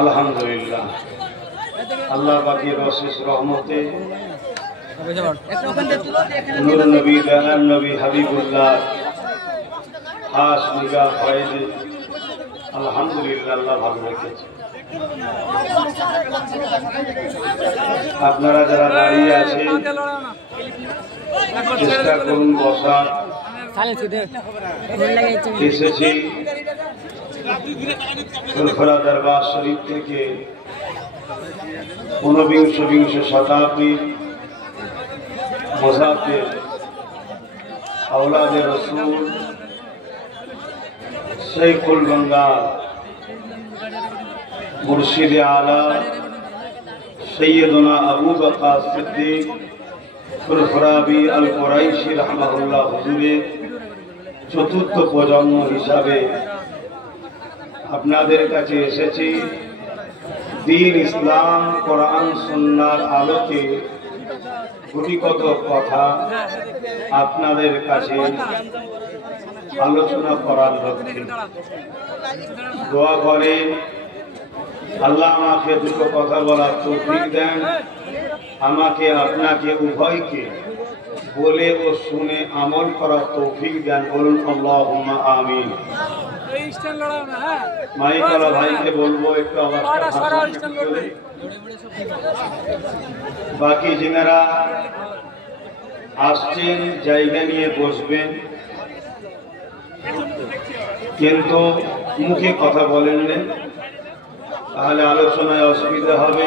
আলহামদুলিল্লাহ আল্লাহ পাকের অশেষ রহমতে নূর নবী দয়াল নবী হাবিবুল্লাহ খাস নিগাহ ফয়েজে আলহামদুলিল্লাহ আল্লাহ ভালো রেখেছে। আপনারা যারা দাঁড়িয়ে আছেন চেষ্টা করুন বসার। এসেছি ফুরফুরা দরবার শরীফ থেকে ঊনবিংশ শতাব্দীর মুসাফির আওলাদে রসুল শৈখুল বাঙ্গাল মুর্শিদে আলা সৈয়দনা আবু বকর সিদ্দিক ফুরফুরাবি আল কুরাইশি রাহমাহুল্লাহ হুজুরের চতুর্থ প্রজন্ম হিসাবে আপনাদের কাছে এসেছি। দ্বীন ইসলাম কোরআন সুন্নাহর আলোকে গুটিকত কথা আপনাদের কাছে আলোচনা করার লক্ষ্যে দোয়া করেন আল্লাহ আমাকে দুটো কথা বলার তৌফিক দেন, আমাকে আপনাকে উভয়কে বলে ও শুনে আমল করার তৌফিক দেন। বলুন আল্লাহুম্মা আমিন। মাইকালা ভাইকে বলবো একটু বাকি যারা আসছেন জায়গা নিয়ে বসবেন, কিন্তু মুখে কথা বলেন না, তাহলে আলোচনায় অসুবিধা হবে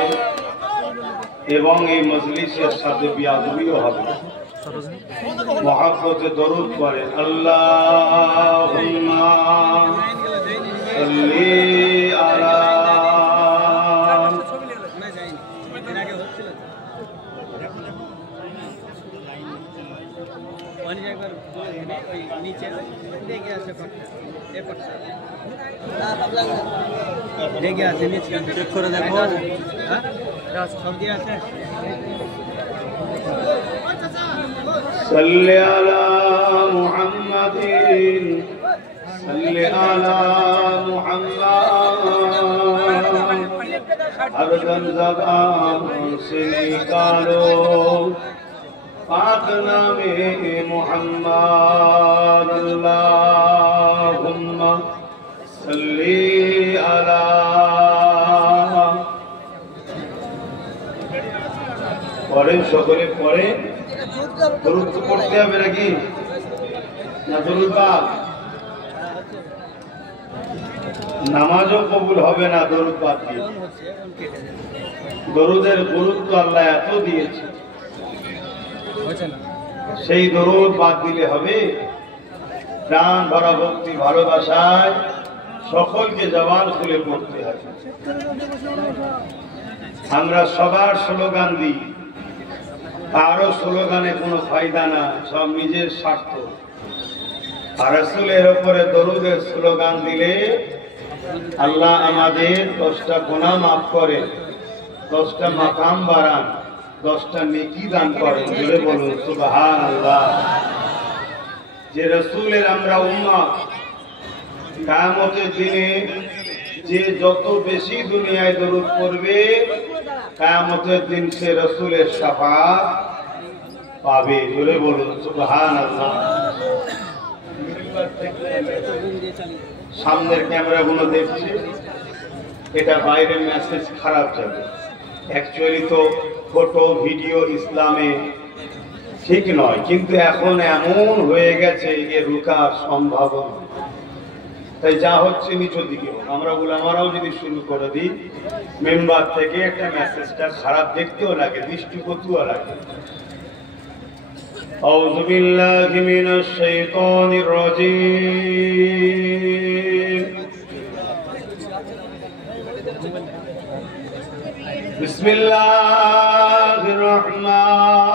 এবং এই মজলিসের সাথে বিয়াদবিও হবে। মহব্বতে দরুদ পড়েন আল্লাহুম্মা সাল্লি আলা صل على محمد صل على محمد हर दम ज़बान से निकालो पाक नामे मुहम्मद अल्लाहुम्मा सल्ली अला। পড়েন সকলে পড়েন। দরুদ পড়তে হবে নাকি না? দরুদ বাদ নামাজও কবুল হবে না দরুদ বাদ দিয়ে। দরুদের গুরুত্ব আল্লাহ এত দিয়েছে, সেই দরুদ বাদ দিলে হবে? প্রাণ ভরা ভক্তি ভালোবাসায় সকলকে জবান খুলে পড়তে হবে। আমরা সবার স্লোগান দিই, কারো স্লোগানে কোনো ফায়দা না, সব নিজের স্বার্থ। আর রাসূলের উপরে দরুদের স্লোগান দিলে আল্লাহ আমাদের 10টা গুনাহ মাফ করে, 10টা মাকাম বাড়ান, 10টা নেকি দান করেন। বলে বলুন সুবহানাল্লাহ। যে রাসূলের আমরা উম্মত, কিয়ামতের দিনে যে যত বেশি দুনিয়ায় দরুদ পড়বে কিয়ামতের দিন সে রাসূলের শাফাআত পাবে। বলে বলুন সুবহানাল্লাহ। সামনের ক্যামেরাগুলো দেখছি, এটা বাইরের মেসেজ খারাপ যাবে। অ্যাকচুয়ালি তো ফটো ভিডিও ইসলামে ঠিক নয়, কিন্তু এখন এমন হয়ে গেছে যে রুকার সম্ভাবনা। তাই যা হচ্ছে নিচের দিকে আমরাও যদি শুরু করে দিই, মেম্বার থেকে একটা মেসেজটা খারাপ দেখতেও লাগে, দৃষ্টিকটুও লাগে। আউযু বিল্লাহি মিনাশ শাইতানির রাজীম। বিসমিল্লাহির রহমানির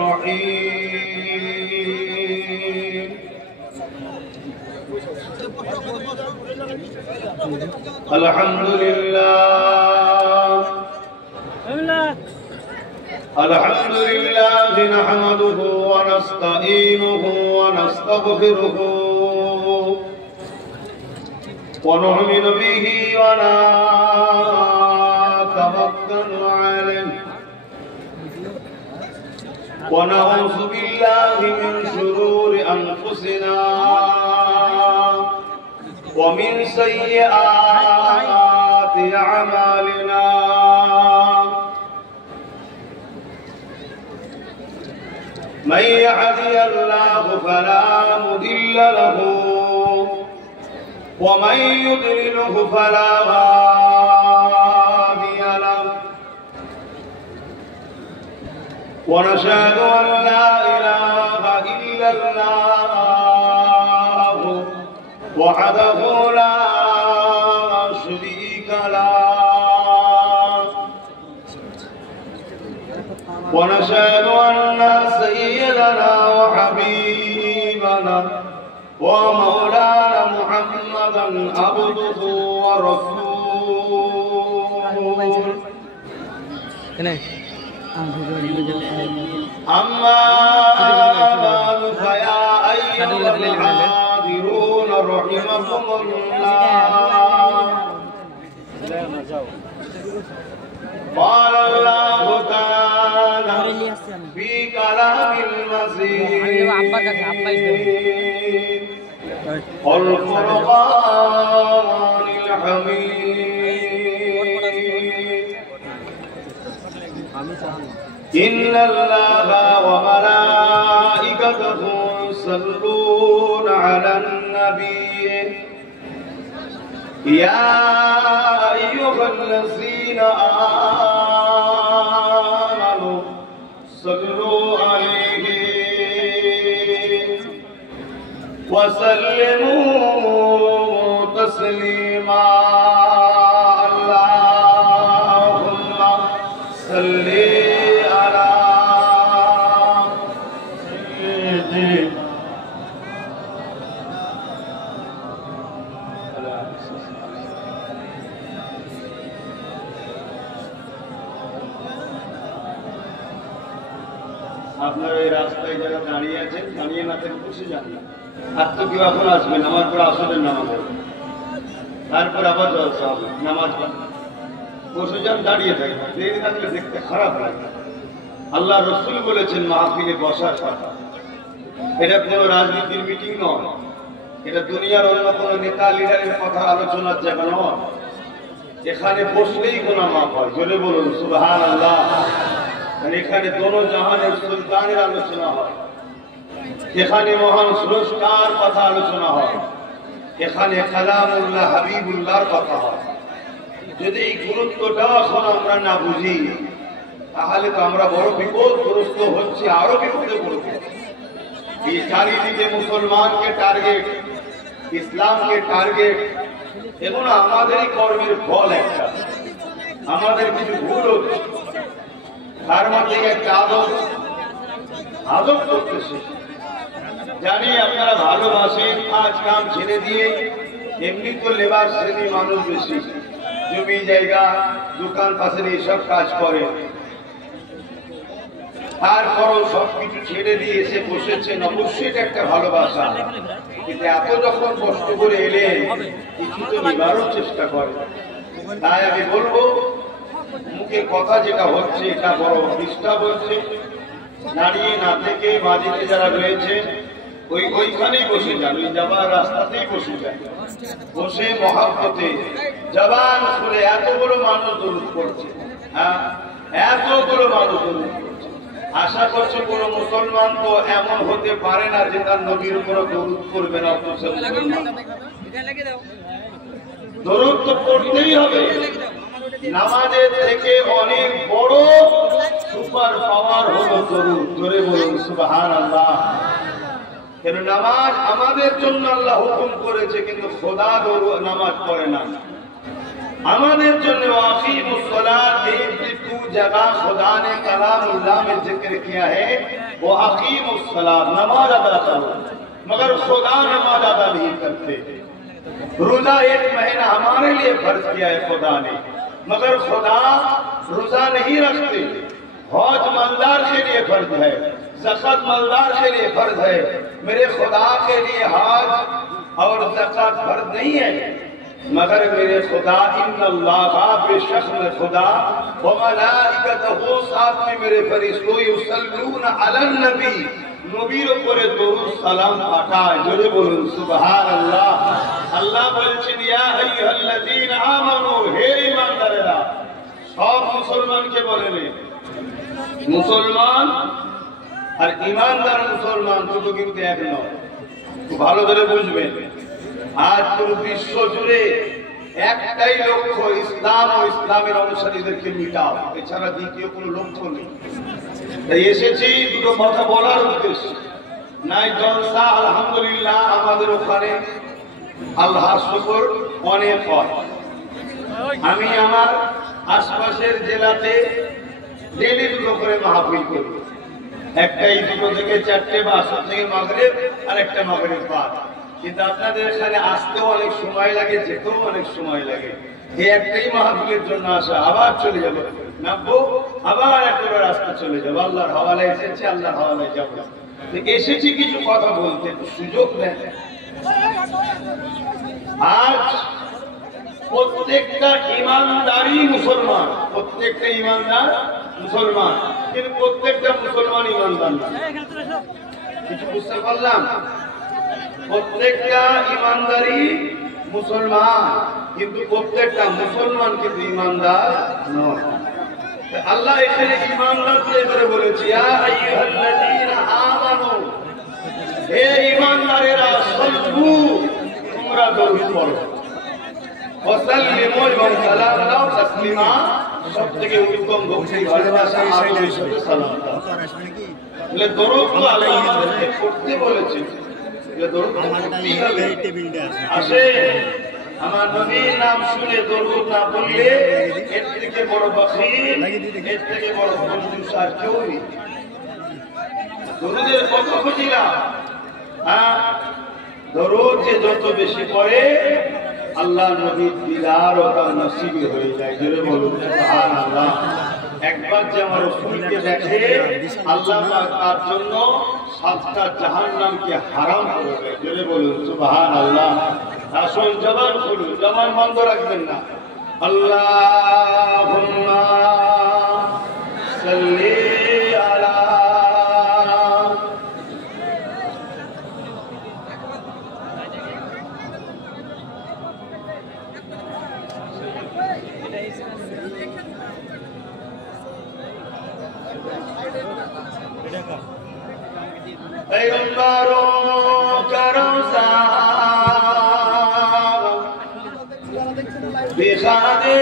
রহিম। আলহামদুলিল্লাহ আলহামদুলিল্লাহ নাহমাদুহু ওয়া নাস্তাঈনুহু ওয়া নাস্তাগফিরুহু ونؤمن به ونتوكل عليه ونعوذ بالله من شرور أنفسنا ومن سيئات أعمالنا من يهده الله فلا مضل له ومن يضلله فلا هادي له ونشهد أن لا إله إلا الله وحده لا شريك له ونشهد أن سيدنا وحبيبنا ومولانا محمدا عبده ورسوله أما بعد فيا أيها الحاضرون رحمكم الله قال الله تعالى في كلام المزيد والفرقان الحميد إن الله وملائكته يصلون على النبي يا أيها الذين آمنوا صلوا عليه وسلموا تسليما اللهم صل على سيدنا আপনারা এই রাস্তায় যারা দাঁড়িয়ে আছেন দাঁড়িয়ে না থেকে বসে যান আর তো কেউ এখন আসবেন আমার পরে আসরের নামাজ হবে তারপর আবার জলসা হবে নামাজ বসে যান দাঁড়িয়ে থাকবেন দেরি থাকলে দেখতে খারাপ লাগে আল্লাহ রসুল বলেছেন মাহফিলে বসার কথা এটা কোনো রাজনীতির মিটিং নয় এটা দুনিয়ার অন্য কোনো নেতা লিডারের কথা আলোচনার জায়গা নয় এখানে বসলেই গোনা মাফ হয় জোরে বলুন সুবহানাল্লাহ এখানে দোনো জাহানের সুলতানের আলোচনা হয় এখানে মহান স্রষ্টার কথা আলোচনা হয় এখানে কালামুল্লাহ হাবিবুল্লাহর কথা হয় যদি এই গুরুত্বটা এখন আমরা না বুঝি তাহলে তো আমরা বড় বিপদগ্রস্ত হচ্ছি আরো বিপদে পড়ব এই চারিদিকে মুসলমানকে টার্গেট ইসলামকে টার্গেট এগুলো আমাদেরই কর্মের ফল একটা আমাদের কিছু ভুল হচ্ছে তার মধ্যে একটা আদব করতেছে জানি আপনারা ভালোবাসেন কাজ কাম ছেড়ে দিয়ে এমনি তো লেবার শ্রেণী মানুষ বেশি জমি জায়গা দোকান পাশের এইসব কাজ করে তারপরও সবকিছু ছেড়ে দিয়ে এসে বসেছেন অবশ্যই একটা ভালোবাসা কিন্তু এত যখন কষ্ট করে এলেন কিছু তো নিবারও চেষ্টা করে তাই আমি বলবো মুখে কথা যেটা হচ্ছে এটা বড় ডিস্টার্ব হচ্ছে দাঁড়িয়ে না থেকে মাঝিতে যারা রয়েছে ওইখানেই বসে যান ওই যাবার রাস্তাতেই বসে যান বসে মহাব্বতে জবান খুলে এতগুলো মানুষ দরুদ করছে হ্যাঁ এতগুলো মানুষ দরুদ করছে আশা করছে কোন মুসলমান তো এমন হতে পারে না যে তার নবীর উপর দরুদ করবে না দরুদ তো করতেই হবে নামাজের থেকে অনেক বড় সুপার পাওয়ার হলো দরুদ জোরে বলুন সুবহানাল্লাহ কেন নামাজ আমাদের জন্য আল্লাহ হুকুম করেছে কিন্তু খোদা নামাজ পড়ে না আমাদের জন্য আকিমুস সালাত एक भी तू जगह खुदा ने कलामुल्लाह में जिक्र किया है वो अकीमुस सलात नमाज अदा करो मगर खुदा नमाज अदा नहीं करते रोजा एक महीना हमारे लिए फर्ज किया है खुदा ने मगर खुदा रोजा नहीं रखते हज मालदार के लिए फर्ज है ज़कात मालदार के लिए फर्ज है मेरे खुदा के लिए हज और ज़कात फर्ज नहीं है मगर मेरे खुदा इन्नल्लाह बेशक मैं खुदा व मलाइकतहु साथ में मेरे फरिश्तों युसल्लूना अलन नबी নবীর উপরে দরুদ সালাম পাঠায়। জোরে বলুন সুবহানাল্লাহ। আল্লাহ বলছেন ইয়া আইয়ুহাল্লাযীনা আমানু, হে ঈমানদারেরা। সব মুসলমানকে বলেন, মুসলমান আর ঈমানদার মুসলমান দুটো কিন্তু এক নয়, ভালো করে বুঝবেন। আজ পুরো বিশ্ব জুড়ে একটাই লক্ষ্য, ইসলাম ও ইসলামের অনুসারীদেরকে মিটাও, এছাড়া দ্বিতীয় কোনো লক্ষ্য নেই। তাই এসেছি দুটো কথা বলার উদ্দেশ্য। নাই জলসা আলহামদুলিল্লাহ আমাদের ওখানে আল্লাহর শুকর অনেক হয়। আমি আমার আশপাশের জেলাতে ডেলি দুটো করে মাহফিল করি, একটাই দুটো থেকে চারটে বা আসর থেকে মাগরিব আর একটা মাগরিব বাদ। কিন্তু আপনাদের এখানে আসতেও অনেক সময় লাগে, যেতেও অনেক সময় লাগে। এই একটাই মাহফিলের জন্য আসা, আবার চলে যাবো, নামবো, আবার একেবারে রাস্তা চলে যাবো। আল্লাহর হাওয়ালায় এসেছি, আল্লাহর হাওয়ালায় যাবো। এসেছি কিছু কথা বলতে, একটু সুযোগ দেন। আজ প্রত্যেকটা ইমানদারই মুসলমান, প্রত্যেকটা ইমানদার মুসলমান, কিন্তু প্রত্যেকটা মুসলমান ইমানদার না। কিছু বুঝতে পারলাম? প্রত্যেকটা ইমানদারই মুসলমান, কিন্তু প্রত্যেকটা মুসলমান কিন্তু ইমানদার নয়। আল্লাহ এখানে ইমানদারদের করে বলেছে ইয়া আইয়ুহাল্লাযীনা আমানু, হে ইমানদারেরা, সাল্লু, তোমরা দরুদ পড়ো, ওয়াসাল্লিমু এবং সালাম দাও, তাসলিমা, সবথেকে উত্তম ভক্তি ভালোবাসা আদরের সাথে সালাম দাও। বলে দরুদ আলাইহি পড়তে বলেছে, দরুদ আসে। আমার নবীর নাম শুনে দরুদ না পড়লে এর থেকে বড় বখিল, এর থেকে বড় কঞ্জুস আর কেউ নেই। দরুদের কত ফজিলত! দরুদ যে যত বেশি পড়ে আল্লাহ নবীর দিদার ও তার নসিবে হয়ে যায়। জোরে বলুন সুবহানাল্লাহ। একবার যে আমার রাসূলকে দেখে আল্লাহ পাক তার জন্য 7টা জাহান্নামকে হারাম করে দেয়। জোরে বলুন সুবহানাল্লাহ। আসুন জবান খুলুন, জবান বন্ধ রাখবেন না। আল্লাহুম্মা সাল্লি আলা पैगंबरों का रोज़ा दिखा दे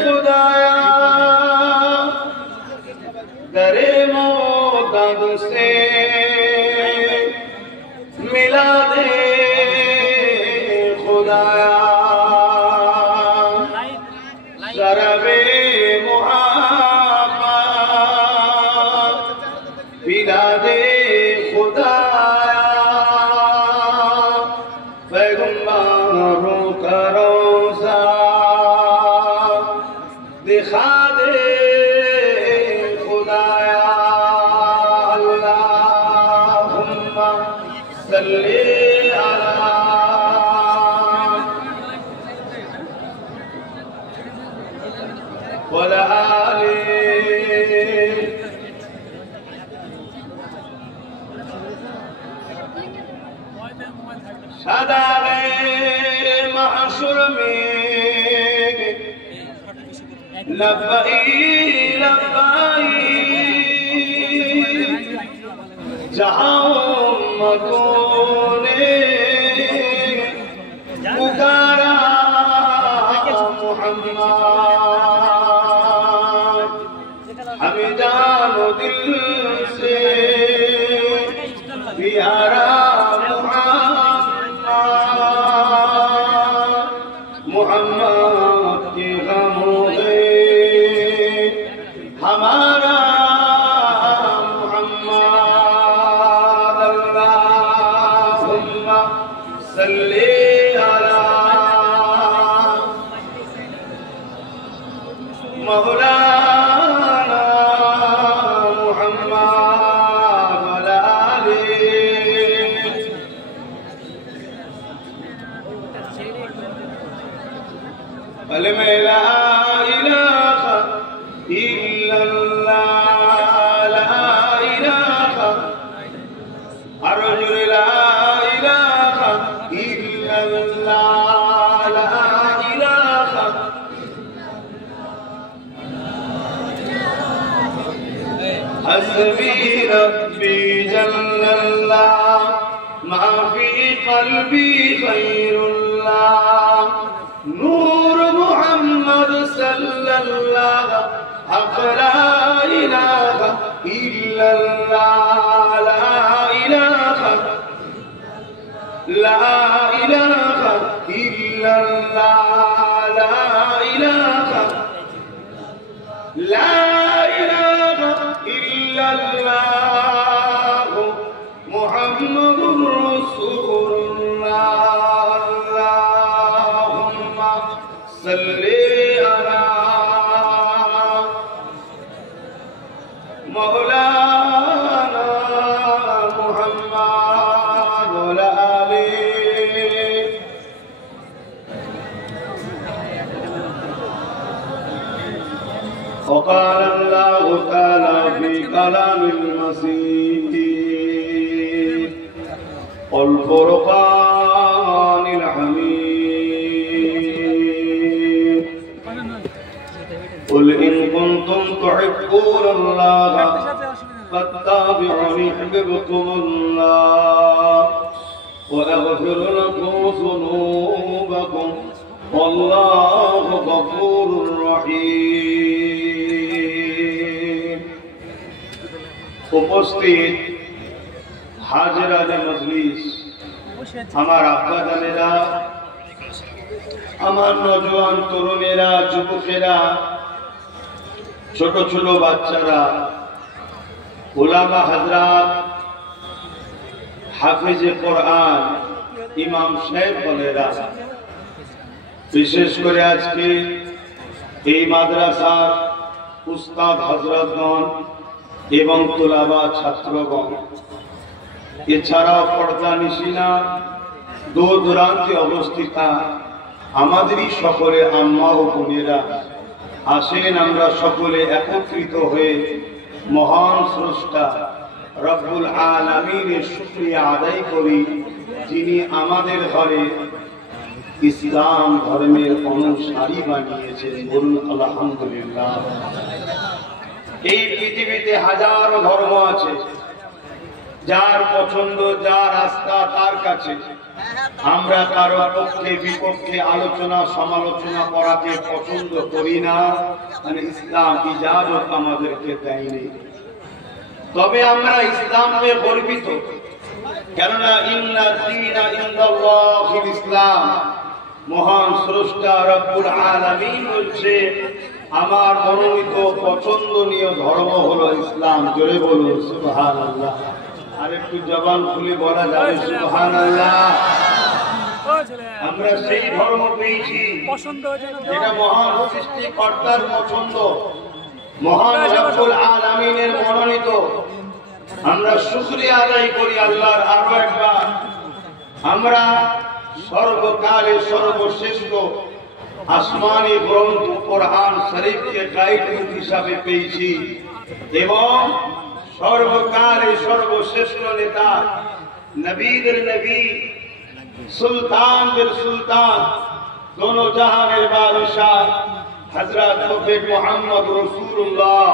खुदाया, दरे मोहब्बत से मिला दे खुदाया, शरबे मोहब्बत पिला दे खुदाया, पैगंबरों का रोज़ा दिखा दे खुदाया। अल्लाहुम्मा सल्ली अला वल आली सदाए महशर में लब्बाई लब्बाई, जहां उम्मतों ने पुकारा मुहम्मद, हमें जानो दिल से प्यारा मुहम्मद के गमों में हमारा मुहम्मद। अल्लाहुम्मा सल्ली अला मौलाना मुहम्मद वल आली। كلمة لا إله إلا الله لا إله أرجو لا إله إلا الله لا إله حسبي ربي جل الله ما في قلبي خير الله نور محمد صلى الله حق لا إله إلا الله لا إله لا إله إلا الله لا إله لا إله إلا الله محمد رسول الله اللهم صل على مولانا محمد وعلى آله وقال الله تعالى في كلام المسيح والفرقان الحميد قل إن كنتم تحبون الله فاتبعوني يحببكم الله ويغفر لكم ذنوبكم والله غفور رحيم উপস্থিত হাজিরানে মজলিস আমার আব্বা জানেরা আমার নওজোয়ান তরুণেরা যুবকেরা ছোট ছোট বাচ্চারা উলামা হযরত হাফেজে কোরআন ইমাম সাহেব বলেরা বিশেষ করে আজকে এই মাদ্রাসার উস্তাদ হযরতগণ এবং তোলাবা ছাত্রগণ এছাড়াও পর্দা নিশিনা দূর দূরান্তে অবস্থিত আমাদেরই সকলে আম্মা ও বোনেরা আসেন আমরা সকলে একত্রিত হয়ে মহান স্রষ্টা রব্বুল আলামিনের শুকরিয়া আদায় করি যিনি আমাদের ঘরে ইসলাম ধর্মের অনুসারী বানিয়েছেন বলুন আলহামদুলিল্লাহ। এই পৃথিবীতে হাজারো ধর্ম আছে, যার পছন্দ যার আস্থা তার কাছে। আমরা কারো পক্ষে বিপক্ষে আলোচনা সমালোচনা করাকে পছন্দ করি না, মানে ইসলাম ইজাজত আমাদেরকে দেয়নি। তবে আমরা ইসলামে গর্বিত, কেননা ইন্না দীনা ইনদাল্লাহিল ইসলাম। মহান স্রষ্টা রব্বুল আলামিন বলছে আমার মনোনীত পছন্দনীয় ধর্ম হলো ইসলাম। জোরে বলুন সুবহানাল্লাহ। আর একটু জবান খুলে বলা যাবে সুবহানাল্লাহ। আমরা সেই ধর্ম পেয়েছি যেটা মহান সৃষ্টিকর্তার পছন্দ, মহান রব্বুল আলামিনের মনোনীত। আমরা শুকরিয়া আদায় করি আল্লাহর আরো একবার। আমরা সর্বকালের সর্বশ্রেষ্ঠ আসমানি গ্রন্থ কোরআন শরীফকে গাইডলাইন হিসাবে পেয়েছি এবং সর্বকালের সর্বশ্রেষ্ঠ নেতা নবীদের নবী সুলতানদের সুলতান দোনো জাহানের বাদশাহ হযরত প্রফেট মুহাম্মদ রাসূলুল্লাহ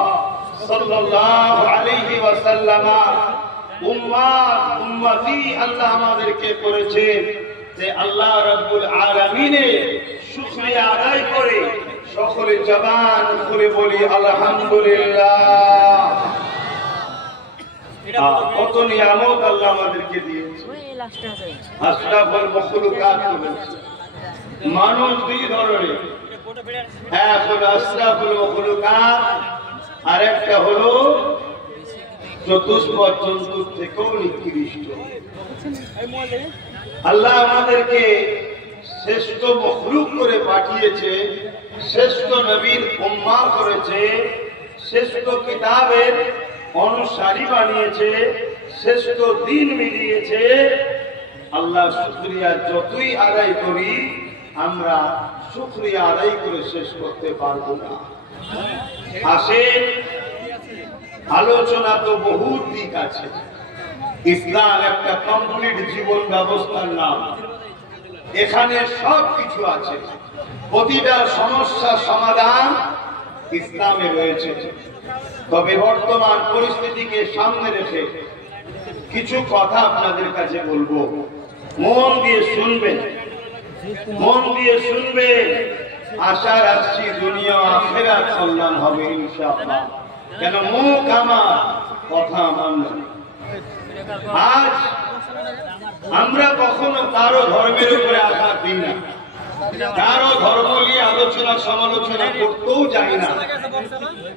সাল্লাল্লাহু আলাইহি ওয়াসাল্লাম উম্মতি আল্লাহ আমাদেরকে করেছেন যে আল্লাহ রাব্বুল আলামিনের শুকরিয়া আদায় করে সকলে জবান খুলে বলি আলহামদুলিল্লাহ। কত নিয়ামত আল্লাহ আমাদেরকে দিয়েছে। আশরাফুল মাখলুকাত বলেছে মানুষ দুই ধরনের, এক হলো আশরাফুল মাখলুকাত আর একটা হলো চতুষ্পদ জন্তুর থেকেও নিকৃষ্ট। আল্লাহ আমাদেরকে শ্রেষ্ঠ মখলুক করে পাঠিয়েছে, শ্রেষ্ঠ নবীর উম্মাহ করেছে, শ্রেষ্ঠ কিতাবের অনুসারী বানিয়েছে, শ্রেষ্ঠ দিন মিলিয়েছে। আল্লাহ শুকরিয়া যতই আদায় করি আমরা শুকরিয়া আদায় করে শেষ করতে পারবো না। আসেন, আলোচনা তো বহু দিক আছে। ইসলাম একটা কমপ্লিট জীবন ব্যবস্থার নাম। এখানে সব কিছু আছে, প্রতিটা সমস্যার সমাধান ইসলামে রয়েছে। তবে বর্তমান পরিস্থিতিকে সামনে রেখে কিছু কথা আপনাদের কাছে বলবো, মন দিয়ে শুনবেন, মন দিয়ে শুনবেন। আশা রাখছি দুনিয়া আখিরাত কল্যাণ হবে ইনশাআল্লাহ। কেন মুখ আমার, কথা আমার নয়। আজ আমরা কখনো কারো ধর্মের উপরে আঘাত দিই না, কারো ধর্ম নিয়ে আলোচনা সমালোচনা করতেও যাই না,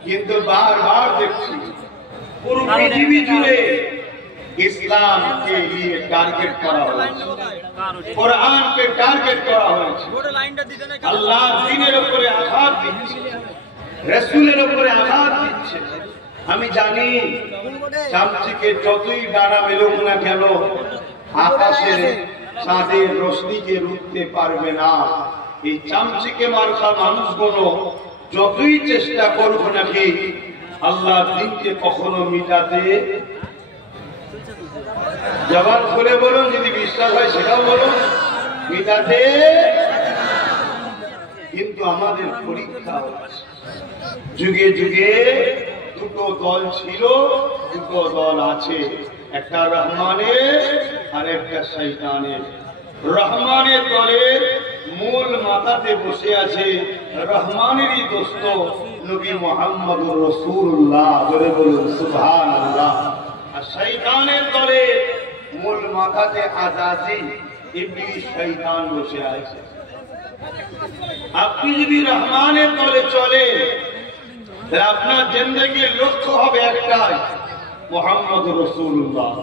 কিন্তু বারবার দেখছি পুরো পৃথিবী জুড়ে ইসলামকে নিয়ে টার্গেট করা হয়েছে, কোরআনকে টার্গেট করা হয়েছে, আল্লাহর দ্বীনের উপরে আঘাত দিচ্ছে, রাসূলের উপরে আঘাত দিচ্ছে। আমি জানি চামচিকে যতই ডানা মেলুক না কেন আকাশের চাঁদের রশ্মিকে রুখতে পারবে না। এই চামচিকে মার্কা মানুষগুলো যতই চেষ্টা করবো নাকি আল্লাহর দ্বীনকে কখনো মিটাতে, জবান খুলে বলুন, যদি বিশ্বাস হয় সেটাও বলুন, মিটাতে। কিন্তু আমাদের পরীক্ষা হচ্ছে, যুগে যুগে দুটো দল ছিল, দুটো দল আছে, একটা রহমানের আর একটা শয়তানের। রহমানের দলের মূল মাথাতে বসে আছে রহমানেরই দোস্ত নবী মুহাম্মদুর রাসূলুল্লাহ, জোরে বলুন সুবহানাল্লাহ। আর শয়তানের দলের মূল মাথাতে আযাজিল ইবলিস শয়তান বসে আছে। আপনি যদি রহমানের দলে চলে তাহলে আপনার জিন্দেগির লক্ষ্য হবে একটাই, মুহাম্মদুর রাসূলুল্লাহ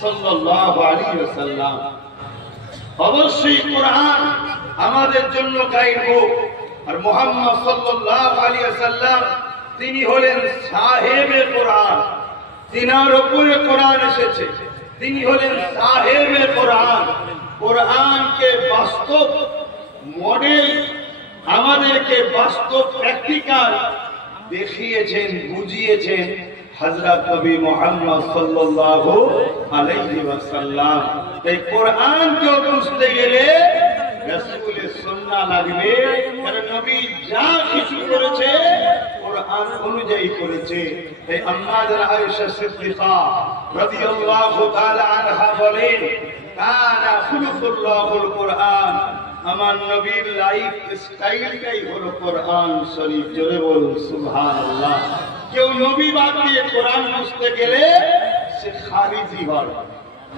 সাল্লাল্লাহু আলাইহি ওয়াসাল্লাম। অবশ্যই কোরআন আমাদের জন্য গাইড হোক। আর মুহাম্মদ সাল্লাল্লাহু আলাইহি ওয়াসাল্লাম তিনি হলেন সাহেবে কোরআন, তিনার উপরে কোরআন এসেছে, তিনি হলেন সাহেবে কোরআন। কোরআনকে বাস্তব মডেল, আমাদেরকে বাস্তব প্র্যাকটিক্যাল দেখিয়েছেন, বুঝিয়েছেন হযরত নবী মুহাম্মদ সাল্লাল্লাহু আলাইহি ওয়াসাল্লাম। এই কোরআনকে বুঝতে গেলে রাসূলের সুন্নাহ লাগবে, কারণ নবী যা কিছু করেছে কোরআন অনুযায়ী করেছে। এই আম্মা জানা আয়েশা সিদ্দিকা রাদিয়াল্লাহু তাআলা আনহা বলেন, কানা খুলুকুল্লাহুল কোরআন, আমার নবীর লাইফ স্টাইলটাই হলো কোরআন শরীফ, জোরে বলুন সুবহানাল্লাহ। কেউ নবী বাদ দিয়ে কোরআন বুঝতে গেলে সে খারিজি হয়,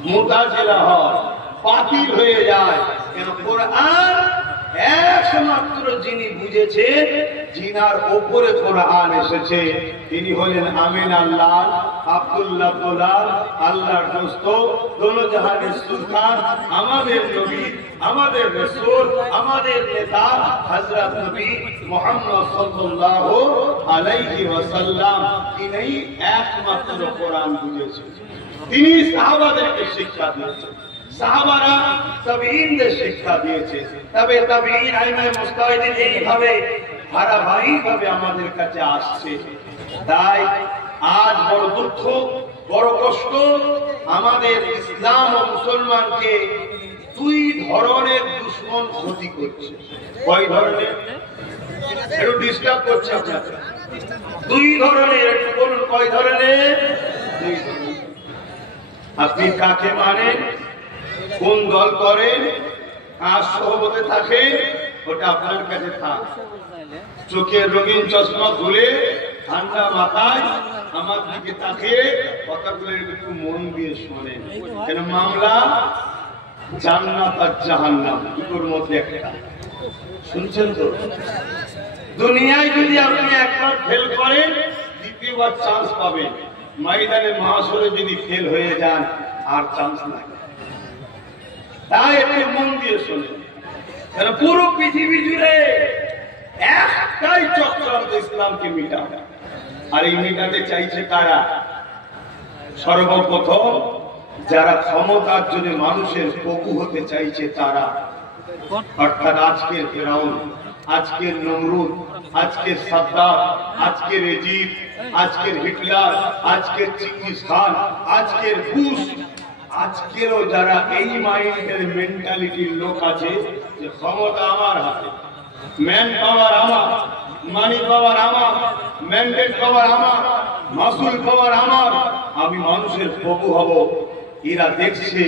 মুতাজিলা হয়, বাতিল হয়ে যায়। কেন কোরআন একমাত্র যিনি বুঝেছে, যিনার উপরে কোরআন এসেছে, তিনি হলেন আমিন আল্লাহ আব্দুল্লাহ দুলাল, আল্লাহর দোস্ত, দোনো জাহানের সুলতান, আমাদের নবী, আমাদের রাসূল, আমাদের নেতা হযরত নবী মুহাম্মদ সাল্লাল্লাহু আলাইহি ওয়াসাল্লাম। তিনি একমাত্র কোরআন বুঝেছেন, তিনি সাহাবাদেরকে শিক্ষা দিয়েছেন, সাহাবারা তাবেঈনদের শিক্ষা দিয়েছে, তবে তাবেঈন আইমায়ে মুজতাহিদিন এইভাবে ধারাবাহিকভাবে আমাদের কাছে আসছে। তাই আজ বড় দুঃখ, বড় কষ্ট, আমাদের ইসলাম ও মুসলমানকে দুই ধরনের দুশমন ক্ষতি করছে। কয় ধরনের? একটু ডিস্টার্ব করছে আপনাকে। দুই ধরনের, একটু বলুন কয় ধরনের? দুই ধরনের। আপনি কাকে মানেন, কোন দল করেন, কার সহবতে থাকে, ওটা আপনার কাছে থাক। চোখের রঙিন চশমা খুলে ঠান্ডা মাথায় আমার দিকে তাকিয়ে কথাগুলো একটু মন দিয়ে শোনেন। কেন মামলা জান্নাত আর জাহান্নাম দুটোর মধ্যে একটা, শুনছেন তো? দুনিয়ায় যদি আপনি একবার ফেল করেন দ্বিতীয়বার চান্স পাবেন, ময়দানে মাহশরে যদি ফেল হয়ে যান আর চান্স নাই। তাই একটু মন দিয়ে শোনেন, কারণ পুরো পৃথিবী জুড়ে একটাই চক্রান্ত ইসলামকে মিটাবে। আর এই মিটাতে চাইছে কারা? সর্বপ্রথম যারা ক্ষমতার জন্য মানুষের প্রভু হতে চাইছে তারা, অর্থাৎ আজকের ফেরাউন, আজকের নমরুদ, আজকের সাদ্দাম, আজকের ইজিপ্ট, আজকের হিটলার, আজকের চিঙ্গিস খান, আজকের বুশ, আজকেরও যারা এই মাইন্ডের মেন্টালিটির লোক আছে যে ক্ষমতা আমার হাতে, ম্যান পাওয়ার আমার, মানি পাওয়ার আমার, ম্যান্ডেট পাওয়ার আমার, মাসুল পাওয়ার আমার, আমি মানুষের প্রভু হব। এরা দেখছে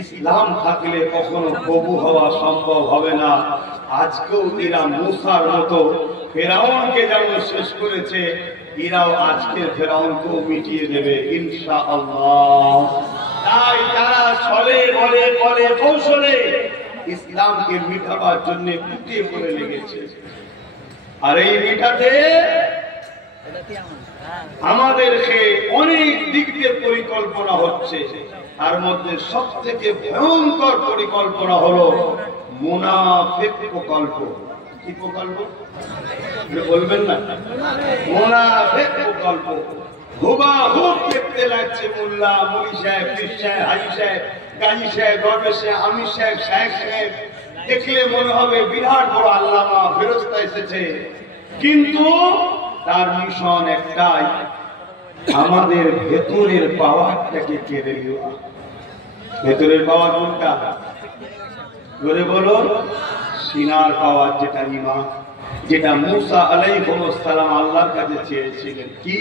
ইসলাম থাকলে কখনো প্রভু হওয়া সম্ভব হবে না। আজকেও এরা মুসার মতো ফেরাউনকে যেমন শেষ করেছে, এরাও আজকের ফেরাউনকেও মিটিয়ে দেবে ইনশাআল্লাহ। তাই তারা ছলে বলে বলে কৌশলে ইসলামকে মিটাবার জন্য পিটিয়ে পড়ে লেগেছে। আর এই মিটাতে আমাদেরকে অনেক দিক দিয়ে পরিকল্পনা হচ্ছে। তার মধ্যে সব থেকে ভয়ঙ্কর পরিকল্পনা হলো মুনাফিক প্রকল্প। কি প্রকল্প বলবেন না? মুনাফিক প্রকল্প। হুবাহুব দেখতে লাগছে মোল্লা, মুলি সাহেব, পীর সাহেব, হাজি সাহেব, গাজী সাহেব, দরবেশ সাহেব, আমির সাহেব, শায়েখ সাহেব। দেখলে মনে হবে বিরাট বড় আল্লামা ফেরেশতা এসেছে, কিন্তু তার মিশন একটাই, আমাদের ভেতরের পাওয়ারটাকে কেড়ে নেওয়া। ভেতরের পাওয়ার কোনটা? বলে বলো। সিনার পাওয়ার, যেটা ঈমান, যেটা মুসা আলাইহিস সালাম আল্লাহর কাছে চেয়েছিলেন। কি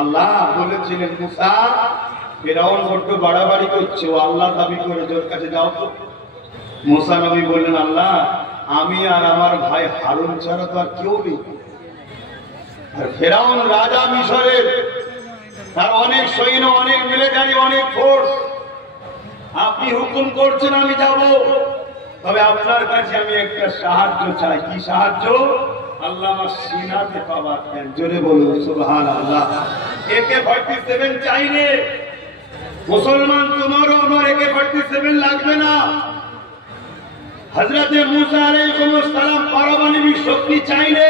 আল্লাহ বলেছিলেন, মুসা ফিরআউন বড্ড বাড়াবাড়ি করছে, ও আল্লাহ দাবি করে, ওর কাছে যাও তো। মুসা নবী বললেন, আল্লাহ আমি আর আমার ভাই হারুন ছাড়া তো আর কেউ নেই। আর ফিরআউন রাজা মিশরের, তার অনেক সৈন্য, অনেক মিলিটারি, অনেক ফোর্স। আপনি হুকুম করছেন আমি যাব, তবে আপনার কাছে আমি একটা সাহায্য চাই। কি সাহায্য? আল্লাহ আমার সিনাতে পাওয়ার দেন। জোরে বলুন সুবহানাল্লাহ। AK-47 চাইলে মুসলমান, তোমারও আমার AK-47 লাগবে না। হযরতে মুসা আলাইহিস সালাম পারমাণবিক শক্তি চাইলে,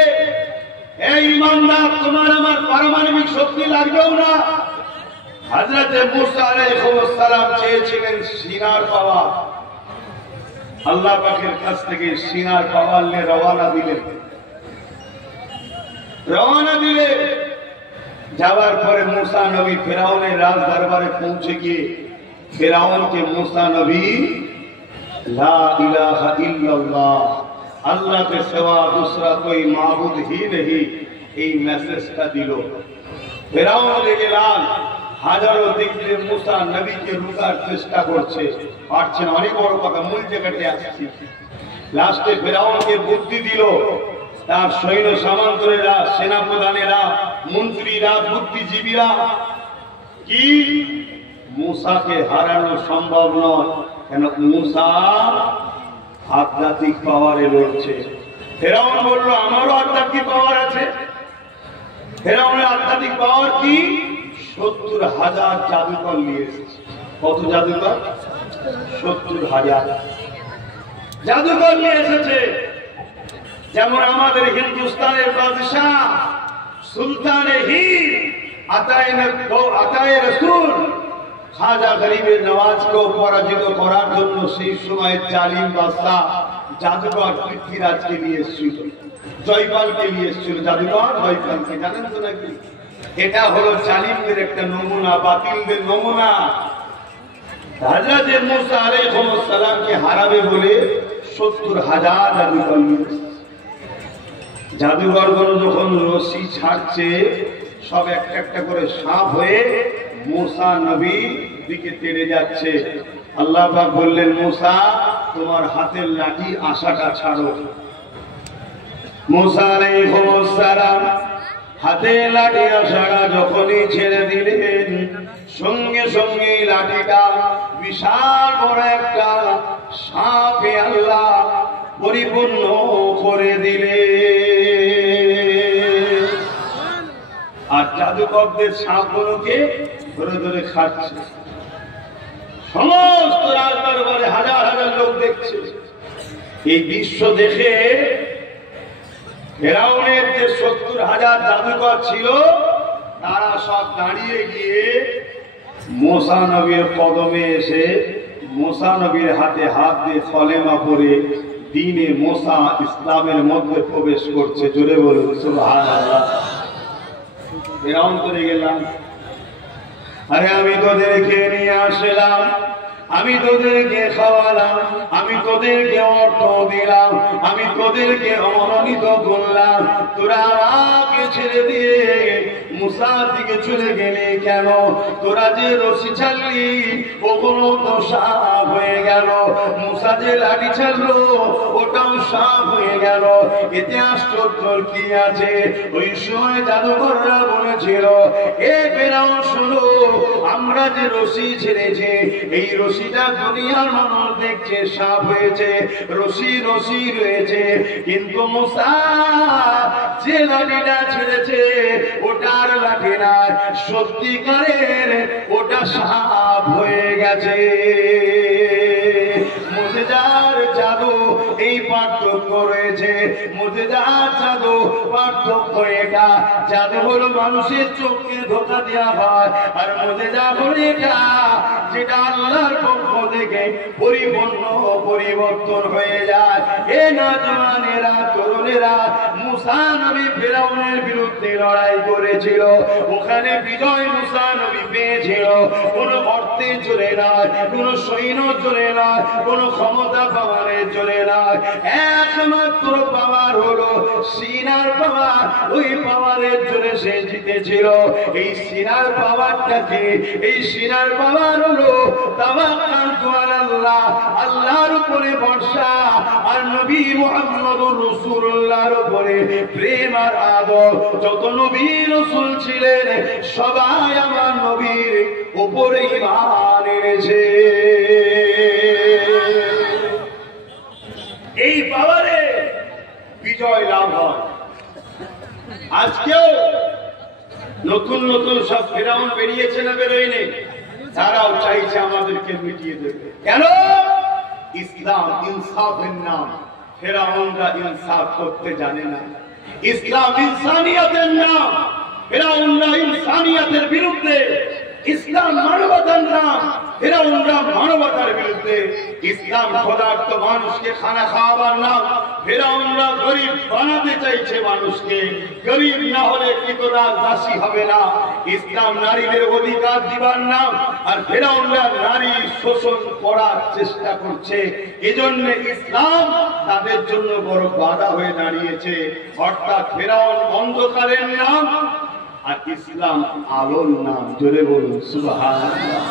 এই ইমানদার তোমার আমার পারমাণবিক শক্তি লাগবেও না। হযরতে মুসা আলাইহিস সালাম চেয়েছিলেন সিনার পাওয়ার। আল্লাহ পাকের কাছ থেকে সিনার পাওয়ার নিয়ে রওনা দিলেন। যাওয়ার পরে মুসা নবী ফিরআউনের রাজ দরবারে পৌঁছে গিয়ে ফিরআউনকে মুসা নবী লা ইলাহা ইল্লাল্লাহ, अल्लाह के सिवा दूसरा कोई माबूद ही नहीं, এই মেসেজটা দিল। ফিরআউন রেগে লাল, হাজারো দিক দিয়ে মুসা নবীকে রুকার চেষ্টা করছে, পারছে না। অনেক বড় কথা, মূল জায়গাতে আসছি। লাস্টে ফিরআউনকে বুদ্ধি দিল, তার সৈন্য সামন্তরেরা, সেনাপ্রধানেরা, মন্ত্রীরা, বুদ্ধিজীবীরা, কি মুসাকে হারানো সম্ভব নয়, কেন মুসা আধ্যাত্মিক পাওয়ারে লড়ছে। ফিরআউন বলল, আমারও আধ্যাত্মিক পাওয়ার আছে। ফিরআউনের আধ্যাত্মিক পাওয়ার কি? 70,000 জাদুকর নিয়ে এসেছে। কত জাদুকর? 70,000 জাদুকর নিয়ে এসেছে। যেমন আমাদের হিন্দুস্তানের বাদশাহ সুলতানে হিন্দ আতায়ে রসুল খাজা গরিবের নওয়াজকে পরাজিত করার জন্য সেই সময় জালিম বাদশাহ জাদুকর পৃথ্বীরাজকে নিয়ে এসেছিল, জয়পালকে নিয়ে এসেছিল। জাদুকর জয়পালকে জানেন তো নাকি? এটা হলো জালিমদের একটা নমুনা, বাতিলদের নমুনা। হযরত মুসা আলাইহিস সালামকে হারাবে বলে 70,000 জাদুকর নিয়ে এসেছে। জাদুকরগুলো যখন রশি ছাড়ছে, সব একটা একটা করে সাপ হয়ে মুসা নবীর দিকে তেড়ে যাচ্ছে। আল্লাহ পাক বললেন, মুসা তোমার হাতের লাঠি আশাটা ছাড়ো। মুসা আলাইহিস সালাম হাতে লাঠি আশাটা যখনই ছেড়ে দিলেন, সঙ্গে সঙ্গে লাঠিটা বিশাল বড় একটা সাপে আল্লাহ পরিপূর্ণ করে দিলে। আর জাদুকরদের সাপগুলোকে ধরে ধরে খাচ্ছে। সমস্ত রাজদরবারে হাজার হাজার লোক দেখছে। এই দৃশ্য দেখে ফিরআউনের যে 70,000 জাদুকর ছিল, তারা সব দাঁড়িয়ে গিয়ে মুসা নবীর কদমে এসে মুসা নবীর হাতে হাত দিয়ে কলেমা পড়ে দ্বীনে মুসা ইসলামের মধ্যে প্রবেশ করছে। জোরে বলুন সুবহানাল্লাহ। ফিরাউন করে গেলাম, আরে আমি তোদেরকে নিয়ে আসলাম, আমি তোদেরকে খাওয়ালাম, আমি তোদেরকে অর্থ দিলাম, আমি তোদেরকে মনোনীত করলাম, তোরা আমাকে ছেড়ে দিয়ে মুসার দিকে চলে গেলে কেন? তোরা যে রশি ছাড়লি ওগুলো তো সাপ হয়ে গেল, মুসা যে লাঠি ছাড়লো ওটাও সাপ হয়ে গেল। এতে আশ্চর্য কি আছে? ওই সময় জাদুঘররা বলেছিল, এ ফেরাউন শোনো, আমরা যে রশি ছেড়েছি এই রশিটা দুনিয়ার মানুষ দেখছে সাপ হয়েছে, রশি রশি রয়েছে, কিন্তু মুসা যে লাঠিটা ছেড়েছে ওটার লাঠি না, সত্যিকারের ওটা সাপ হয়ে গেছে। মুজিজার জাদু এই পার্থক্য রয়েছে, মুজিজার জাদু পার্থক্য এটা। জাদু হলো মানুষের চোখকে ধোঁকা দেওয়া হয়, আর মুজিজা হলো এটা যেটা আল্লাহর পক্ষ থেকে পরিপূর্ণ পরিবর্তন হয়ে যায়। এ নওজওয়ানেরা, তরুণেরা, মুসা নবী ফিরআউনের বিরুদ্ধে লড়াই করেছিল, ওখানে বিজয় মুসা নবী পেয়েছিল। কোন অর্থের জোরে নয়, কোন সৈন্য জোরে নয়, কোন ক্ষমতা পাওয়ারের জোরে নয়, একমাত্র পাওয়ার হলো সিনার পাওয়ার। ওই পাওয়ারের জোরে সে জিতেছিল। এই সিনার পাওয়ারটাকে, এই সিনার পাওয়ার হলো তাওয়াক্কালতু আলাল্লাহ, আল্লাহর উপরে ভরসা, আর নবী মুহাম্মদুর রাসূলুল্লাহর উপরে প্রেম আর আদর। যত নবী রাসূল ছিলেন সবাই আমার নবীর উপরে ঈমান এনেছে। এই পাওয়ারে বিজয় লাভ হয়। আজকেও নতুন নতুন সব ফেরাউন বেরিয়েছে না বেরোয়নি? তারাও চাইছে আমাদেরকে মিটিয়ে দেবে। কেন? ইসলাম ইনসাফের নাম, ফেরাউনরা ইনসাফ করতে জানে না। ইসলাম ইনসানিয়তের নাম, ফেরাউনরা ইনসানিয়তের বিরুদ্ধে। ইসলাম মানবতার নাম, ফেরাউনরা মানবতার বিরুদ্ধে। ইসলাম ক্ষুধার্ত মানুষকে খানা খাওয়াবার নাম, ফেরাউনরা গরিব বানাতে চাইছে মানুষকে। গরিব না হলে কৃতদাস দাসী হবে না। ইসলাম নারীদের অধিকার দিবার নাম, আর ফেরাউনরা নারী শোষণ করার চেষ্টা করছে। এজন্য ইসলাম তাদের জন্য বড় বাধা হয়ে দাঁড়িয়েছে। অর্থাৎ ফেরাউন অন্ধকারের নাম, আর ইসলাম আলোর নাম। জোরে বলুন সুবহানাল্লাহ।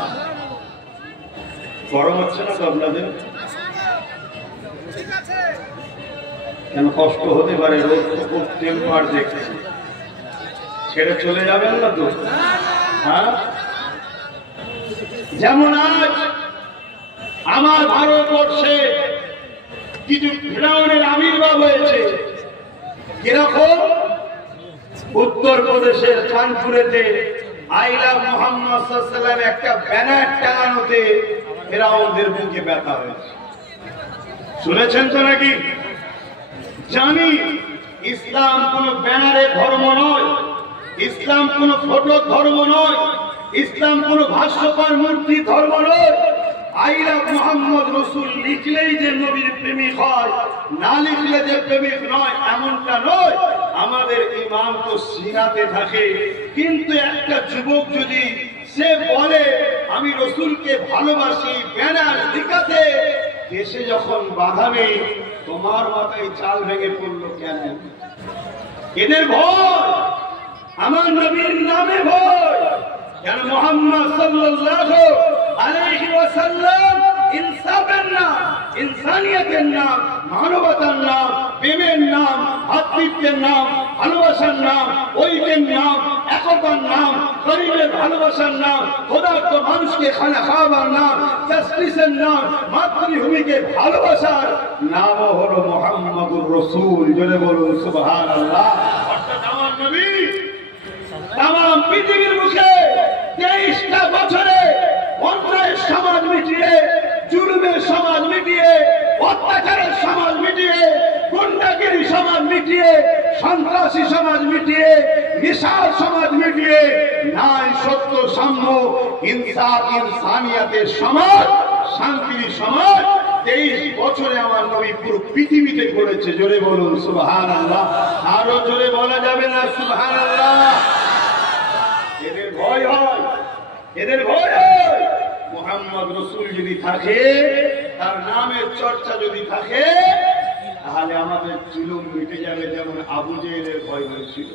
গরম হচ্ছে না তো আপনাদের? কেন কষ্ট হতে পারে? রোদ খুব টেম্পার দেখছে, ছেড়ে চলে যাবেন না তো? হ্যাঁ, যেমন আজ আমার ভারতবর্ষে কিছু ফেরাউনের আবির্ভাব হয়েছে। কিরকম? উত্তরপ্রদেশের কানপুরেতে আই লাভ মুহাম্মদ সাল্লাল্লাহু আলাইহি ওয়াসাল্লাম একটা ব্যানার টাঙানোতে ফেরাউনদের বুকে ব্যথা হয়েছে। শুনেছেন তো নাকি? জানি ইসলাম কোন ব্যানারের ধর্ম নয়, ইসলাম কোন ফটো ধর্ম নয়, ইসলাম কোন ভাষ্যকার মূর্তি ধর্ম নয়। আই লাভ মুহাম্মদ রাসূল লিখলেই যে নবীর প্রেমিক হয়, না লিখলে যে প্রেমিক নয়, এমনটা নয়। আমাদের ঈমান তো সিরাতে থাকে। কিন্তু একটা যুবক যদি সে বলে আমি রাসূলকে ভালোবাসি, ব্যানার লিখাতে দেশে যখন বাধা নেই, তোমার মাথায় চাল ভেঙে পড়লো কেন? এদের ভয়, আমার নবীর নামে ভয়। কেন? মুহাম্মদ সাল্লাল্লাহু আলাইহি ওয়াসাল্লাম ইনসাফের নাম, ইনসানিয়তের নাম, মানবতার নাম, প্রেমের নাম, ভাতৃত্বের নাম, ভালোবাসার নাম, ঐক্যের নাম, একতার নাম, গরিবের ভালোবাসার নাম, ক্ষুধার্ত মানুষকে খানা খাওয়াবার নাম, জাস্টিসের নাম, মাতৃভূমিকে ভালোবাসার নাম হলো মুহাম্মদুর রাসূল। জোরে বলুন সুবহানাল্লাহ। অর্থাৎ আমার নবী তামাম পৃথিবীর মুখে 23টা বছরে অন্যায়ের সমাজ মিটিয়ে, জুলুমের সমাজ মিটিয়ে, অত্যাচারের সমাজ মিটিয়ে, গুন্ডাগিরি সমাজ মিটিয়ে, সন্ত্রাসী সমাজ মিটিয়ে, বিশাল সমাজ মিটিয়ে, ন্যায় সত্য সাম্য ইনসাফ ইনসানিয়তের সমাজ, শান্তির সমাজ 23 বছরে আমার নবী পুরো পৃথিবীতে ঘুরেছে। জোরে বলুন সুবহানাল্লাহ। আরো জোরে বলা যাবে না সুবহানাল্লাহ? এদের ভয় হয়, এদের ভয় হয়। মুহাম্মদ রাসূল যদি থাকে, তার নামের চর্চা যদি থাকে, তাহলে আমাদের জুলুম মিটে যাবে। যেমন আবু জেহেলের ভয় হয়েছিল।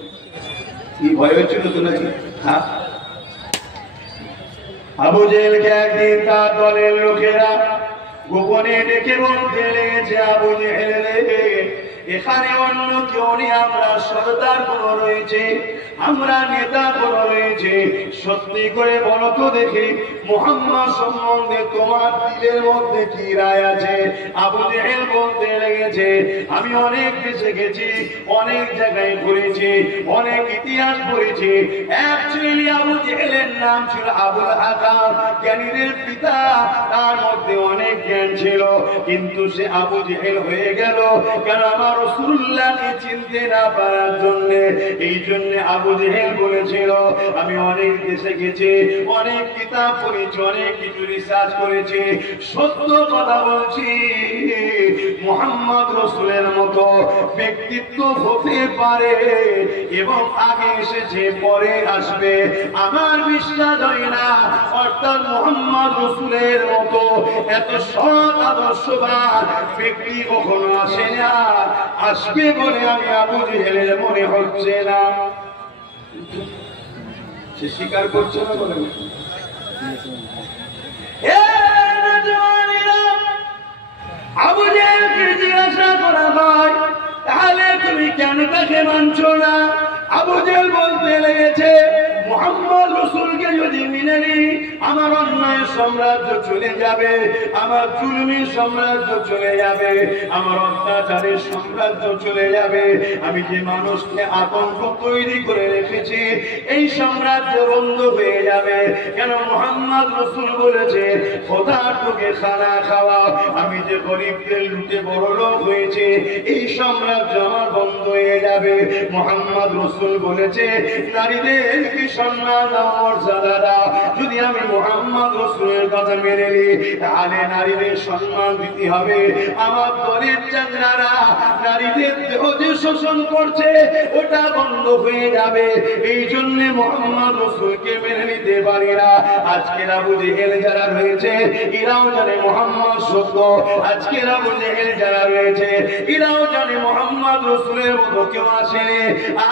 কি ভয় হয়েছিল তো নাকি? হ্যাঁ, আবু জেহেলকে একদিন তার দলের লোকেরা গোপনে ডেকে বলতে লেগেছে, আবু জেহেল রে, এখানে অন্য কেউ নেই, আমরা সরদার কোন রয়েছে, আমরা নেতা কোন রয়েছে, সত্যি করে বলো তো দেখি মুহাম্মদ সম্বন্ধে তোমার দিলের মধ্যে কি রায় আছে? আবু জেহেল বলতে লেগেছে, আমি অনেক দেশে গেছি, অনেক জায়গায় ঘুরেছি, অনেক ইতিহাস পড়েছি। অ্যাকচুয়ালি আবু জেহেলের নাম ছিল আবুল হাকাম, জ্ঞানীদের পিতা, তার মধ্যে অনেক জ্ঞান ছিল, কিন্তু সে আবু জেহেল হয়ে গেল কেন? আমার রাসূলুল্লাহকে চিনতে না পারার জন্য। এই জন্য আবু জেহেল বলেছিল, আমি অনেক দেশে গেছি, অনেক কিতাব পড়েছি, অনেক কিছু রিসার্চ করেছি, সত্য কথা বলছি, মুহাম্মদ রাসূলের মতো ব্যক্তিত্ব হতে পারে এবং আগে এসেছে, পরে আসবে, আমার বিশ্বাস হয় না। অর্থাৎ মুহাম্মদ রাসূলের মতো এত সৎ আদর্শবান ব্যক্তি কখনো আসে না, আসবে বলে আমি আবু জেহেলের মনে হচ্ছে না। সে স্বীকার করছে না বলে। আবু জেহেলকে জিজ্ঞাসা করা হয়, তাহলে তুমি কেন তাকে মানছো না? আবু জেহেল বলতে লেগেছে, মুহাম্মদ রাসূলকে যদি মেনে নিই, আমার অন্যায় সাম্রাজ্য চলে যাবে, আমার জুলুমি সাম্রাজ্য চলে যাবে, আমার অত্যাচারের সাম্রাজ্য চলে যাবে। আমি যে মানুষকে আতঙ্ক তৈরি করে রেখেছি, এই সাম্রাজ্য বন্ধ হয়ে যাবে। কেন? মুহাম্মদ রাসূল বলেছে, খোদার তোকে খানা খাওয়া। আমি যে গরিবদের লুটে বড় লোক হয়েছে, এই সাম্রাজ্য আমার বন্ধ হয়ে যাবে। মুহাম্মদ রাসূল বলেছে, নারীদেরকে সম্মান ও মর্যাদা দাও। যদি আমি মুহাম্মদ রাসূলের কথা মেনে নিই, তাহলে নারীদের সম্মান দিতে হবে। আমার দলের চাকরারা নারীদের দেহ যে শোষণ করছে, ওটা বন্ধ হয়ে যাবে। এই জন্য মুহাম্মদ রাসূলকে মেনে নিতে পারি না। আজকের আবু জেহেল যারা রয়েছে, এরাও জানে মুহাম্মদ সত্য। আজকের আবু জেহেল যারা রয়েছে, এরাও জানে মুহাম্মদ রাসূলের মতো কেউ আসেনি,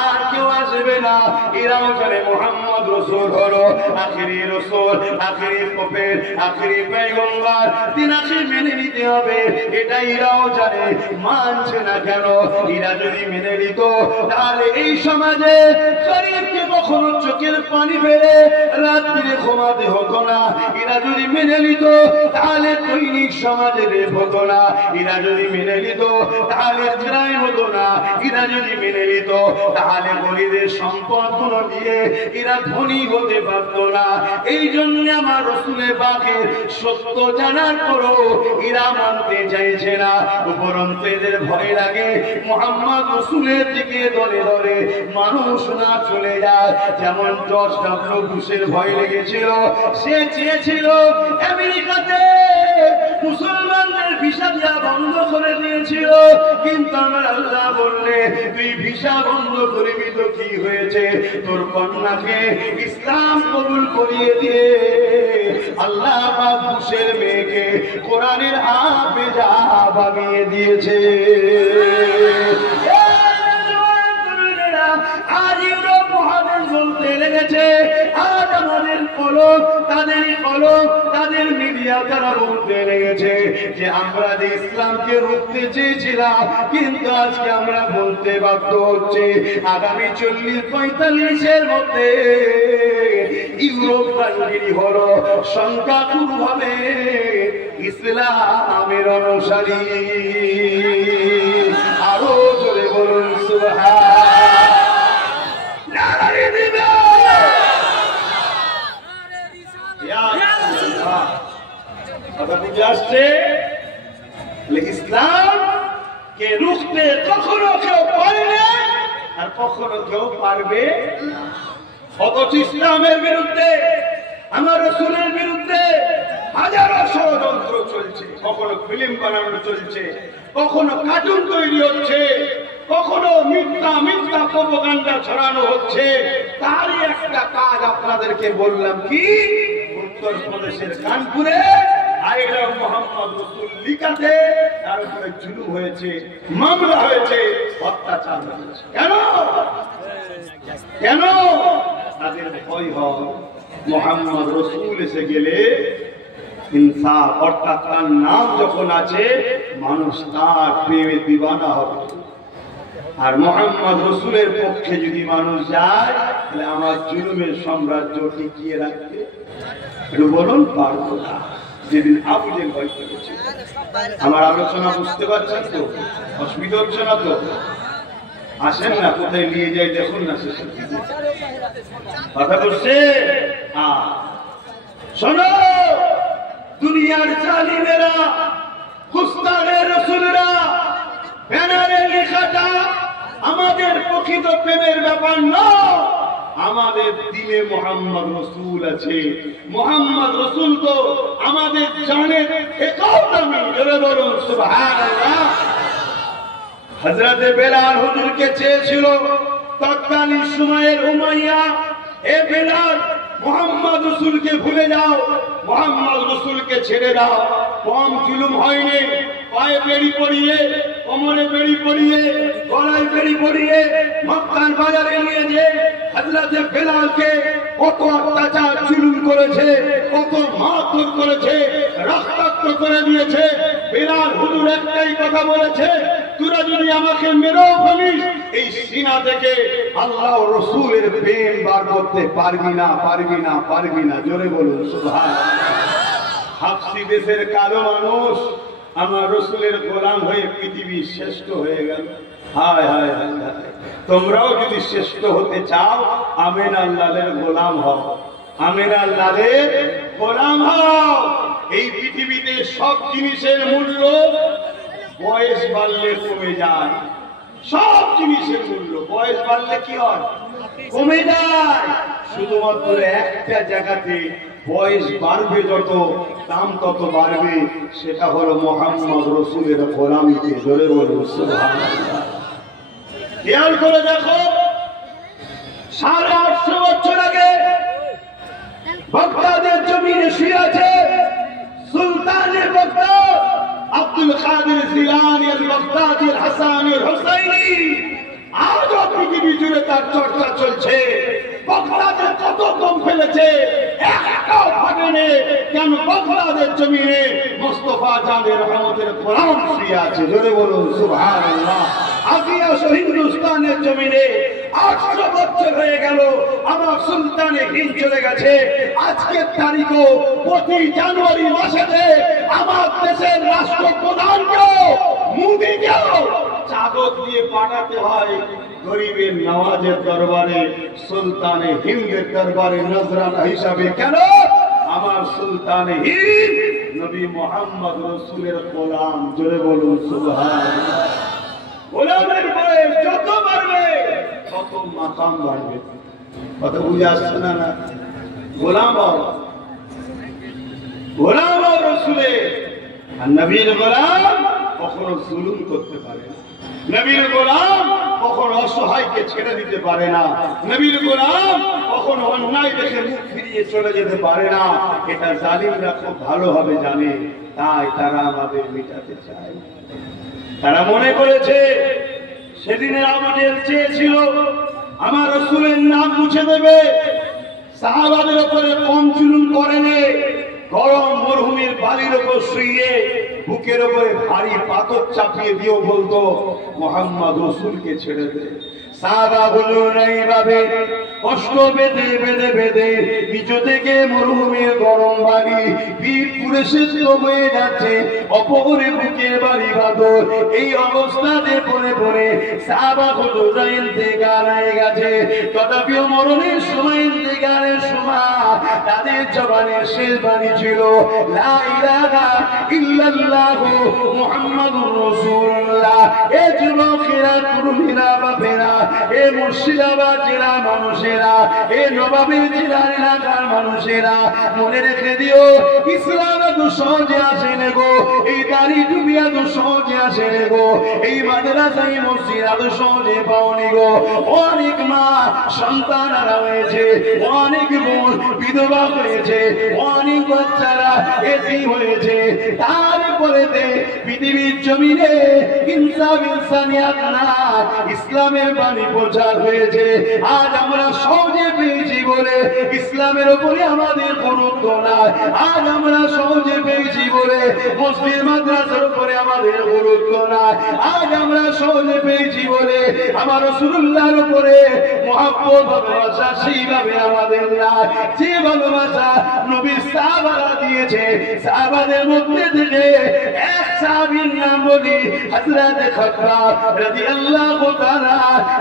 আর কেউ আসবে না। এরাও জানে মুহাম্মদ রাসূল হলো আখেরি রাসূল, আখেরি প্রফেট, আখেরি পয়গম্বর, তিনাকে মেনে নিতে হবে। এটা এরাও জানে, মানছে না কেন? এরা যদি মেনে নিত, তাহলে এই সমাজে গরিবকে কখনো চোখের পানি ফেলে রাত্রে ঘুমাতে হতো না। এরা যদি মেনে নিত, তাহলে দৈনিক সমাজে রেপ হতো না। এরা যদি মেনে নিত, তাহলে ক্রাইম হতো না। এরা যদি মেনে নিত, তাহলে গরিবের সম্পদ গুলো নিয়ে এরা ধনী হতে পারত না। এই জন্য আমার রাসূলের পাকের সত্য জানার পরও এরা মানতে চাইছে না। উপরন্তু এদের ভয় লাগে মুহাম্মদ রাসূলের দিকে ধরে ধরে মানুষ না চলে যায়। যেমন জর্জ ডব্লিউ বুশের ভয় লেগেছিল, সে চেয়েছিল আমেরিকাতে মুসলমানদের ভিসা দেওয়া বন্ধ করে দিয়েছিল, কিন্তু আমার আল্লাহ বললে, তুই ভিসা বন্ধ করবি তো কি হয়েছে, তোর কন্যাকে ইসলাম কবুল করিয়ে দিয়ে আল্লাহ পাক বুশের মেয়েকে কোরআনের হাফেজা বানিয়ে দিয়েছে। আজ ইউরোপ মহাদেশ বলতে লেগেছে, আজ আমাদের কলম, তাদেরই কলম, তাদের মিডিয়া তারা বলতে লেগেছে যে আমরা যে ইসলামকে রুখতে চেয়েছিলাম, কিন্তু আজকে আমরা বলতে বাধ্য হচ্ছে আগামী 40-45-এর মধ্যে ইউরোপ কান্ট্রি হলো সংখ্যাগুরুভাবে ইসলামের অনুসারী। আরো জোরে বলুন সুবহান। ইসলাম কে রুখতে কখনো কেউ পারবে আর কখনো কেউ পারবে। অথচ ইসলামের বিরুদ্ধে আমার রাসূলের বিরুদ্ধে হাজারো ষড়যন্ত্র চলছে, কখনো ফিল্ম বানানো চলছে, কখনো কার্টুন তৈরি হচ্ছে, কখনো মিথ্যা মিথ্যা প্রোপাগান্ডা ছড়ানো হচ্ছে। তারই একটা কাজ আপনাদেরকে বললাম, কি উত্তরপ্রদেশের কানপুরে আই লাভ মোহাম্মদ রাসূল লিখাতে তার উপরে জুলুম হয়েছে, মামলা হয়েছে, অত্যাচার হয়েছে। কেন কেন? তাদের ভয় হয় মোহাম্মদ রাসূল এসে গেলে ইনসাফ, অর্থাৎ তার নাম যখন আছে মানুষ তার প্রেমে দিওয়ানা হবে। আর মোহাম্মদ রাসূলের পক্ষে যদি মানুষ যায় তাহলে আমার জুলুমের সাম্রাজ্য টিকিয়ে রাখতে একটু বলুন পারবো না। যেদিন আবু জেহেল ভয় করেছে। আমার আলোচনা বুঝতে পারছেন তো? অসুবিধা হচ্ছে না তো? আসেন না, কোথায় নিয়ে যাই দেখুন না, শেষ কথা বলছে। শোনো, দুনিয়ার জালিমেরা, কুস্তানের রাসূলরা ব্যানারে লেখাটা আমাদের প্রকৃত প্রেমের ব্যাপার নয়। আমাদের দিলে মোহাম্মদ রাসূল আছে। মোহাম্মদ রাসূল তো আমাদের জানের একও দামি। জোরে বলুন সুবহানাল্লাহ। হযরতে বেলাল হুজুরকে চেয়েছিল তৎকালীন সময়ের উমাইয়া, এ বেলাল মোহাম্মদ রাসূলকে ভুলে যাও, মোহাম্মদ রাসূলকে ছেড়ে দাও। কম জুলুম হয়নি। পায়ে বেড়ি পরিয়ে, কোমরে বেড়ি পরিয়ে, গলায় বেড়ি পরিয়ে মক্কার বাজারে নিয়ে যে হযরতে বেলালকে কত অত্যাচার জুলুম করেছে, কত মারধর করেছে, রক্তাক্ত করে দিয়েছে। বেলাল হুজুর একটাই কথা বলেছে, তোরা যদি আমাকে মেরেও ফেলিস, এই সিনা থেকে আল্লাহ রাসূলের প্রেম বার করতে পারবি না, পারবি না, পারবি না। জোরে বলুন সুবহানাল্লাহ। হাবশি দেশের কালো মানুষ আমার রাসূলের গোলাম হয়ে পৃথিবীর শ্রেষ্ঠ হয়ে গেল। হায় হায় হায় হায়। তোমরাও যদি শ্রেষ্ঠ হতে চাও আমিনার লালের গোলাম হও, আমিনার লালের গোলাম হও। এই পৃথিবীতে সব জিনিসের মূল্য বয়স বাড়লে কমে যায়। সব জিনিসের মূল্য বয়স বাড়লে কি হয়? কমে যায়। শুধুমাত্র একটা জায়গাতে বয়স বাড়বে, যত দাম তত বাড়বে, সেটা হলো মোহাম্মদ রাসূলের গোলামিতে। জোরে বলুন সুবহানাল্লাহ। খেয়াল করে দেখো, 850 বছর আগে বাগদাদের জমিনে শুয়ে আছে সুলতানে বাগদাদ আব্দুল কাদের জিলানী আল বাগদাদি আল হাসানী আল হুসাইনি। আজও পৃথিবী জুড়ে তার চর্চা চলছে। বাগদাদের কত কম ফেলেছে, একটাও ভাঙেনি। কেন? বাগদাদের জমিনে মুস্তাফা জানের রহমতের কোরআন শুয়ে আছে। জোরে বলুন সুবহানাল্লাহ। আজিয়া হিন্দুস্তানের জমিনে 800 বছর হয়ে গেল আমার সুলতানে হিন্দ চলে গেছে। আজকের তারিখও প্রতি জানুয়ারি মাসেতে আমার দেশের রাষ্ট্রপ্রধানকেও, মোদিকেও চাদর দিয়ে পাঠাতে হয় গরিবের নওয়াজের দরবারে, সুলতানে হিন্দের দরবারে নজরানা হিসাবে। কেন? আমার সুলতানে হিন্দ নবী মোহাম্মদ রাসূলের গোলাম। জোরে বলুন সুবহানাল্লাহ। গোলামের বয়স যত বাড়বে তত মাকাম বাড়বে। কথা বুঝে আসছে না? না, গোলাম হও, গোলাম হও রাসূলের। আর নবীর গোলাম কখনো জুলুম করতে পারে না। নবীর গোলাম কখনো অসহায়কে ছেড়ে দিতে পারে না। নবীর গোলাম কখনো অন্যায় দেখে মুখ ফিরিয়ে চলে যেতে পারে না। এটা জালিমরা খুব ভালোভাবে জানে, তাই তারা আমাদের মেটাতে চায়। তারা মনে করেছে সেদিনের আমাদের চেয়েছিল আমার রাসূলের নাম মুছে দেবে। সাহাবাদের উপরে কম জুলুম করেনি। গরম মরুভূমির বালির উপর শুয়ে বুকের উপরে ভারী পাথর চাপিয়ে দিয়েও বলতো মোহাম্মদ রাসূলকে ছেড়ে দে। সাহাবাগুলো এইভাবে কষ্ট বেঁধে বেঁধে বেঁধে নিচু থেকে মরুভূমির গরম বালি পিঠ পুড়ে সিদ্ধ হয়ে যাচ্ছে, অপরে বুকে বাড়ি বাঁধর। এই অবস্থাতে পড়ে পড়ে সাহাবাগুলো ইন্তেকাল হয়ে গেল। গেছে, তথাপিও মরণের সময়, ইন্তেকালের সময় তাদের জবানের শেষ বাণী ছিল লা ইলাহা ইল্লাল্লাহু মুহাম্মাদুর রাসূলুল্লাহ। এ যুবকেরা, তরুণেরা, বাপেরা, এ মুর্শিদাবাদ জেলার মানুষেরা, এ নবাবের জেলার এলাকার মানুষেরা, মনে রেখে দিও, ইসলাম এত সহজে আসে না গো, এই দাড়ি টুপি এত সহজে আসে না গো, এই মাদ্রাসা, এই মসজিদ এত সহজে পাওনি গো। অনেক মা সন্তানরা হয়েছে, অনেক বোন বিধবা হয়েছে, অনেক বাচ্চারা এতিম হয়েছে, তারপরে পৃথিবীর জমিনে ইনসাফ, ইনসানিয়াত না, ইসলামের বাণী প্রচার হয়েছে। আজ আমরা সহজে পেয়েছি বলে ইসলামের উপরে আমাদের গুরুত্ব নাই, আজ আমরা সহজে পেয়েছি বলে মসজিদ মাদ্রাসার উপরে আমাদের গুরুত্ব নাই, আজ আমরা সহজে পেয়েছি বলে আমার রাসূলুল্লাহর উপরে মহব্বত, ভালোবাসা সেইভাবে আমাদের নাই। যে ভালোবাসা নবীর সাহাবারা দিয়েছে, সাহাবাদের মধ্যে থেকে এক সাহাবীর নাম বলি হযরত খাব্বাব রাদিয়াল্লাহু তাআলা।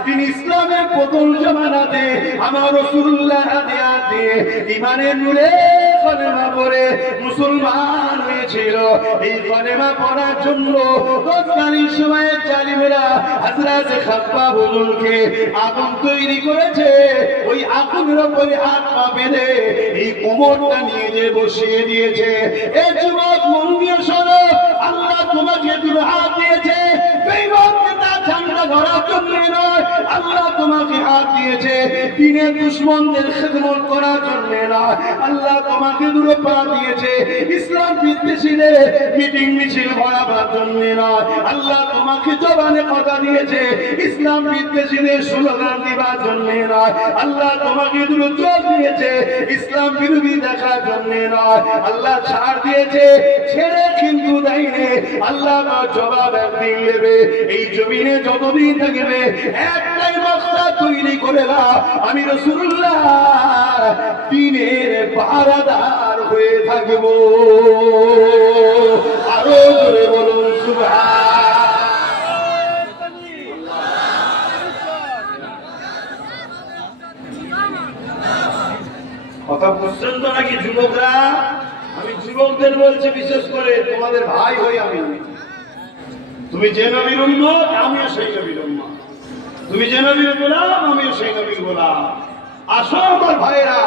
তিনি ইসলামের প্রথম জামানাতে আমার রাসূলুল্লাহ হাদিয়াতে ঈমানের নূরে কলেমা পড়ে মুসলমান হয়েছিল। এই কলেমা পড়ার জন্য তৎকালীন সময়ে জালিমেরা হযরত খাব্বাব হুজুরকে আগুন তৈরি করেছে, ওই আগুনের উপরে হাত পা বেঁধে এই কোমরটা নিয়ে যে বসিয়ে দিয়েছে। এই যুবক, মন দিয়ে শোনো, আল্লাহ তোমাকে দুটো হাত দিয়েছে, বেঈমানকে তার ঝান্ডা ধরার জন্য নয়, আল্লাহ তোমাকে হাত দিয়েছে দ্বীনের দুশমনদের খিদমত করার জন্য নয়, আল্লাহ তোমাকে দুটো পা দিয়েছে ইসলাম বিদ্বেষীদের মিটিং মিছিল করাবার জন্য নয়, আল্লাহ তোমাকে জবানে কথা দিয়েছে ইসলাম বিদ্বেষীদের স্লোগান দিবার জন্য নয়, আল্লাহ তোমাকে দুটো চোখ দিয়েছে ইসলাম বিরোধী দেখার জন্য নয়, আল্লাহ ছাড় দিয়েছে, ছেড়ে কিন্তু দেয়নি, আল্লাহ তার জবাব একদিন নেবে। এই জমিনে যতদিন থাকবে একটাই মাকসাদ তৈরি করে না, আমি রাসূলুল্লাহ দ্বীনের পাহারাদার হয়ে থাকবো। আরো জোরে বলুন সুবহান। কথা বুঝছেন তো নাকি যুবকরা? আমি যুবকদের বলছি, বিশেষ করে তোমাদের ভাই হই আমি। তুমি যে নবীর উম্মত, আমিও সেই নবীর উম্মত। তুমি যে নবীর গোলাম, আমিও সেই নবীর গোলাম। আসো আমার ভাইরা,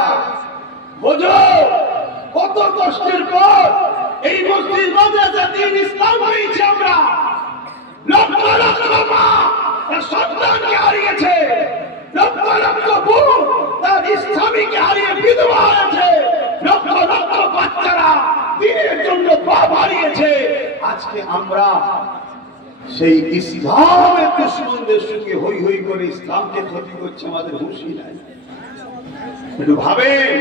বোঝো কত কষ্টের পর এই মসজিদ মাদ্রাসা দ্বীন ইসলাম হয়েছে। আমরা লক্ষ লক্ষ মা তার সন্তানকে হারিয়েছে, লক্ষ লক্ষ বোন তার স্বামীকে হারিয়ে বিধবা হয়েছে, লক্ষ লক্ষ বাচ্চারা দ্বীনের জন্য বাপ হারিয়েছে। আজকে আমরা সেই ইসলামের দুশমনদের সঙ্গে হই হই করে ইসলামকে ক্ষতি করছে, আমাদের হুঁশই নাই। একটু ভাবেন,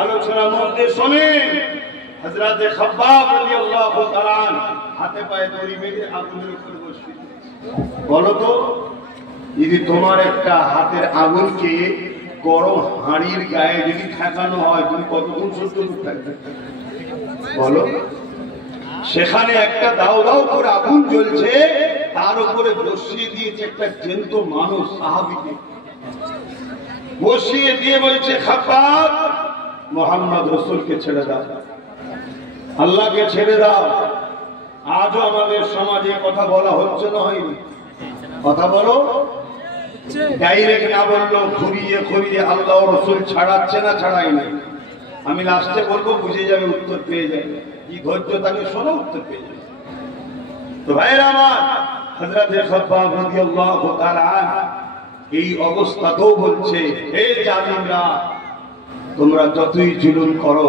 আলোচনা মধ্যে শোনেন। হযরত খাব্বাব রাদিয়াল্লাহু তাআলা হাতে পায়ে দড়ি বেঁধে আগুনের উপর বসে। বলো তো, যদি তোমার একটা হাতের আগুনকে গরম হাঁড়ির গায়ে যদি ঠেকানো হয়, তুমি কতক্ষণ সহ্য করতে থাকবে বলো? সেখানে একটা দাও দাও করে আগুন জ্বলছে, তার উপরে বসিয়ে দিয়েছে একটা জ্যান্ত মানুষ, সাহাবীকে বসিয়ে দিয়ে বলছে, খাব্বাব, মুহাম্মদ রাসূলকে ছেড়ে দাও, আল্লাহকে ছেড়ে দাও। আজও আমাদের সমাজে কথা বলা হচ্ছে না, হয়নি? কথা বলো, ডাইরেক্ট না বললো ঘুরিয়ে ঘুরিয়ে আল্লাহ রাসূল ছাড়াচ্ছে না ছাড়াই না। আমি লাস্টে বলবো, বুঝে যাবে, উত্তর পেয়ে যাবে। কি ধৈর্য তাকে শোনো, উত্তর পেয়ে যাবে। তো ভাইরা আমার, হযরত খাব্বাব রাদিয়াল্লাহু তাআলা এই অবস্থাতেও বলছে, হে জালিমরা, তোমরা যতই জুলুম করো,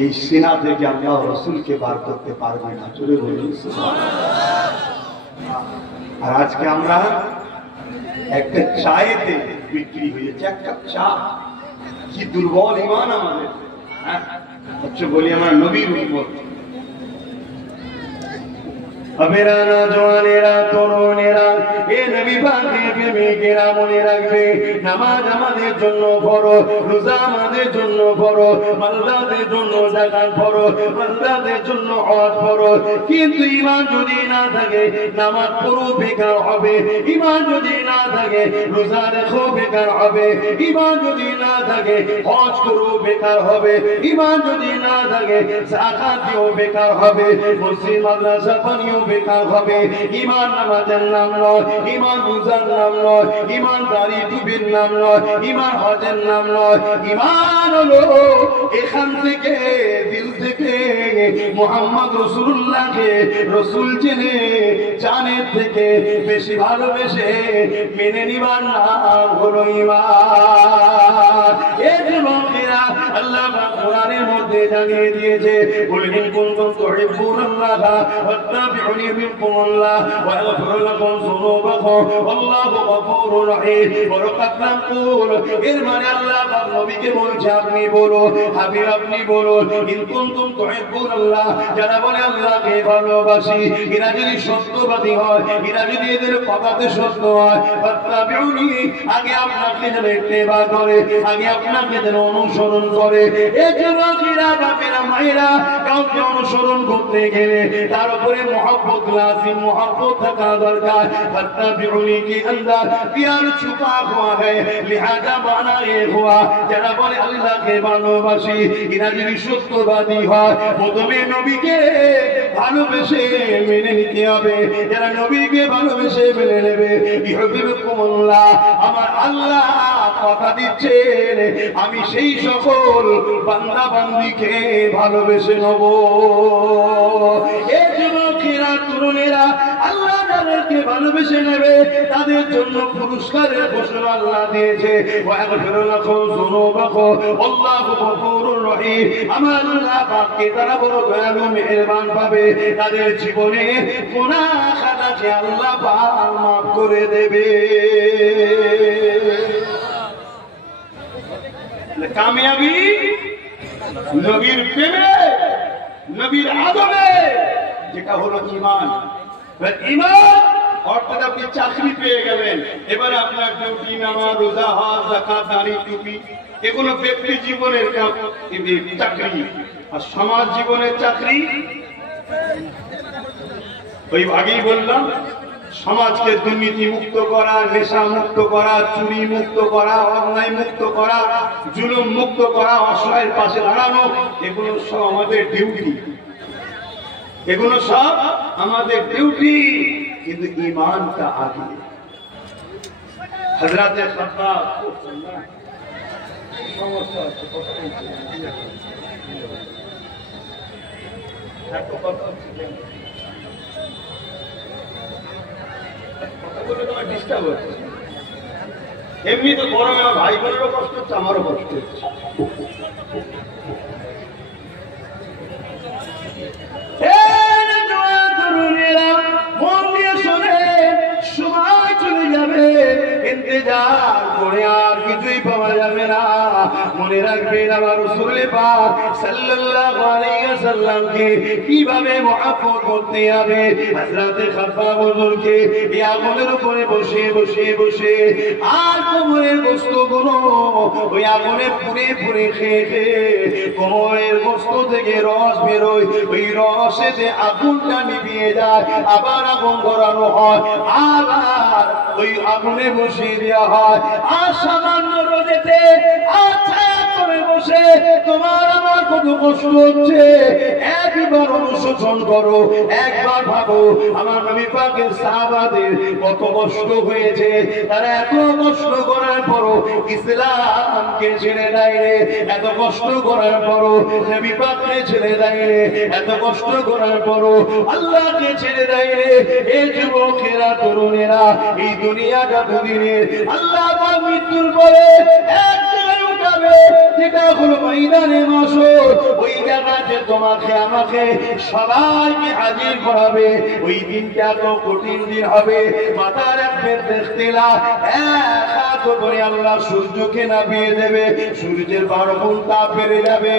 এই সিনা থেকে আল্লাহ রাসূলকে বার করতে পারবে না। জোরে বলুন সুবহানাল্লাহ। আর আজকে আমরা একটা চায়েতে বিক্রি হয়েছে, এক কাপ চা। কি দুর্বল ঈমান আমাদের! হচ্ছে বলি আমরা নবীর উম্মত। আবেরানা জওয়ানেরা তরুণেরা এ নবী পাকের প্রেমিকেরা মনে রাখবে নামাজ আমাদের জন্য ফরজ, রোজা আমাদের জন্য ফরজ, মালদাদের জন্য যাকাত ফরজ, মালদাদের জন্য হজ ফরজ। কিন্তু ঈমান যদি না থাকে নামাজ পড়ো বেকার হবে, ঈমান যদি না থাকে রোজা রাখো বেকার হবে, ঈমান যদি না থাকে হজ করো বেকার হবে, ঈমান যদি না থাকে যাকাত দিও বেকার হবে, মসজিদ মাদ্রাসা বানিও বেকার হবে। ঈমান নামাজের নাম নয়, ঈমান রোজার নাম নয়, ঈমান দাড়ি টুপির নাম নয়, ঈমান হজের নাম নয়। ঈমান হলো এখান থেকে দিল থেকে মুহাম্মদ রাসূলুল্লাহকে রাসূল জেনে জানের থেকে বেশি ভালোবেসে মেনে নিবার নাম হলো ঈমান। এই যুবকেরা আল্লাহ পাক কোরআনের মধ্যে জানিয়ে দিয়েছে কুল ইন কুনতুম তুহিব্বুনাল্লাহ ফাত্তাবিউনি ইউহিব্বুকুমুল্লাহ ওয়া ইয়াগফির লাকুম যুনুবাকুম আল্লাহু গফুরুর রহিম। বরকত নাকুল এর মানে আল্লাহ পাক নবীকে বলছে আপনি বলো, হাবিব আপনি বলো ইন কুনতুম তুহিব্বুনাল্লাহ, যারা বলে আল্লাহকে ভালোবাসি এরা যদি সত্যবাদী হয়, এরা যদি এদের কথাতে সত্য হয়, ফাত্তাবিউনি আগে আপনাকে যেন ইত্তেবা করে, আগে আপনাকে যেন অনুসরণ করে। এই যুবকেরা বাপেরা মায়েরা কাউকে অনুসরণ করতে গেলে তার উপরে मोहब्बत लाजिम, मोहब्बत থাকা দরকার। ফাত্তাবিউনি কি अंदर प्यार छुपा हुआ है, लिहाजा बनाए हुआ। যারা বলে আল্লাহকে ভালোবাসি এরা যদি সত্যবাদী হয় প্রথমে নবীকে ভালোবেসে মেনে নিতে হবে। যারা নবীকে ভালোবেসে মেনে নেবে ইউহিব্বুকুমুল্লাহ, আমার আল্লাহ কথা দিচ্ছেন আমি সেই সকল বান্দা বান্দীকে ভালোবেসে নেব। এই যুবকেরা তরুণেরা আল্লাহ যাদেরকে ভালোবেসে নেবে তাদের জন্য পুরস্কারের ঘোষণা আল্লাহ দিয়েছে ওয়া ইয়াগফিরু লাকুম যুনুবাকুম আল্লাহু গফুরুর রহিম। আমার আল্লাহ পাককে তারা বড় দয়ালু মেহেরবান পাবে, তাদের জীবনে গুনাহ খাতাকে আল্লাহ পাক মাফ করে দেবে। কামিয়াবি নবীর প্রেমে, নবীর আদবে, যেটা হলো ঈমান। ঈমান অর্থাৎ আপনি চাকরি পেয়ে গেলেন, এবারে আপনার ডিউটি নামাজ রোজা হজ যাকাত দাড়ি টুপি এগুলো ব্যক্তি জীবনের চাকরি, আর সমাজ জীবনের চাকরি ওই আগেই বললাম সমাজকে দুর্নীতি মুক্ত করা, নেশা মুক্ত করা, চুরি মুক্ত করা, অন্যায় মুক্ত করা, জুলুম মুক্ত করা, অসহায়ের পাশে দাঁড়ানো, এগুলো সব আমাদের ডিউটি, এগুলো সব আমাদের ডিউটি। কিন্তু ঈমানটা আগে। হযরতে খাত্তাব সমস্যা আছে, এমনি তো গরমে ভাই বোনেরও কষ্ট হচ্ছে, আমারও কষ্ট হচ্ছে। মন দিয়ে শোনে, সময় চলে যাবে, ইন্তজার করে আর কিছুই পাওয়া যাবে না। মনে রাখবেন আমার রাসূল পাক সাল্লাল্লাহু আলাইহি ওয়াসাল্লামকে কিভাবে মহব্বত করতে হবে। হযরতে খাব্বাব হুজুরকে এই আগুনের উপরে বসে বসে বসে আর কোমরের গোশতগুলো ওই আগুনে পুড়ে পুড়ে খেয়ে খেয়ে কোমরের গোশত থেকে রস বেরোয়, ওই রসেতে আগুনটা নিভিয়ে যায়, আবার আগুন ধরানো হয়, আবার ওই আগুনে বসিয়ে দেওয়া হয়। আর সামান্য রোদেতে আচ্ছা করে বসে তোমার আমার কত কষ্ট হচ্ছে একবার অনুশোচন করো, একবার ভাবো আমার নবী পাকের সাহাবাদের কত কষ্ট হয়েছে। তারা এত কষ্ট করার পরও ইসলামকে ছেড়ে দেয়, এত কষ্ট করার পরও নবী পাককে ছেড়ে দেয়, এত কষ্ট করার পরও আল্লাহকে ছেড়ে দেয়। এই যুবকেরা তরুণেরা এই দুনিয়াটা দুদিনের, আল্লাহ পাক মৃত্যুর পরে এক জায়গায় উঠাবে, যেটা হলো ময়দানে মাশর। ওই জায়গাতে তোমাকে আমাকে সবাইকে হাজির করাবে। ওই দিনটা তো কঠিন দিন হবে। মাথা রাখবেন দেখতেলা 1000 করে আল্লাহ সূর্যকে নামিয়ে দেবে, সূর্যের 12 গুণ তাপ বেড়ে যাবে।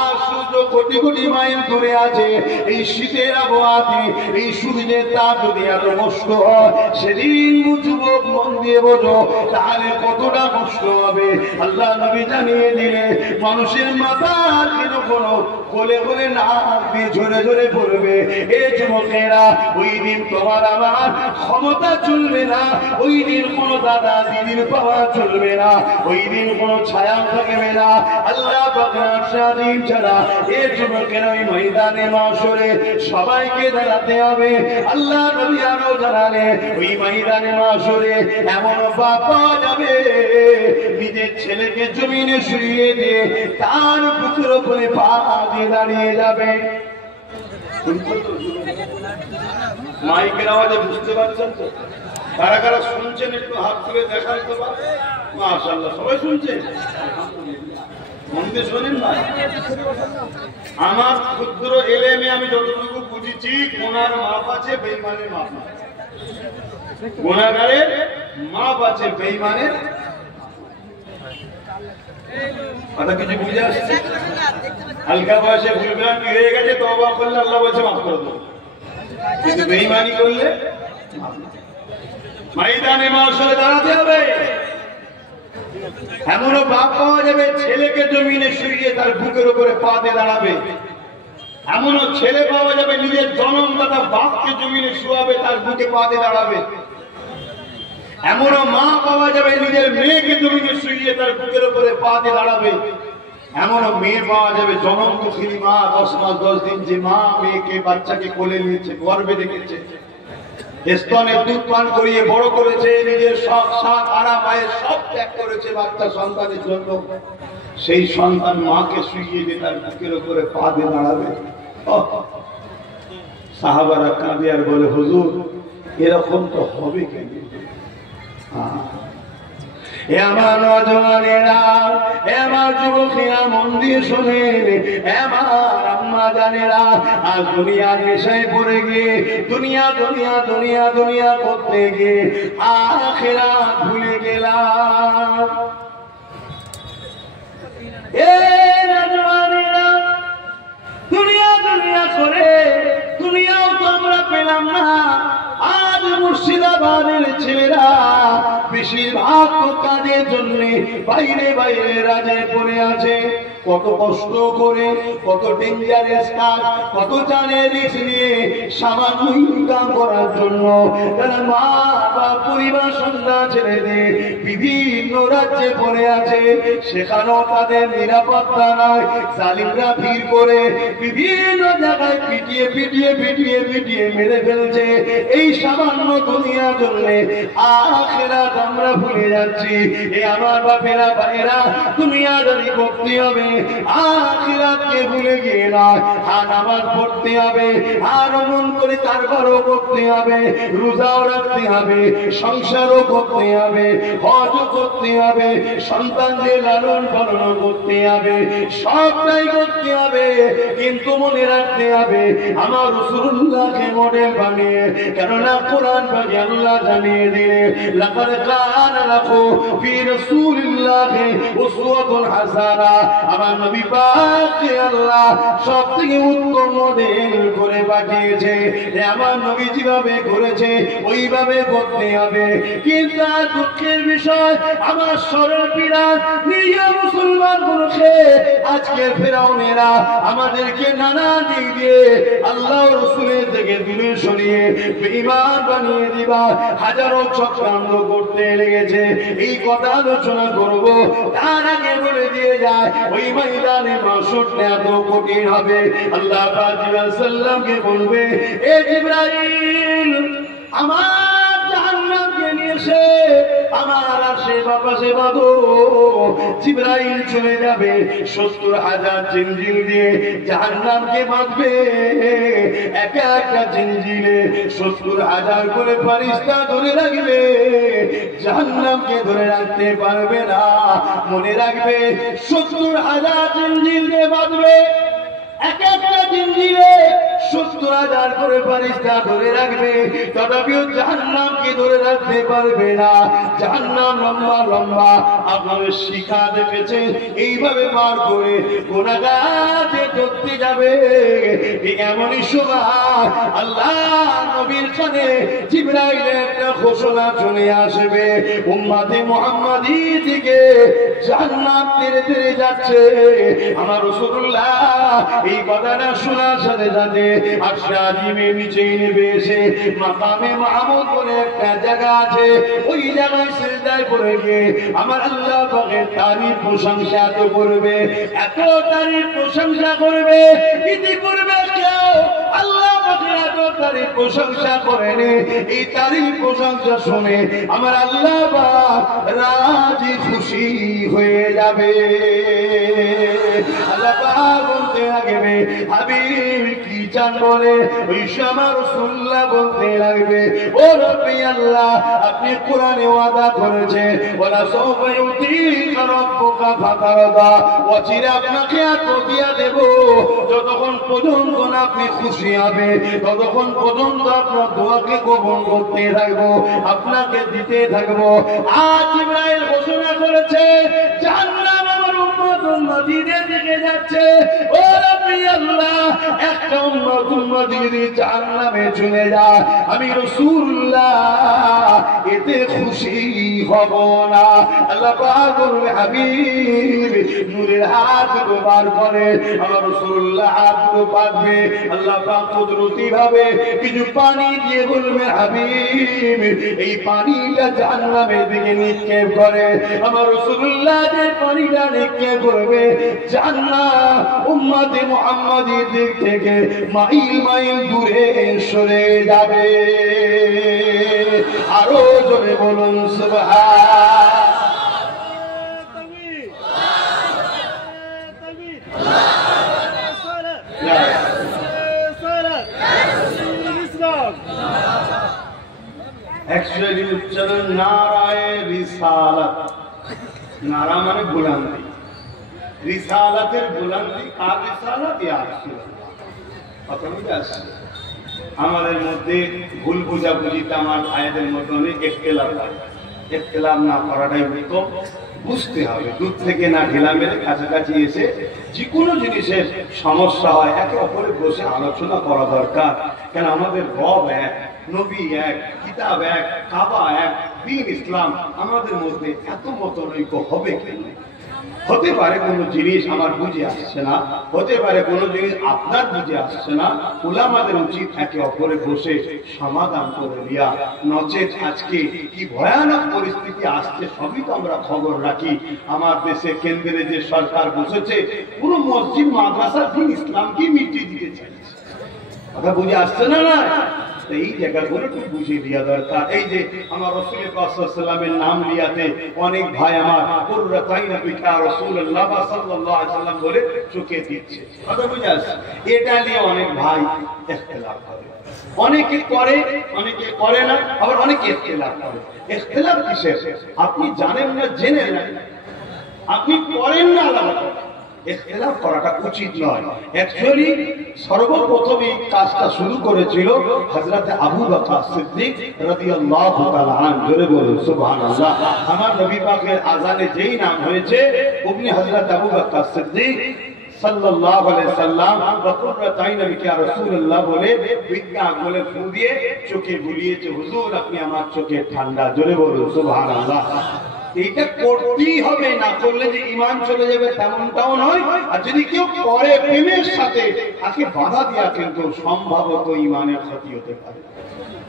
আর সূর্য কোটি কোটি মাইল দূরে আছে। এই শীতের আবহাওয়াতে এই সূর্যের তাপ যদি এত কষ্ট হয়, সেদিন যুবক মন দিয়ে বোঝো তাহলে কতটা কষ্ট হবে। আল্লাহ নবী জানিয়ে দিলে মানুষের মাথা কেন কোনো কোলে কোলে নাক দিয়ে ঝরে ঝরে পড়বে। এই যুবকেরা, ওই দিন তোমার আমার ক্ষমতা চলবে না, ওই দিন কোনো দাদা দিদির পাওয়া চলবে না, ওই দিন কোনো ছায়া থাকবে না। আল্লাহ পাকের স্বাধীন ছাড়া এই যুবকেরা ওই ময়দানে মাশরে সবাইকে দাঁড়াতে হবে। আল্লাহ নবী আরো জানালে ওই ময়দানে মাশরে এমন বাপ পাওয়া যাবে নিজের ছেলেকে জমিনে শুইয়ে দিয়ে তার বুকের উপরে পা দিয়ে দাঁড়িয়ে যাবে। মাইকের আওয়াজে বুঝতে পারছেন তো? কারা কারা শুনছেন একটু হাত তুলে দেখান তো। মাশাআল্লাহ, সবাই শুনছে? মন দিয়ে শোনেন ভাই। আমার ক্ষুদ্র এলেমে আমি যতটুকু বুঝেছি, গুনার মাপ আছে, বেঈমানের মাপ নাই। গুনাহগারের মাপ আছে, বেঈমানের কথা কিছু বুঝে আসছে? হালকা বয়সে ভুলভ্রান্তি হয়ে গেছে, তওবা করলে আল্লাহ বলছে মাফ করে দেবো, কিন্তু বেঈমানি করলে ময়দানে মাশরে দাঁড়াতে হবে। এমনও বাপ পাওয়া যাবে ছেলেকে জমিনে শুইয়ে তার বুকের উপরে পা দিয়ে দাঁড়াবে। এমনও ছেলে পাওয়া যাবে নিজের জন্মদাতা বাপকে জমিনে শুয়াবে, তার বুকে পা দিয়ে দাঁড়াবে। এমনও মা পাওয়া যাবে নিজের মেয়েকে জমিনে শুইয়ে তার বুকের উপরে পা দিয়ে দাঁড়াবে। এমনও মেয়ে পাওয়া যাবে জনমদুখিনী মা, 10 মাস 10 দিন যে মা মেয়েকে বাচ্চাকে কোলে নিয়েছে, গর্ভে রেখেছে, স্তনে দুধ পান করিয়ে বড় করেছে, নিজের শখ শাক আরাম আয়ের সব ত্যাগ করেছে বাচ্চা সন্তানের জন্য, সেই সন্তান মাকে শুইয়ে দিয়ে তার বুকের উপরে পা দিয়ে দাঁড়াবে। সাহাবারা কাঁদে আর বলে, হুজুর এরকম তো হবে কেন? এ আমার নওজওয়ানেরা, এ আমার যুবকেরা, মন দিয়ে শোনেন। এ আমার আম্মা জানেরা, আজ দুনিয়ার নেশায় পড়ে গিয়ে দুনিয়া দুনিয়া দুনিয়া দুনিয়া করতে গিয়ে আখিরাত ভুলে গেলাম। এ নওজওয়ানেরা, দুনিয়া দুনিয়া করে দুনিয়াও তো আমরা পেলাম না। আজ মুর্শিদাবাদের ছেলেরা বেশিরভাগ কাজের জন্য বাইরে বাইরে রাজায় পড়ে আছে। কত কষ্ট করে, কত ডেঞ্জারাস কাজ, কত জানের রিস্ক নিয়ে সামান্য ইনকাম করার জন্য তারা মা বা পরিবার সন্তান ছেড়ে দিয়ে বিভিন্ন রাজ্যে পড়ে আছে। সেখানেও তাদের নিরাপত্তা নয়, জালিমরা ভিড় করে বিভিন্ন জায়গায় পিটিয়ে পিটিয়ে পিটিয়ে পিটিয়ে মেরে ফেলছে। এই সামান্য দুনিয়ার জন্য আখিরাত আমরা ভুলে যাচ্ছি। এ আমার বাপেরা ভাইয়েরা, দুনিয়াদারি করতে হবে, আখিরাতকে ভুলে গিয়ে নয়। আর নামাজ পড়তে হবে, আর মন করে কারবারও করতে হবে, রোজাও রাখতে হবে, সংসারও করতে হবে, হজও করতে হবে, সন্তানদের লালন পালন করতে হবে, সবটাই করতে হবে। কিন্তু মনে রাখতে হবে আমার রাসূলুল্লাহকে মডেল বানিয়ে, কেননা কোরআন পাকে আল্লাহ জানিয়ে দিলে, লাকাদ কানা লাকুম ফি রাসূলিল্লাহি উসওয়াতুন হাসানাহ। আমার নবী পাককে আল্লাহ সবথেকে উত্তম মডেল করে পাঠিয়েছে। আমার নবী যেভাবে করেছে ওইভাবে করতে হবে। কিন্তু দুঃখের বিষয়, আমার সরল পীরা নিরীহ মুসলমান গুলোকে আজকের ফেরাউনেরা আমাদেরকে নানা দিক দিয়ে আল্লাহ রসুলের থেকে দূরে সরিয়ে বেঈমান বানিয়ে দিবা হাজারো চক্রান্ত করতে লেগেছে। এই কথা আলোচনা করব, তার আগে বলে দিয়ে যায় ওই ময়দানে মাশরটা এত কঠিন হবে। আল্লাহ পাক জিবরাইল সাল্লামকে বলবে, এ জিবরাইল, আমার জাহান্নামকে নিয়ে এসে আমার আশেপাশে বাঁধো। জিবরাইল চলে যাবে 70,000 জিনজিল দিয়ে জাহান্নামকে বাঁধবে। একা একটা জিনজিলে 70,000 করে ফেরেশতা ধরে রাখবে, জাহান্নামকে ধরে রাখতে পারবে না। মনে রাখবে 70,000 জিনজিল দিয়ে বাঁধবে, এক একটা জিঞ্জিরে 70,000 করে ফেরেশতা ধরে রাখবে, তথাপিও জাহান্নামকে ধরে রাখতে পারবে না। জাহান্নাম লম্বা লম্বা, আপনাদের শিখা দেখেছে, এইভাবে পার করে গুনাহগারকে ধরতে যাবে। ঠিক এমনই সময় আল্লাহ নবীর কানে জিবরাইলের একটা ঘোষণা চলে আসবে, উম্মতে মুহাম্মাদি দিকে জান্নাত ধীরে ধীরে যাচ্ছে। আমার রাসূলুল্লাহ এই কথাটা শোনার সাথে সাথে আরশে আজিমের নিচে নেমে এসে মাকামে মাহমুদ বলে একটা জায়গা আছে, ওই জায়গায় সিজদায় পড়ে গিয়ে আমার আল্লাহ পাকের তারিফ প্রশংসা তো করবে, এত তারিফ প্রশংসা করবে, ইতিপূর্বে কেউ আল্লাহ পাকের এত তারিফ প্রশংসা করেনি। এই তারিফ প্রশংসা শুনে আমার আল্লাহ পাক রাজি খুশি হয়ে যাবে। আল্লাহ পাক বলতে লাগবে, হাবিব কি চান বলে, ওই আমার রাসূলুল্লাহ বলতে লাগবে, ও রব্বি আল্লাহ, আপনি কোরআনে ওয়াদা করেছেন, ওয়ালা সাওফা ইউতিকা রাব্বুকা ফাতারদা, অচিরে আপনাকে এত দিয়া দেব, যতক্ষণ পর্যন্ত না আপনি খুশি হবে, ততক্ষণ পর্যন্ত আপনার দোয়াকে কবুল করতে থাকবো, আপনাকে দিতে থাকবো। আজ জিবরাইল ঘোষণা করেছে, জাহান্নাম আমার উম্মত উম্মতিদের দিকে যাচ্ছে। ও রব্বি আল্লাহ, একটা উম্মত উম্মতি জাহান্নামে চলে যায়, আমি রাসূলুল্লাহ এতে খুশি হব না। আল্লাহ পাক বলবে, হাবিব নূরের হাত বার করে আমার রাসূলুল্লাহ হাত পাকবে, আল্লাহ পাক কুদরতি ভাবে কিছু পানি দিয়ে বলবে, হাবিব এই পানিটা জাহান্নামের দিকে নিক্ষেপ করে। আমার রাসূলুল্লাহ যে পানিটা নিক্ষেপ করবে, জান্নাত উম্মতে মুহাম্মাদির দিক থেকে মাইল মাইল দূরে সরে যাবে। আরো জোরে বলুন সুবহান। অ্যাকচুয়ালি উচ্চারণ নারায়ে রিসালাত, নারা মানে বুলন্দি, রিসালাতের বুলন্দি, কার রিসালাত? ইয়া রাসূলুল্লাহ। কথা বুঝে আসছে? আমাদের মধ্যে ভুল বুঝাবুঝিতে আমার ভাইদের মধ্যে অনেক ইখতিলাফ হয়। ইখতিলাফ না করাটাই উত্তম, বুঝতে হবে। দূর থেকে না ঢিলা মেরে কাছাকাছি এসে যে কোনো জিনিসের সমস্যা হয় একে অপরে বসে আলোচনা করা দরকার। কেন আমাদের রব এক, নবী এক, কিতাব এক, কাবা এক, দ্বীন ইসলাম, আমাদের মধ্যে এত মতনৈক্য হবে কেন? হতে পারে কোনো জিনিস আমার বুঝে আসছে না, হতে পারে কোনো জিনিস আপনার বুঝে আসছে না, উলামাদের উচিত একে অপরে বসে সমাধান করে দেয়া। নচেত আজকে কি ভয়ানক পরিস্থিতি আসছে সবই তো আমরা খবর রাখি। আমার দেশে কেন্দ্রে যে সরকার বসেছে, পুরো মসজিদ মাদ্রাসা দ্বীন ইসলামকে মিটিয়ে দিতে চাইছে। কথা বুঝে আসছে না? না, এই জায়গাগুলো একটু বুঝিয়ে দেওয়া দরকার। এই যে আমার রাসূল পাক সাল্লাল্লাহু আলাইহি ওয়াসাল্লামের নাম লিয়াতে অনেক ভাই আমার কুররাতাইনা বিকা রাসূলুল্লাহ সাল্লাল্লাহু আলাইহি ওয়াসাল্লাম বলে চোখে দিচ্ছে। কথা বুঝে আসছে? এটা নিয়ে অনেক ভাই ইখতিলাফ করে, অনেকে করে অনেকে করে না, আবার অনেকে ইখতিলাফ করে। ইখতিলাফ কিসের? আপনি জানেন না, জেনে না, আপনি করেন না, আলাদা কথা। ইখতিলাফ করাটা উচিত নয়। অ্যাকচুয়ালি সর্বপ্রথম এই কাজটা শুরু করেছিল হযরত আবু বকর সিদ্দিক রাদিয়াল্লাহু তাআলা আনহু। জোরে বলুন সুবহানাল্লাহ। আমার নবী পাকের আযানে যেই নাম হয়েছে উনি হযরত আবু বকর সিদ্দিক সাল্লাল্লাহু আলাইহি সাল্লাম কুররাতাইনা বিকা রাসূলুল্লাহ বলে বিজ্ঞা বলে ফু দিয়ে চোখে বুলিয়েছে, হুজুর আপনি আমার চোখে ঠান্ডা। জোরে বলুন সুবহানাল্লাহ। এইটা করতেই হবে, না করলে যে ঈমান চলে যাবে তেমনটাও নয়। আর যদি কেউ করে প্রেমের সাথে, তাকে বাধা দেওয়া কিন্তু সম্ভবত ঈমানের ক্ষতি হতে পারে।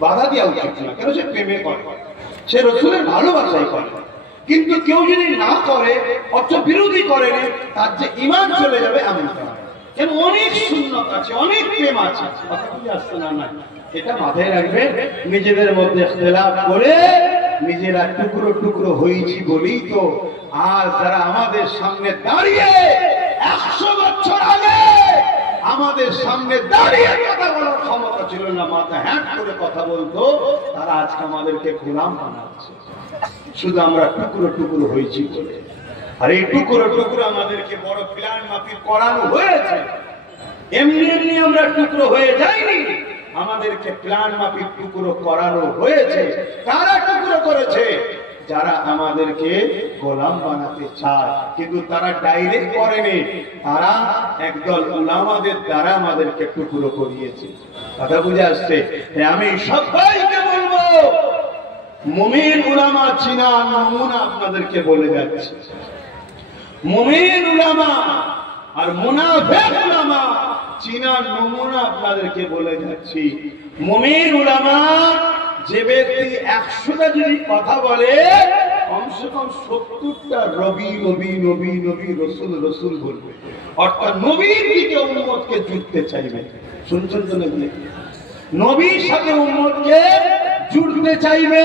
বাধা দেওয়া উচিত না, কেন সে প্রেমে করে, সে রাসূলের ভালোবাসাই করে। কিন্তু কেউ যদি না করে, অর্থ বিরোধী করে, তার যে ঈমান চলে যাবে এমনটা নয়। কেন অনেক সুন্নাত আছে, অনেক প্রেম আছে। কথা বুঝে আসছে না? না, এটা মাথায় রাখবেন। নিজেদের মধ্যে ইখতিলাফ করে নিজেরা টুকরো টুকরো হয়েছি বলেই তো আজ যারা আমাদের সামনে দাঁড়িয়ে 100 বছর আগে আমাদের সামনে দাঁড়িয়ে কথা বলার ক্ষমতা ছিল না, মাথা হ্যাট করে কথা বলতো, তারা আজকে আমাদেরকে গোলাম বানাচ্ছে। শুধু আমরা টুকরো টুকরো হয়েছি বলে। আর এই টুকরো টুকরো আমাদেরকে বড় প্ল্যান মাফিক করানো হয়েছে। এমনি এমনি আমরা টুকরো হয়ে যাইনি, আমাদেরকে প্ল্যান মাফিক টুকরো করানো হয়েছে। কারা টুকরো করেছে? যারা আমাদেরকে গোলাম বানাতে চায়, কিন্তু তারা ডাইরেক্ট করেনি, তারা একদল উলামাদের দ্বারা আমাদেরকে টুকরো করিয়েছে। কথা বুঝে আসছে? আমি সবাইকে বলবো, মুমিন উলামা চিনা নমুনা আপনাদেরকে বলে যাচ্ছে। মুমিন উলামা আর মুনাফিক উলামা চিনা নমুনা আপনাদেরকে বলে যাচ্ছি। মুমিন উলামা যে ব্যক্তি 100টা যদি কথা বলে, কমসে কম 70টা রবি নবী নবী নবী রসুল রসুল বলবে, অর্থাৎ নবীর দিকে উম্মতকে জুড়তে চাইবে। শুনছেন তো নাকি? নবীর সাথে উম্মতকে জুড়তে চাইবে।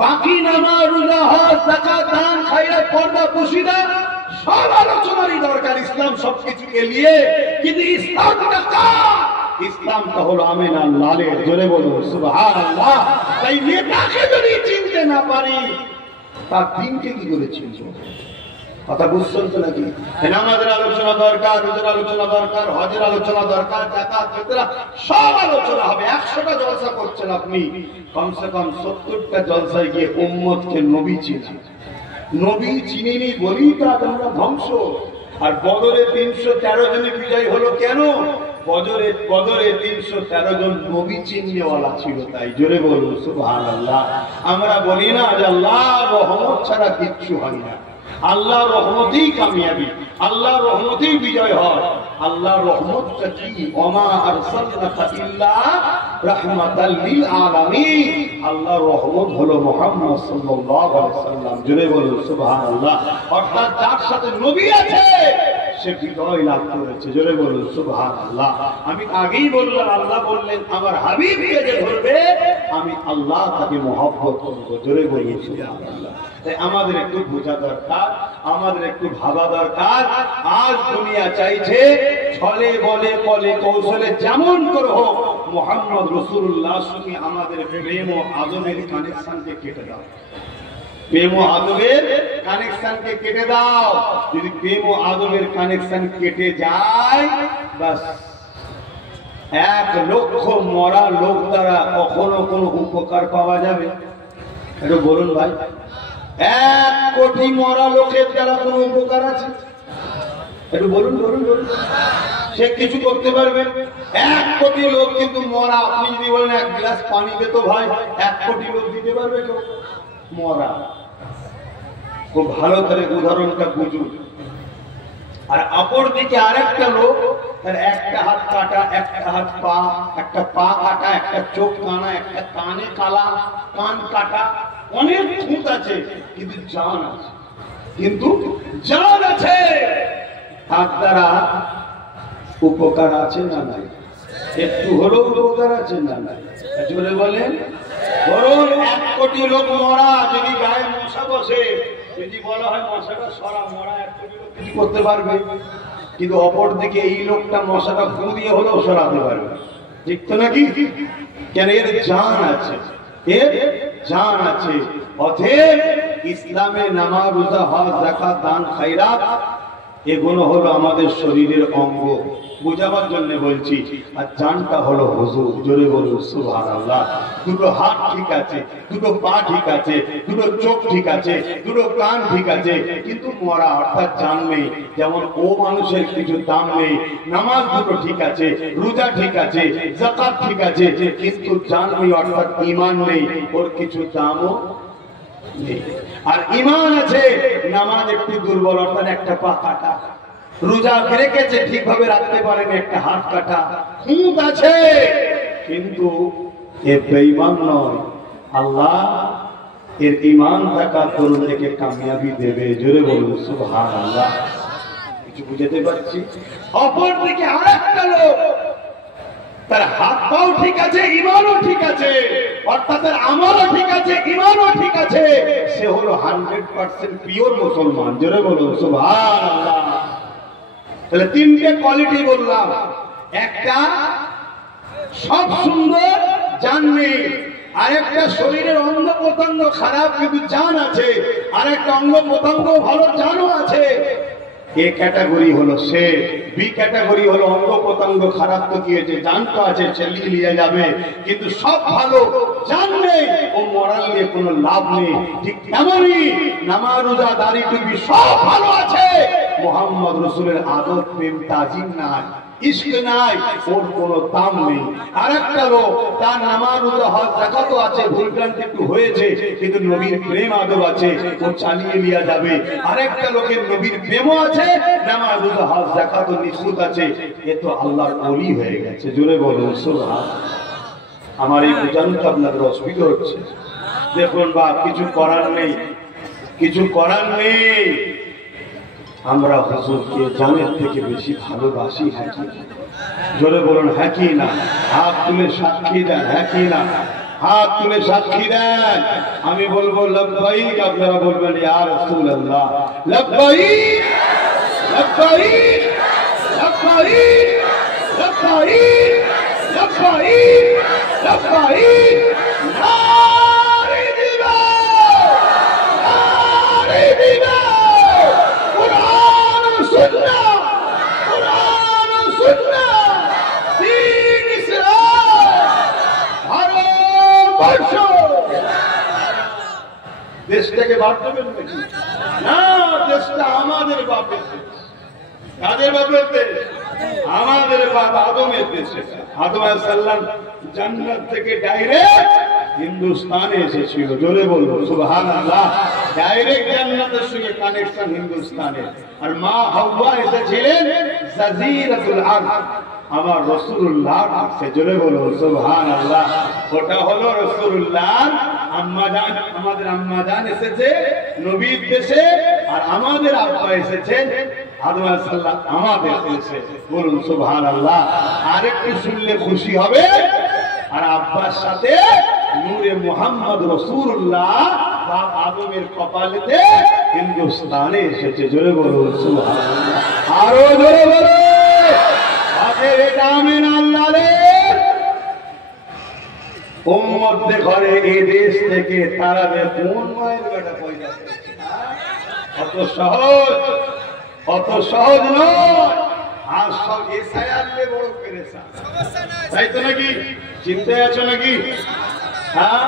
বাকি নামাজ, রোজা, হজ, যাকাত, দান, খায়রাত, পর্দা, পশিদা সব আলোচনারই দরকার, ইসলাম সবকিছুকে নিয়ে। কিন্তু ইসলামটা কার? ইসলামটা হলো আমিন আল্লাহর। জোরে বলুন সুবহানাল্লাহ। তাই নেতাকে যদি চিনতে না পারি, তার দিনকে কি করে চিনবো? কথা বুঝছেন তো নাকি? নামাজের আলোচনা দরকার, রোজার আলোচনা দরকার, হজের আলোচনা দরকার, যাকাত, ফিতরা সব আলোচনা হবে। 100টা জলসা করছেন আপনি, কমসে কম 70টা জলসায় গিয়ে উম্মতকে নবী চিনি। নবী চিনিনি বলি তো আজ আমরা ধ্বংস। আর বদরে 313 জনে বিজয় হলো কেন? বদরে 313 জন নবী চিননেওয়ালা ছিল, তাই। জোরে বলুন সুবহানাল্লাহ। আমরা বলি না যে আল্লাহর রহমত ছাড়া কিচ্ছু হয় না, আল্লাহর রহমতেই কামিয়াবি, আল্লাহর রহমতেই বিজয় হয়। আল্লাহর রহমতটা কি? ওমা আরসালনাকা ইল্লা রাহমাতাল লিল আলামিন। আল্লাহর রহমত হলো মুহাম্মদ সাল্লাল্লাহু আলাইহি ওয়াসাল্লাম। জোরে বলুন সুবহানাল্লাহ। অর্থাৎ যার সাথে নবী আছে সে বিজয় লাভ করেছে। জোরে বলুন সুবহানাল্লাহ। আমি আগেই বললাম, আল্লাহ বললেন আমার হাবিবকে যে ধরবে আমি আল্লাহ তাকে মহব্বত করব। জোরে বলুন সুবহানাল্লাহ। তাই আমাদের একটু বোঝা দরকার, আমাদের একটু ভাবা দরকার। আজ দুনিয়া চাইছে ছলে বলে কলে কৌশলে যেমন করে হোক মুহাম্মদ রাসূলুল্লাহর সঙ্গে আমাদের প্রেম ও আদবের কানেকশনকে কেটে দাও। প্রেম ও আদবের কানেকশনকে কেটে দাও। যদি প্রেম ও আদবের কানেকশন কেটে যায়, বাস 1 লক্ষ মরা লোক দ্বারা কখনো কোনো উপকার পাওয়া যাবে? একটু বলুন ভাই, 1 কোটি মরা লোকের দ্বারা কোনো উপকার আছে? একটু বলুন বলুন বলুন। সে কিছু করতে পারবে? 1 কোটি লোক কিন্তু মরা। আপনি যদি বলেন 1 গ্লাস পানি দে তো ভাই, 1 কোটি লোক দিতে পারবে কেউ? মরা। খুব ভালো করে উদাহরণটা বুঝুন। আর অপর দিকে আরেকটা লোক, তার একটা হাত কাটা, একটা হাত পা, একটা পা কাটা, একটা চোখ কানা, একটা কানে কালা, কান কাটা, অনেক খুঁত আছে, কিন্তু জান আছে। কিন্তু জান আছে, তার দ্বারা উপকার আছে না নাই? একটু হলেও উপকার আছে না নাই? জোরে বলেন। ধরুন 1 কোটি লোক মরা, যদি গায়ে মশা বসে, যদি বলা হয় মশাটা সরা, মরা 1 কোটি লোক কিছু করতে পারবে? কিন্তু অপর দিকে এই লোকটা মশাটা ফু দিয়ে হলেও সরাতে পারবে, ঠিক তো নাকি? কেন? এর জান আছে, এর জান আছে। অতএব ইসলামে নামাজ, রোজা, হজ, যাকাত, দান, খায়রাত এগুলো হলো আমাদের শরীরের অঙ্গ, বুঝাবার জন্য বলছি। আর জানটা হলো হুজুর। জোরে বলুন সুবহানাল্লাহ। দুটো হাত ঠিক আছে, দুটো পা ঠিক আছে, দুটো চোখ ঠিক আছে, দুটো কান ঠিক আছে, কিন্তু মরা অর্থাৎ জান নেই। যেমন ও মানুষের কিছু দাম নেই। নামাজ দুটো ঠিক আছে, রোজা ঠিক আছে, যাকাত ঠিক আছে, কিন্তু জান নেই অর্থাৎ ঈমান নেই, ওর কিছু দামও নেই। আর ঈমান আছে, নামাজ একটু দুর্বল অর্থাৎ একটা পা কাটা, রোজা রেখেছে ঠিকভাবে রাখতে পারেন, একটা হাত কাটা, খুঁত আছে, কিন্তু এ বেঈমান নয়। আল্লাহ এর ঈমান থাকা তরুণকে কামিয়াবি দেবে। জোরে বলুন সুবহানাল্লাহ। কিছু বুঝতে পারছি? অপর দিকে আরেকটা লোক, তার হাত পাও ঠিক আছে, ঈমানও ঠিক আছে, অর্থাৎ তার আমলও ঠিক আছে, ঈমানও ঠিক আছে, সে হলো 100% পিওর মুসলমান। জোরে বলুন সুবহানাল্লাহ। তাহলে 3টে কোয়ালিটি বললাম। একটা সব সুন্দর, জান নেই। আরেকটা শরীরের অঙ্গ প্রত্যঙ্গ খারাপ কিন্তু জান আছে, আরেকটা অঙ্গ প্রত্যঙ্গ ভালো, জানও আছে। এ ক্যাটাগরি হলো সে বি ক্যাটাগরি হলো অঙ্গ প্রত্যঙ্গ খারাপ তো কি হয়েছে, জান তো আছে, চালিয়ে নিয়ে যাবে, কিন্তু সব ভালো, জান নেই, ও মরাল নিয়ে কোনো লাভ নেই। ঠিক তেমনই নামাজ রোজা দাড়ি টুপি সব ভালো আছে, মুহাম্মদ রাসূলের আদব প্রেম তাজিম নাই, ইশক নাই, ওর কোনো দাম নেই। আরেকটা লোক তার নামাজ রোজা হজ যাকাত আছে, ভুলভ্রান্তি একটু হয়েছে, কিন্তু নবীর প্রেম আদব আছে, ও চালিয়ে নিয়ে যাবে। আরেকটা লোকের নবীর প্রেমও আছে, নামাজ রোজা হজ যাকাত নিখুঁত আছে, এ তো আল্লাহর ওলি হয়ে গেছে। জোরে বলুন সুবহানাল্লাহ। আমার এই বোঝানোটা আপনাদের অসুবিধা হচ্ছে। দেখুন বাপ, কিছু করার নেই, কিছু করার নেই। আমরা হুজুরকে জানের থেকে বেশি ভালোবাসি, হ্যাঁ কি? জোরে বলুন হ্যাঁ কি না? হাত তুলে সাক্ষী দেন, হ্যাঁ কি না? হাত তুলে সাক্ষী দেন। আমি বলবো লব্বাইক, আপনারা বলবেন ইয়া রাসূলুল্লাহ। লব্বাইক লব্বাইক লব্বাইক লব্বাইক লব্বাইক লব্বাইক। নারে দিবা, নারে দিবা। কুরআন সুন্নাহ, কুরআন সুন্নাহ, দ্বীন ইসলাম, ভারতবর্ষ। দেশটাকে বাদ দেবেন নাকি? না, দেশটা আমাদের বাপের দেশ। কাদের বাপের দেশ? আমাদের বাপ আদমের দেশে। আদম আলাইহিস সালাম জান্নাত থেকে ডাইরেক্ট হিন্দুস্তানে এসেছিল। জোরে বলবো সুবহানাল্লাহ। ডাইরেক্ট জান্নাতের সঙ্গে কানেকশন হিন্দুস্তানে। আর মা হাওয়া এসেছিলেন জাজিরাতুল আরব, আমার রাসূলুল্লাহ কাছে। জোরে বলবো সুবহানাল্লাহ। ওটা হলো রাসূলুল্লাহ আম্মাজান। আমাদের আম্মাজান এসেছে নবীর দেশে, আর আমাদের আব্বা এসেছেন আদম আলাইহিস সালাম আমাদের দেশে। বলুন সুবহানাল্লাহ। আরেকটু শুনলে খুশি হবে। আর আব্বার সাথে নূরে মুহাম্মদ রাসূলুল্লাহ বা আদমের কপালেতে হিন্দুস্তানে এসেছে। জোরে বলুন সুবহানাল্লাহ। আরো জোরে বলুন। আখের এটা আমিন আল্লাহ রে। উম্মতদের ঘরে এই দেশ থেকে তারাবে কোন মায়ের বেটা পয়দা করেছে? অত সহজ, অত সহজ নয়। আর সব এসআইআরলে বড় পেরেশান, তাই তো নাকি? চিন্তায় আছো নাকি? হ্যাঁ,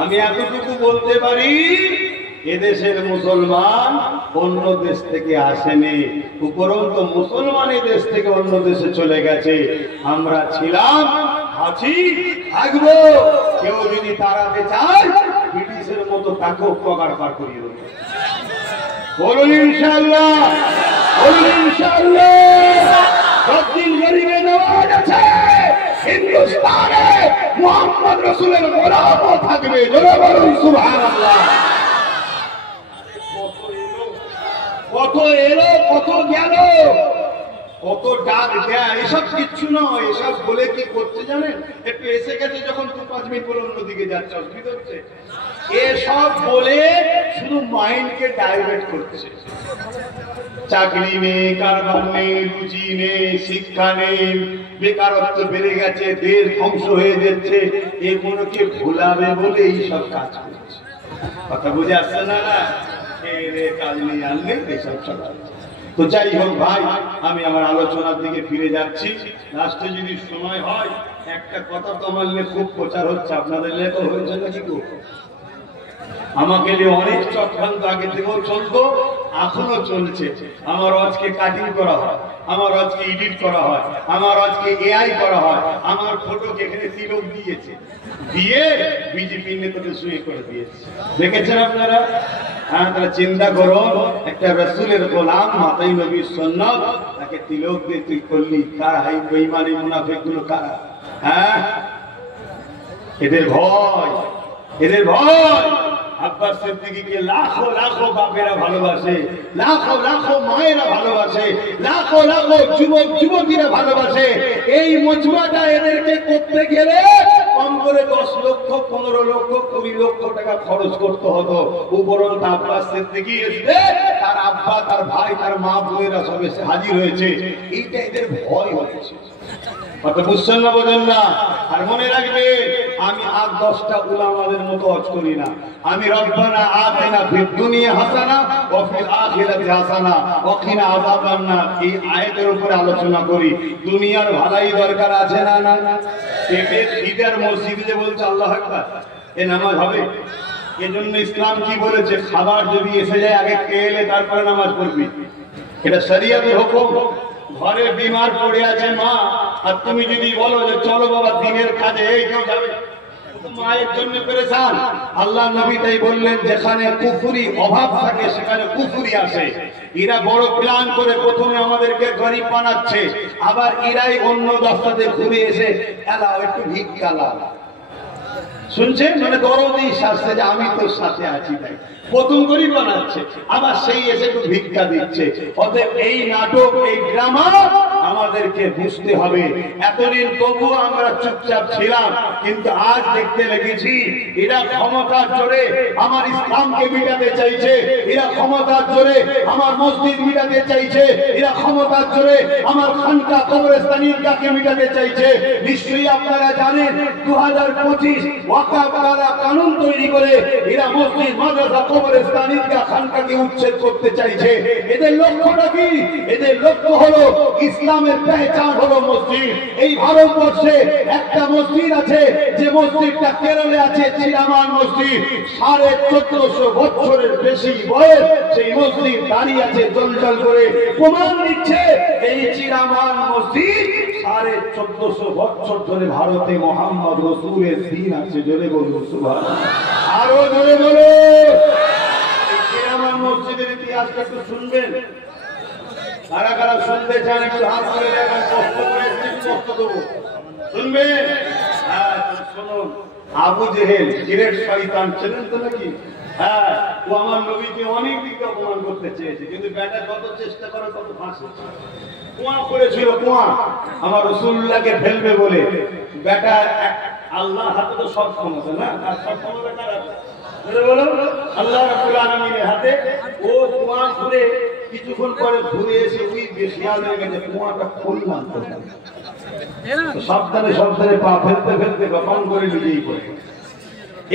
আমি এতটুকু বলতে পারি, এদেশের মুসলমান অন্য দেশ থেকে আসেনি, উপরন্তু মুসলমান এই দেশ থেকে অন্য দেশে চলে গেছে। আমরা ছিলাম, আছি, থাকবো। কেউ যদি তাড়াতে চায়, ব্রিটিশের মতো তাকেও পগার পার করিয়ে দেবো। বলুন ইনশাআল্লাহ, বলুন ইনশাআল্লাহ। সবদিন গরিবে নওয়াজ আছে, হিন্দুস্তানে মুহাম্মদ রাসূলের গোলামও থাকবে। জোরে বলুন সুবহানাল্লাহ। কত এলো, কত গেল, কত ডাক দেয়, এসব কিচ্ছু নয়। এসব বলে কি করতে জানেন? একটু এসে গেছে যখন 2-5 মিনিট পরে অন্যদিকে যাচ্ছে, অসুবিধা হচ্ছে। এসব বলে শুধু মাইন্ডকে ডাইভার্ট করছে। চাকরি নেই, কারবার নেই, রুজি নেই, শিক্ষা নেই, বেকারত্ব বেড়ে গেছে, দেশ ধ্বংস হয়ে যাচ্ছে। এগুলোকে ভুলাবে বলে এইসব কাজ করছে। কথা বুঝে আসছে না? কাজ নেই, আনলে এইসব চালাচ্ছে। তো যাই হোক ভাই, আমি আমার আলোচনার দিকে ফিরে যাচ্ছি। লাস্টে যদি সময় হয় একটা কথা তো আমার খুব প্রচার হচ্ছে, আপনাদের লেখা হয়েছে নাকি? আমাকে নিয়ে অনেক চক্রান্ত আগে থেকেও চলতো, এখনো চলছে। আমার আজকে কাটিং করা হয়, আমার আজকে এডিট করা হয়, আমার আজকে এআই করা হয়। আমার ফটোকে এখানে তিলক দিয়েছে, দিয়ে বিজেপি নেতাদের শুয়ে করে দিয়েছে। দেখেছেন আপনারা? হ্যাঁ, তারা চিন্তা করো, একটা রাসূলের গোলাম, মাতাই নবীর সুন্নাত, তাকে তিলক দিয়ে তুই করলি। কারা এই বেঈমানি মুনাফিক গুলো? কারা? হ্যাঁ, এদের ভয়, এদের ভয়। আব্বাস সিদ্দিকীকে লাখো লাখো বাপেরা ভালোবাসে, লাখো লাখো মায়েরা ভালোবাসে, লাখো লাখো যুবক যুবতীরা ভালোবাসে। এই মজমাটা এদেরকে করতে গেলে কম করে 10 লক্ষ, 15 লক্ষ, 20 লক্ষ টাকা খরচ করতে হতো। উপরন্তু আব্বাস সিদ্দিকী এসে তার আব্বা, তার ভাই, তার মা বোনেরা সব এসে হাজির হয়েছে। এইটা এদের ভয় হচ্ছে। কথা বুঝছেন না? বোঝেন না? আর মনে রাখবে, আমি আর 10টা উলামাদের মতো ওয়াজ করি না। আমি রব্বানা আতিনা ফিদ দুনিয়া হাসানা ওয়া ফিল আখিরাতি হাসানা ওয়া কিনা আযাবান নার এই আয়াতের উপরে আলোচনা করি। দুনিয়ার ভালাই দরকার আছে না? না ঈদের মসজিদে যে বলছে আল্লাহু আকবার, এ নামাজ হবে? এজন্য ইসলাম কি বলেছে, খাবার যদি এসে যায় আগে খেয়ে এলে তারপরে নামাজ পড়বি, এটা শরীয়তের হুকুম। ঘরে বিমার পড়ে আছে মা, আর তুমি যদি বলো যে চলো বাবা দিনের কাজে, এই কেউ যাবে? মায়ের জন্য পেরেছান। আল্লাহ নবী তাই বললেন, যেখানে কুফরি অভাব থাকে সেখানে কুফরি আসে। এরা বড় প্ল্যান করে প্রথমে আমাদেরকে গরিব বানাচ্ছে, আবার এরাই অন্য রাস্তাতে ঘুরে এসে এলাও একটু ভিক্ষা লাও, শুনছেন? মানে দরদি শাস্তে যে আমি তোর সাথে আছি, তাই প্রথম গরিব বানাচ্ছে, আবার সেই এসে একটু ভিক্ষা দিচ্ছে। অতএব এই নাটক, এই ড্রামা আমাদেরকে বুঝতে হবে। এতদিন তবুও আমরা চুপচাপ ছিলাম, কিন্তু আজ দেখতে লেগেছি এরা ক্ষমতার জোরে আমার ইসলামকে মিটাতে চাইছে, এরা ক্ষমতার জোরে আমার মসজিদ মিটাতে চাইছে, এরা ক্ষমতার জোরে আমার খানকা কবরস্থান ঈদগাহকে মিটাতে চাইছে। নিশ্চয়ই আপনারা জানেন 2025 ওয়াকফ কানুন তৈরি করে এরা মসজিদ, মাদ্রাসা, কবরস্থান, ঈদগাহ, খানকাকে উচ্ছেদ করতে চাইছে। এদের লক্ষ্যটা কি? এদের লক্ষ্য হলো ইসলামের পেহচান হলো মসজিদ। এই ভারতবর্ষে একটা মসজিদ আছে, যে মসজিদটা কেরলে আছে, চিরামান মসজিদ। 1450 বছরের বেশি বয়স সেই মসজিদ দাঁড়িয়ে আছে জলজল করে, প্রমাণ দিচ্ছে এই চিরামান মসজিদ 1450 বছর ধরে ভারতে মোহাম্মদ রসুলের দিন আছে। জোরে বলুন সুবহানাল্লাহ, আরো জোরে বলুন। এই চিরামান মসজিদের ইতিহাসটা একটু শুনবেন। কারা কারা শুনতে চান একটু হাত তুলে দেখেন, কষ্ট করে কষ্ট দেবো, শুনবেন? হ্যাঁ শুনুন। আবু জেহেল গ্রেট শয়তান ছিলেন তো নাকি? হ্যাঁ, ও আমার নবীকে অনেক দিকে অপমান করতে চেয়েছে, কিন্তু বেটা যত চেষ্টা করে তত ফাঁসে। কুয়া করেছিল, কুয়া আমার রাসূলুল্লাহকে ফেলবে বলে। বেটা আল্লাহর হাতে তো সব ক্ষমতা, না? আর সব ক্ষমতা কার হাতে? বলো আল্লাহ রাব্বুল আলামিনের হাতে। ও কুয়া ঘুরে কিছুক্ষণ পরে ঘুরে এসে ওই বেশিয়াল হয়ে গেছে, কুয়াটা খুললাম তো সাবধানে সাবধানে পা ফেলতে ফেলতে গপন করে নিজেই পড়ে।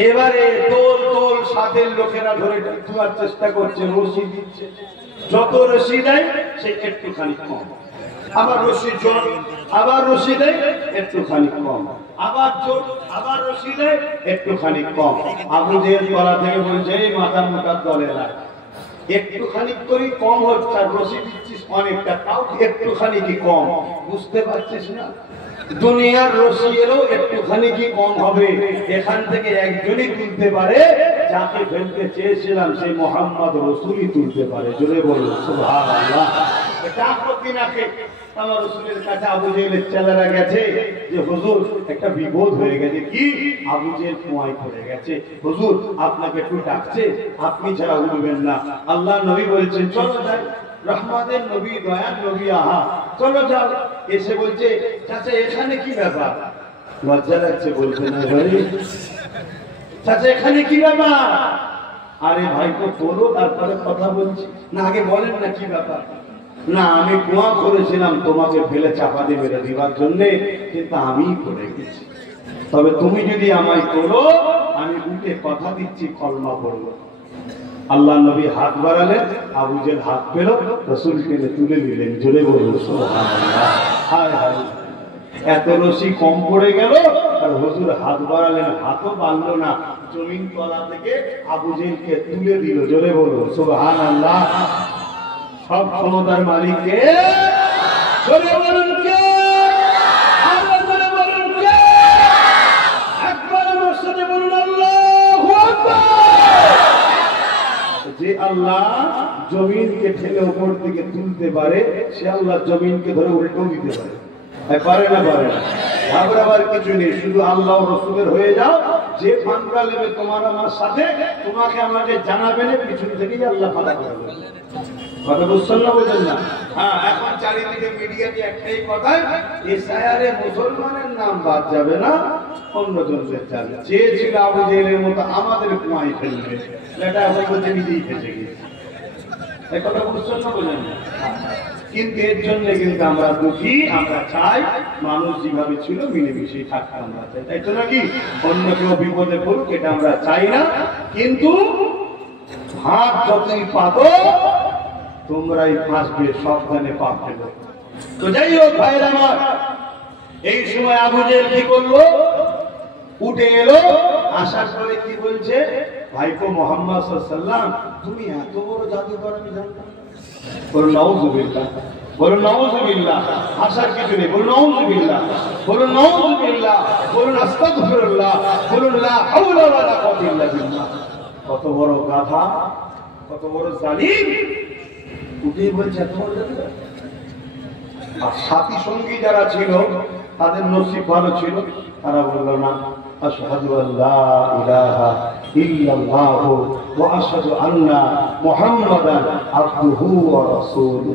এবারে তোল তোল সাথের লোকেরা ধরে তোলার চেষ্টা করছে, রশি দিচ্ছে, যত রশি দেয় সে একটুখানি কম, আবার রশি জোর, আবার রশি দেয় একটুখানি কম, আবার জোর, আবার রশি দেয় একটুখানি কম। আবু জেহেল পালা থেকে বলছে, এই মাথা মোটা দলেরা একটুখানি করে কম হচ্ছে, আর রশি দিচ্ছিস অনেকটা, তাও একটুখানি কি কম, বুঝতে পারছিস না? দুনিয়ার রশি এলেও একটুখানি কি কম হবে। এখান থেকে একজনই তুলতে পারে, যাকে ফেলতে চেয়েছিলাম সেই মোহাম্মদ রসুলই তুলতে পারে। জোরে বলুন সুবহানাল্লাহ। আমার রসুলের কাছে আবু জেহেলের ছেলেরা গেছে যে হুজুর একটা বিপদ হয়ে গেছে। কি? আবু জেহেল কুয়ায় পড়ে গেছে, হুজুর আপনাকে একটু ডাকছে, আপনি ছাড়া উঠবেন না। আল্লাহ নবী বলছেন চলো যাই, রহমাতের নবী, দয়ার নবী, আহা চলো যাও। এসে বলছে, চাচা এখানে কি ব্যাপার? লজ্জা লাগছে বলছে না ভাই, চাচা এখানে কি ব্যাপার? আরে ভাই তো বলো, তারপরে কথা বলছি না, আগে বলেন না কি ব্যাপার। না আমি কুয়া করেছিলাম তোমাকে ফেলে চাপা দিয়ে মেরে দিবার জন্যে, কিন্তু আমিই পড়ে গেছি। তবে তুমি যদি আমায় তোলো, আমি উঠে কথা দিচ্ছি কলমা পড়বো। আল্লাহ নবী হাত বাড়ালেন, আবু জেহেল হাত পেল, রাসূলকে তুলে নিলেন। জোরে বলুন সুবহানাল্লাহ। হায় হায়, এত রশি কম পড়ে গেল, আর হুজুর হাত বাড়ালেন, হাতও বাড়লো না, জমিন তলা থেকে আবু জেহেলকে তুলে দিল। জোরে বলুন সুবহানাল্লাহ। সব ক্ষমতার মালিক কে? জোরে বলুন কে? আরো জোরে বলুন কে? একবার আমার সাথে বলুন আল্লাহু আকবার। যে আল্লাহ জমিনকে ঠেলে উপর দিকে তুলতে পারে, সে আল্লাহ জমিনকে ধরে উল্টো দিতে পারে। পারে না? পারে না। ঘাবড়াবার কিছু নেই, শুধু আল্লাহ রসুলের হয়ে যাও। যে ফাঁকা নেবে তোমার আমার সাথে, তোমাকে আমাকে জানাবে না, পিছন থেকেই আল্লাহ ফাঁকা করে দেবে। কথা বুঝছেন না? বোঝেন না? হ্যাঁ, এখন চারিদিকে মিডিয়াতে একটাই কথা, এসআইআরে মুসলমানের নাম বাদ যাবে না, অন্য জনদের যাবে। চেয়েছিল আবু জেহেলের মতো আমাদের কুয়ায় ফেলবে, এটা এখন বলতে নিজেই ফেসে গেছে। এই কথা বুঝছেন না? বোঝেন না? কিন্তু এর জন্য কিন্তু আমরা দুঃখী। আমরা চাই মানুষ যেভাবে ছিল মিলেমিশে থাকতে আমরা চাই, তাই তো নাকি? অন্য কেউ বিপদে পড়ুক এটা আমরা চাই না, কিন্তু হাত যতই পাতো তোমরাই ফাঁসবে, সাবধানে পাপ দেবে। তো যাই হোক ভাইরা আমার, এই সময় আবু জেহেল কি করলো? উঠে এলো, আসার পরে কি বলছে? ভাইপো মুহাম্মদ সাল্লাল্লাহু আলাইহি ওয়াসাল্লাম, তুমি এত বড় জাদুকর আমি জানতাম না। বলুন নাউযুবিল্লাহ, বলুন নাউযুবিল্লাহ। আসার কিছু নেই, বলুন নাউযুবিল্লাহ, বলুন নাউযুবিল্লাহ, বলুন আস্তাগফিরুল্লাহ, বলুন লা হাওলা ওয়ালা কুওয়াতা ইল্লা বিল্লাহ। কত বড় গাধা, কত বড় জালিম! উঠে বলছে এত বড় জাদুকর। আর সাথী সঙ্গী যারা ছিল তাদের নসিব ভালো ছিল, তারা বলল না আশহাদু আল্লা ইলাহা ইল্লাল্লাহু ওয়া আশহাদু আন্না মুহাম্মাদান আবদুহু ওয়া রাসূলুহু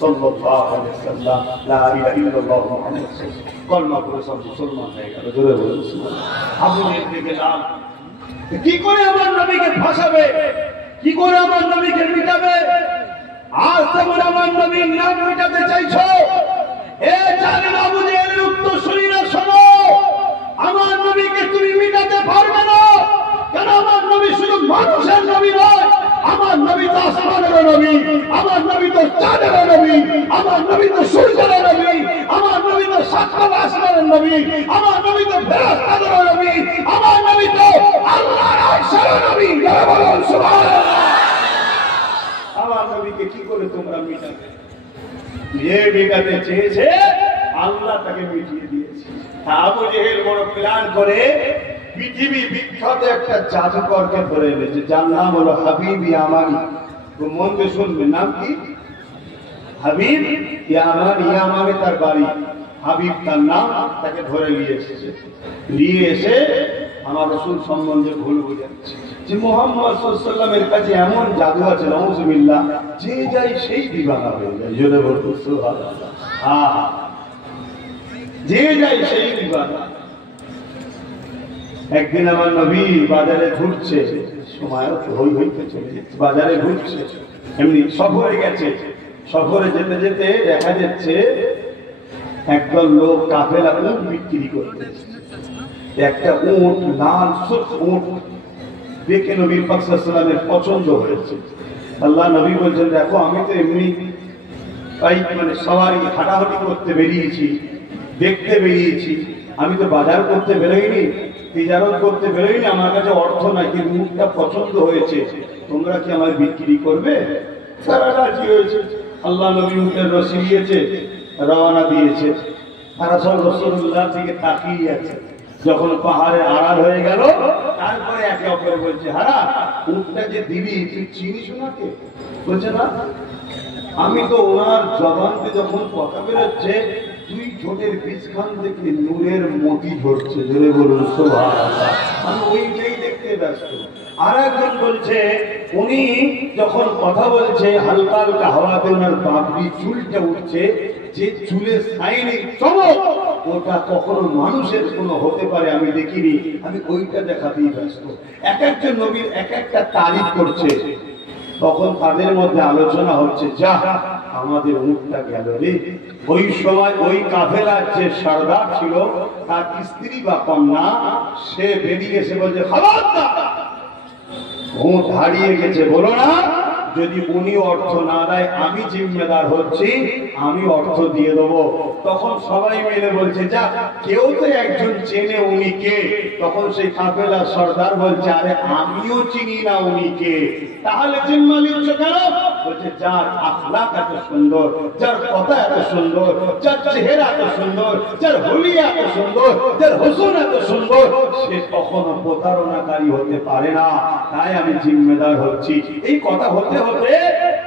সাল্লাল্লাহু আলাইহি ওয়াসাল্লাম, লা ইলাহা ইল্লাল্লাহু মুহাম্মাদুর রাসূলুল্লাহ। কলমা পড়ে সব মুসলমান হয়ে গেল। জোরে বলুন সুবহানাল্লাহ। আবু জেহেল থেকে নাম, কি করে আমার নবীকে ফাঁসাবে, কি করে আমার নবীকে মিটাবে? আজ তোমর আমার নবীর নাম মিটাতে চাইছো? এ জালিম আবু জেহেলের উত্তরসূরিরা শোনো, আমার নবীকে তুমি মিটাতে পারবে না। কেন? আমার নবী শুধু মানুষের নবী নয়, আমার নবী তো আসমানের নবী, আমার নবী তো চাঁদের নবী, আমার নবী তো সূর্যের নবী, আমার নবী তো সাতটা আসমানের নবী, আমার নবী তো ফেরেশতাদের নবী, আমার নবী তো আল্লাহর আরশের নবী। জোরে বলুন সুবহানাল্লাহ। আমার নবীকে কি করে তোমরা মিটাবে? যে মিটাতে চেয়েছে আল্লাহ তাকে মিটিয়ে দিয়েছে। আবু জেহেল বড় প্ল্যান করে পৃথিবী বিখ্যাত একটা জাদুকরকে ধরে এনেছে, যার নাম হলো হাবিব ইয়ামানি। তো মন দিয়ে শুনবে, নাম কি? হাবিব ইয়ামানি। ইয়ামানি তার বাড়ি, হাবিব তার নাম। তাকে ধরে নিয়ে এসেছে, নিয়ে এসে আমার রাসূল সম্বন্ধে ভুল বুঝাচ্ছে যে মুহাম্মদ সাল্লাল্লাহু আলাইহি ওয়াসাল্লামের কাছে এমন জাদু আছে নাউযুবিল্লাহ, যে যায় সেই দিবানা হয়ে যায়। জোরে বলুন সুবহানাল্লাহ। হ্যাঁ, যে যায় সেই দিবানা। একদিন আমার নবী বাজারে ঘুরছে, সময় হই হইতে চলে যাচ্ছে, বাজারে ঘুরছে, এমনি সফরে গেছে। সফরে যেতে যেতে দেখা যাচ্ছে একদল লোক কাফেলা উট বিক্রি করতে। একটা উট, লাল সুট উট দেখে নবী পাক সাল্লাল্লাহু আলাইহি ওয়াসাল্লামের পছন্দ হয়েছে। আল্লাহ নবী বলছেন, দেখো আমি তো এমনি মানে সওয়ারি হাঁটাহাঁটি করতে বেরিয়েছি, দেখতে বেরিয়েছি, আমি তো বাজার করতে বেরোইনি, তিজারত করতে বেরোইনি, আমার কাছে অর্থ নাই, কিন্তু উটটা পছন্দ হয়েছে, তোমরা কি আমার বিক্রি করবে? তারা রাজি হয়েছে। আল্লাহ নবী উটের রশি দিয়েছে, রওনা দিয়েছে। তারা সব রাসূলুল্লাহর দিকে তাকিয়ে আছে। যখন পাহাড়ে আড়াল হয়ে গেল, তারপরে একে অপরে বলছে, হারা উটটা যে দিবি তুই চিনিস ওনাকে? বলছে না, আমি তো ওনার জবানকে যখন কথা বেরোচ্ছে দুই ঠোঁটের বীজখান থেকে নূরের মতি ঝরছে। জোরে বলুন সুবহানাল্লাহ। আমি ওইটাই দেখতে ব্যস্ত। আর একজন বলছে, উনি যখন কথা বলছে হালকা হালকা হাওয়াতে ওনার বাবরি চুলটা উঠছে, যে চুলের সাইনিং চমক ওটা কখনো মানুষের কোনো হতে পারে আমি দেখিনি, আমি ওইটা দেখাতেই ব্যস্ত। এক একজন নবীর এক একটা তারিফ করছে। তখন তাদের মধ্যে আলোচনা হচ্ছে, যা আমাদের উটটা গেল রে। ওই সময় ওই কাফেলার যে সরদার ছিল তার স্ত্রী বা কন্যা, সে বেরিয়ে এসে বলছে, খবরদার, উট হারিয়ে গেছে বলো না, যদি উনি অর্থ না দেয় আমি জিম্মেদার হচ্ছি, আমি অর্থ দিয়ে দেবো। তখন সবাই মিলে বলছে, যা কেউ তো একজন চেনে উনি কে। তখন সেই কাফেলার সর্দার বলছে, আরে আমিও চিনি না উনি কে, তাহলে জিম্মা নিচ্ছ কেন? বলছে, যার আখলাক এত সুন্দর, যার কথা এত সুন্দর, যার চেহারা এত সুন্দর, যার হুলিয়া এত সুন্দর, যার হুসন এত সুন্দর, সে কখনো প্রতারণাকারী হতে পারে না, তাই আমি জিম্মেদার হচ্ছি। এই কথা হতে হতে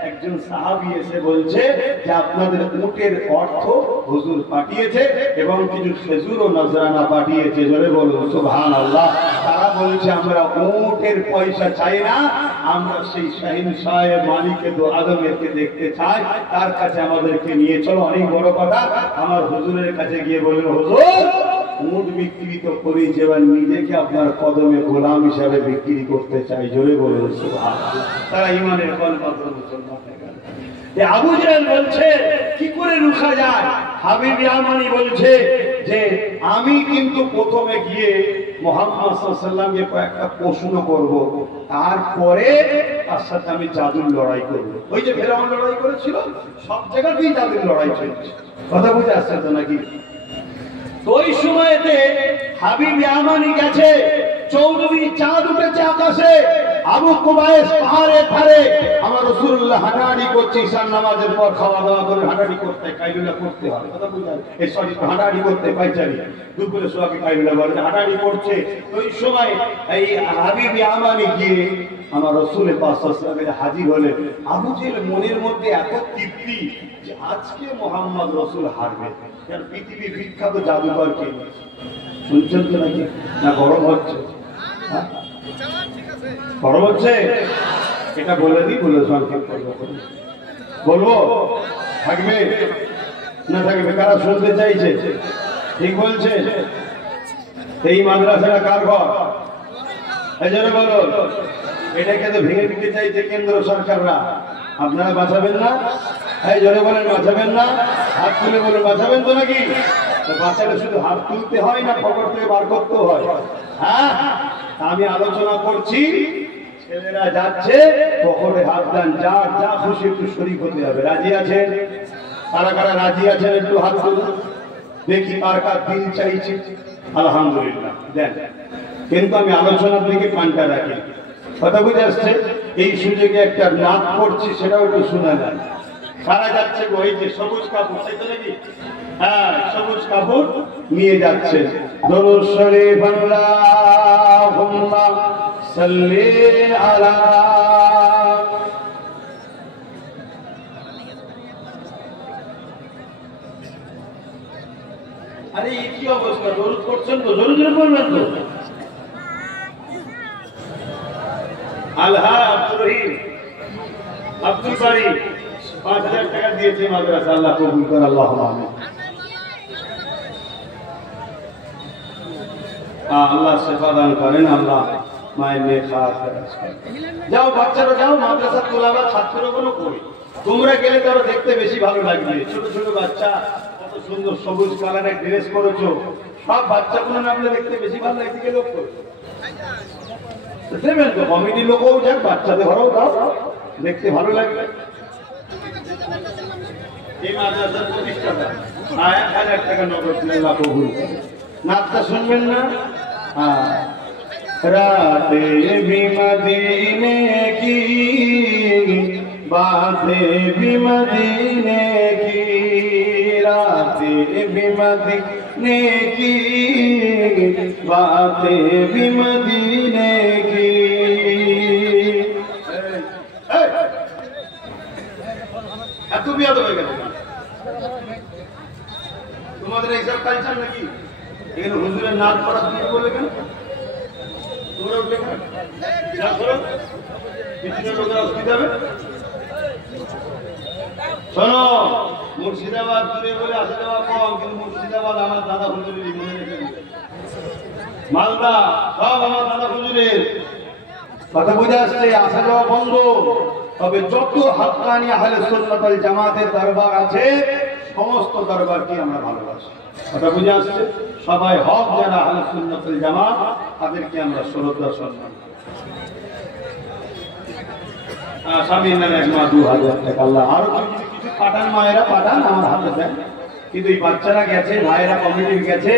একজন সাহাবী এসে বলছে যে আপনাদের উটের অর্থ হুজুর পাঠিয়েছে এবং কিছু খেজুর ও নজরানা পাঠিয়েছে। জোরে বলুন সুবহানাল্লাহ। তারা বলছে, আমরা উটের পয়সা চাই না, আমরা সেই শাহিন সাহেব মালিকে দো আদমেরকে দেখতে চাই, তার কাছে আমাদেরকে নিয়ে চলো। অনেক বড় কথা। আমার হুজুরের কাছে গিয়ে বললেন, হুজুর উট বিক্রি তো করেছে, এবার নিজেকে আপনার কদমে গোলাম হিসাবে বিক্রি করতে চাই। জোরে বলুন সুবহানাল্লাহ। তারা ইমানের কলমা মুসলমান হয়ে গেল। আবু জেহেল বলছে, কি করে রুখা যায়? হাবিব ইয়ামানি বলছে যে আমি কিন্তু প্রথমে গিয়ে মুহাম্মদ সাল্লাল্লাহু আলাইহি ওয়াসাল্লামকে কয়েকটা প্রশ্ন করব, তারপরে তার সাথে আমি জাদুর লড়াই করব। ওই যে ফেরাউন লড়াই করেছিল, সব জায়গাতেই জাদুর লড়াই চলছে। কথা বুঝে আসছে তো নাকি? ওই সময়তে হাবিব ইয়ামানি গেছে, চৌধুরী চাঁদ উঠেছে আকাশে, আবু কুবাইস পাহাড়ে ধারে আমার রাসূলুল্লাহ হাঁটাহাঁটি করছে, ঈশার নামাজের পর খাওয়া দাওয়া করে হাঁটাহাঁটি করতে কাইলুলা করতে হয়। কথা বুঝলেন? এই সরি হাঁটাহাঁটি করতে পাইচারি দুপুরে সোয়াকে কাইলুলা বলে হাঁটাহাঁটি করছে। ওই সময় এই হাবিব ইয়ামানি গিয়ে আমার রাসূলের পাক সাল্লাল্লাহু আলাইহি ওয়াসাল্লামের হাজির হলে আবু জেহেল মনের মধ্যে এত তৃপ্তি যে আজকে মুহাম্মদ রাসূল হারবে, কারণ পৃথিবীর বিখ্যাত জাদুকর কে। শুনছেন তো নাকি? না গরম হচ্ছে? গরম হচ্ছে? এটা বলে দিই, বলে সংক্ষেপ বলবো? থাকবে না থাকবে? কারা শুনতে চাইছে? ঠিক বলছে? এই মাদ্রাসাটা কার ঘর? এই জন্য বলো, এটাকে তো ভেঙে দিতে চাইছে কেন্দ্র সরকাররা। আপনারা বাঁচাবেন না? এই জোরে বলেন বাঁচাবেন না? হাত তুলে বলেন বাঁচাবেন তো নাকি? বাঁচালে শুধু হাত তুলতে হয় না পকেট থেকে বার করতে হয়? হ্যাঁ, আমি আলোচনা করছি, ছেলেরা যাচ্ছে পকেটে হাত দেন, যার যা খুশি একটু শরীক হতে হবে। রাজি আছেন? কারা কারা রাজি আছেন একটু হাত তুলুন দেখি, কার কার দিল চাইছে। আলহামদুলিল্লাহ দেন। কিন্তু আমি আলোচনার দিকে কানটা রাখি। কথা বুঝে আসছে? এই সুযোগে একটা নাচ করছি, সেটাও একটু শোনা যায়। সারা যাচ্ছে ওই যে সবুজ কাপড়, তাই তো নাকি? হ্যাঁ, সবুজ কাপড় নিয়ে যাচ্ছে। দরুদ শরীফ আল্লাহুম্মা সাল্লি আলা। আরে এই কি অবস্থা? দরুদ করছেন তো? জোরে জোরে বলবেন তো। আলহা আব্দুর রহিম, আব্দুল বাড়ি 5000 টাকা দিয়েছে মাদ্রাসা, আল্লাহ কবুল করে, আল্লাহুম্মা আমিন। আল্লাহ সেবা দান করেন, আল্লাহ মায়ের মেয়ে খাওয়া করেন। যাও বাচ্চারা যাও, মাদ্রাসা তোলাবা ছাত্রগুলো করি, তোমরা গেলে তো আরো দেখতে বেশি ভালো লাগবে। ছোট ছোট বাচ্চা, কত সুন্দর সবুজ কালারের ড্রেস করেছো, সব বাচ্চাগুলো নামলে দেখতে বেশি ভালো লাগছে। কে লোক করে দেবেন তো, কমিটির লোকও যাক, বাচ্চাদের ঘরেও দাও, দেখতে ভালো লাগবে। এই মাদ্রাসার প্রতিষ্ঠাতা 1000 টাকা নগদ আল্লাহ কবুল করে। নাচটা শুনবেন না? রাতে भी मदीने की बातें भी मदीने की, राते भी मदीने की बातें भी मदीने की। এত বিয়াদ হয়ে গেল তোমাদের এইসব কালচার নাকি? এখানে হুজুরের নাচ করা তুমি বললে কেন? তোমরা উঠলে কেন? যা করো, পিছনে লোকের অসুবিধা হবে। শোনো, মুর্শিদাবাদ দূরে বলে আসে যাওয়া কম, কিন্তু মুর্শিদাবাদ আমার দাদা হুজুরের মনে রেখে দিবে। মালদা সব আমার দাদা হুজুরের। কথা বুঝে আসছে? আসা যাওয়া বন্ধ। তবে যত হাক্কানি আহলে সুন্নাত ওয়াল জামাতের দরবার আছে, সমস্ত দরবারকে আমরা ভালোবাসি। কথা বুঝে আসছে? সবাই হক যারা আহলে সুন্নাত ওয়াল জামাত, তাদেরকে আমরা শ্রদ্ধা সম্মান। স্বামীর নামে 1-2 টাকা আল্লাহ। আরো কিছু পাঠান, মায়েরা পাঠান, আমার হাতে দেন। কিন্তু এই বাচ্চারা গেছে, ভাইয়েরা কমিটির গেছে,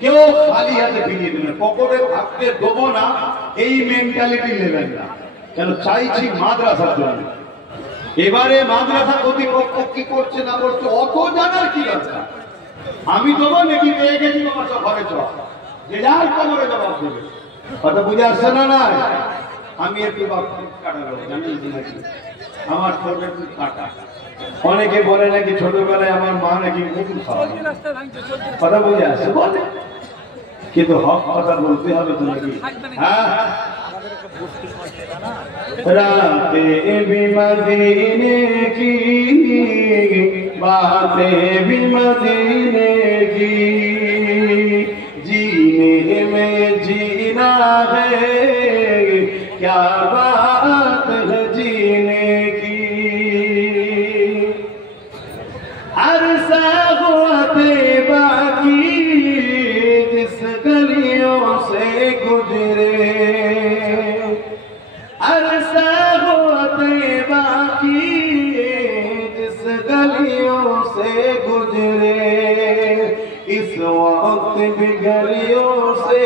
কেউ খালি হাতে ফিরিয়ে দেবেন। পকেটে থাকতে দেবো না, এই মেন্টালিটি নেবেন না। কেন চাইছি মাদ্রাসার জন্য। এবারে মাদ্রাসা কর্তৃপক্ষ কি করছে না করছে অত জানার কি দরকার? আমি দেবো নাকি পেয়ে গেছি বাবা, সব ঘরে চল, যে যার কবরে জবাব দেবে। কথা বুঝে আসছে না? না, আমি একটু কাটাবো, জানেন নাকি? আমার ছোট কাটা। অনেকে বলে নাকি ছোটবেলায় আমার মা নাকি মুকুল খাওয়া। কথা বুঝে আসছে বলে, কিন্তু হক কথা বলতে হবে তো নাকি? হ্যাঁ, राते भी मदीने की बातें भी मदीने की, जीने में जीना है क्या बात है जीने की। से गुजरे इस वक्त भी गलियों से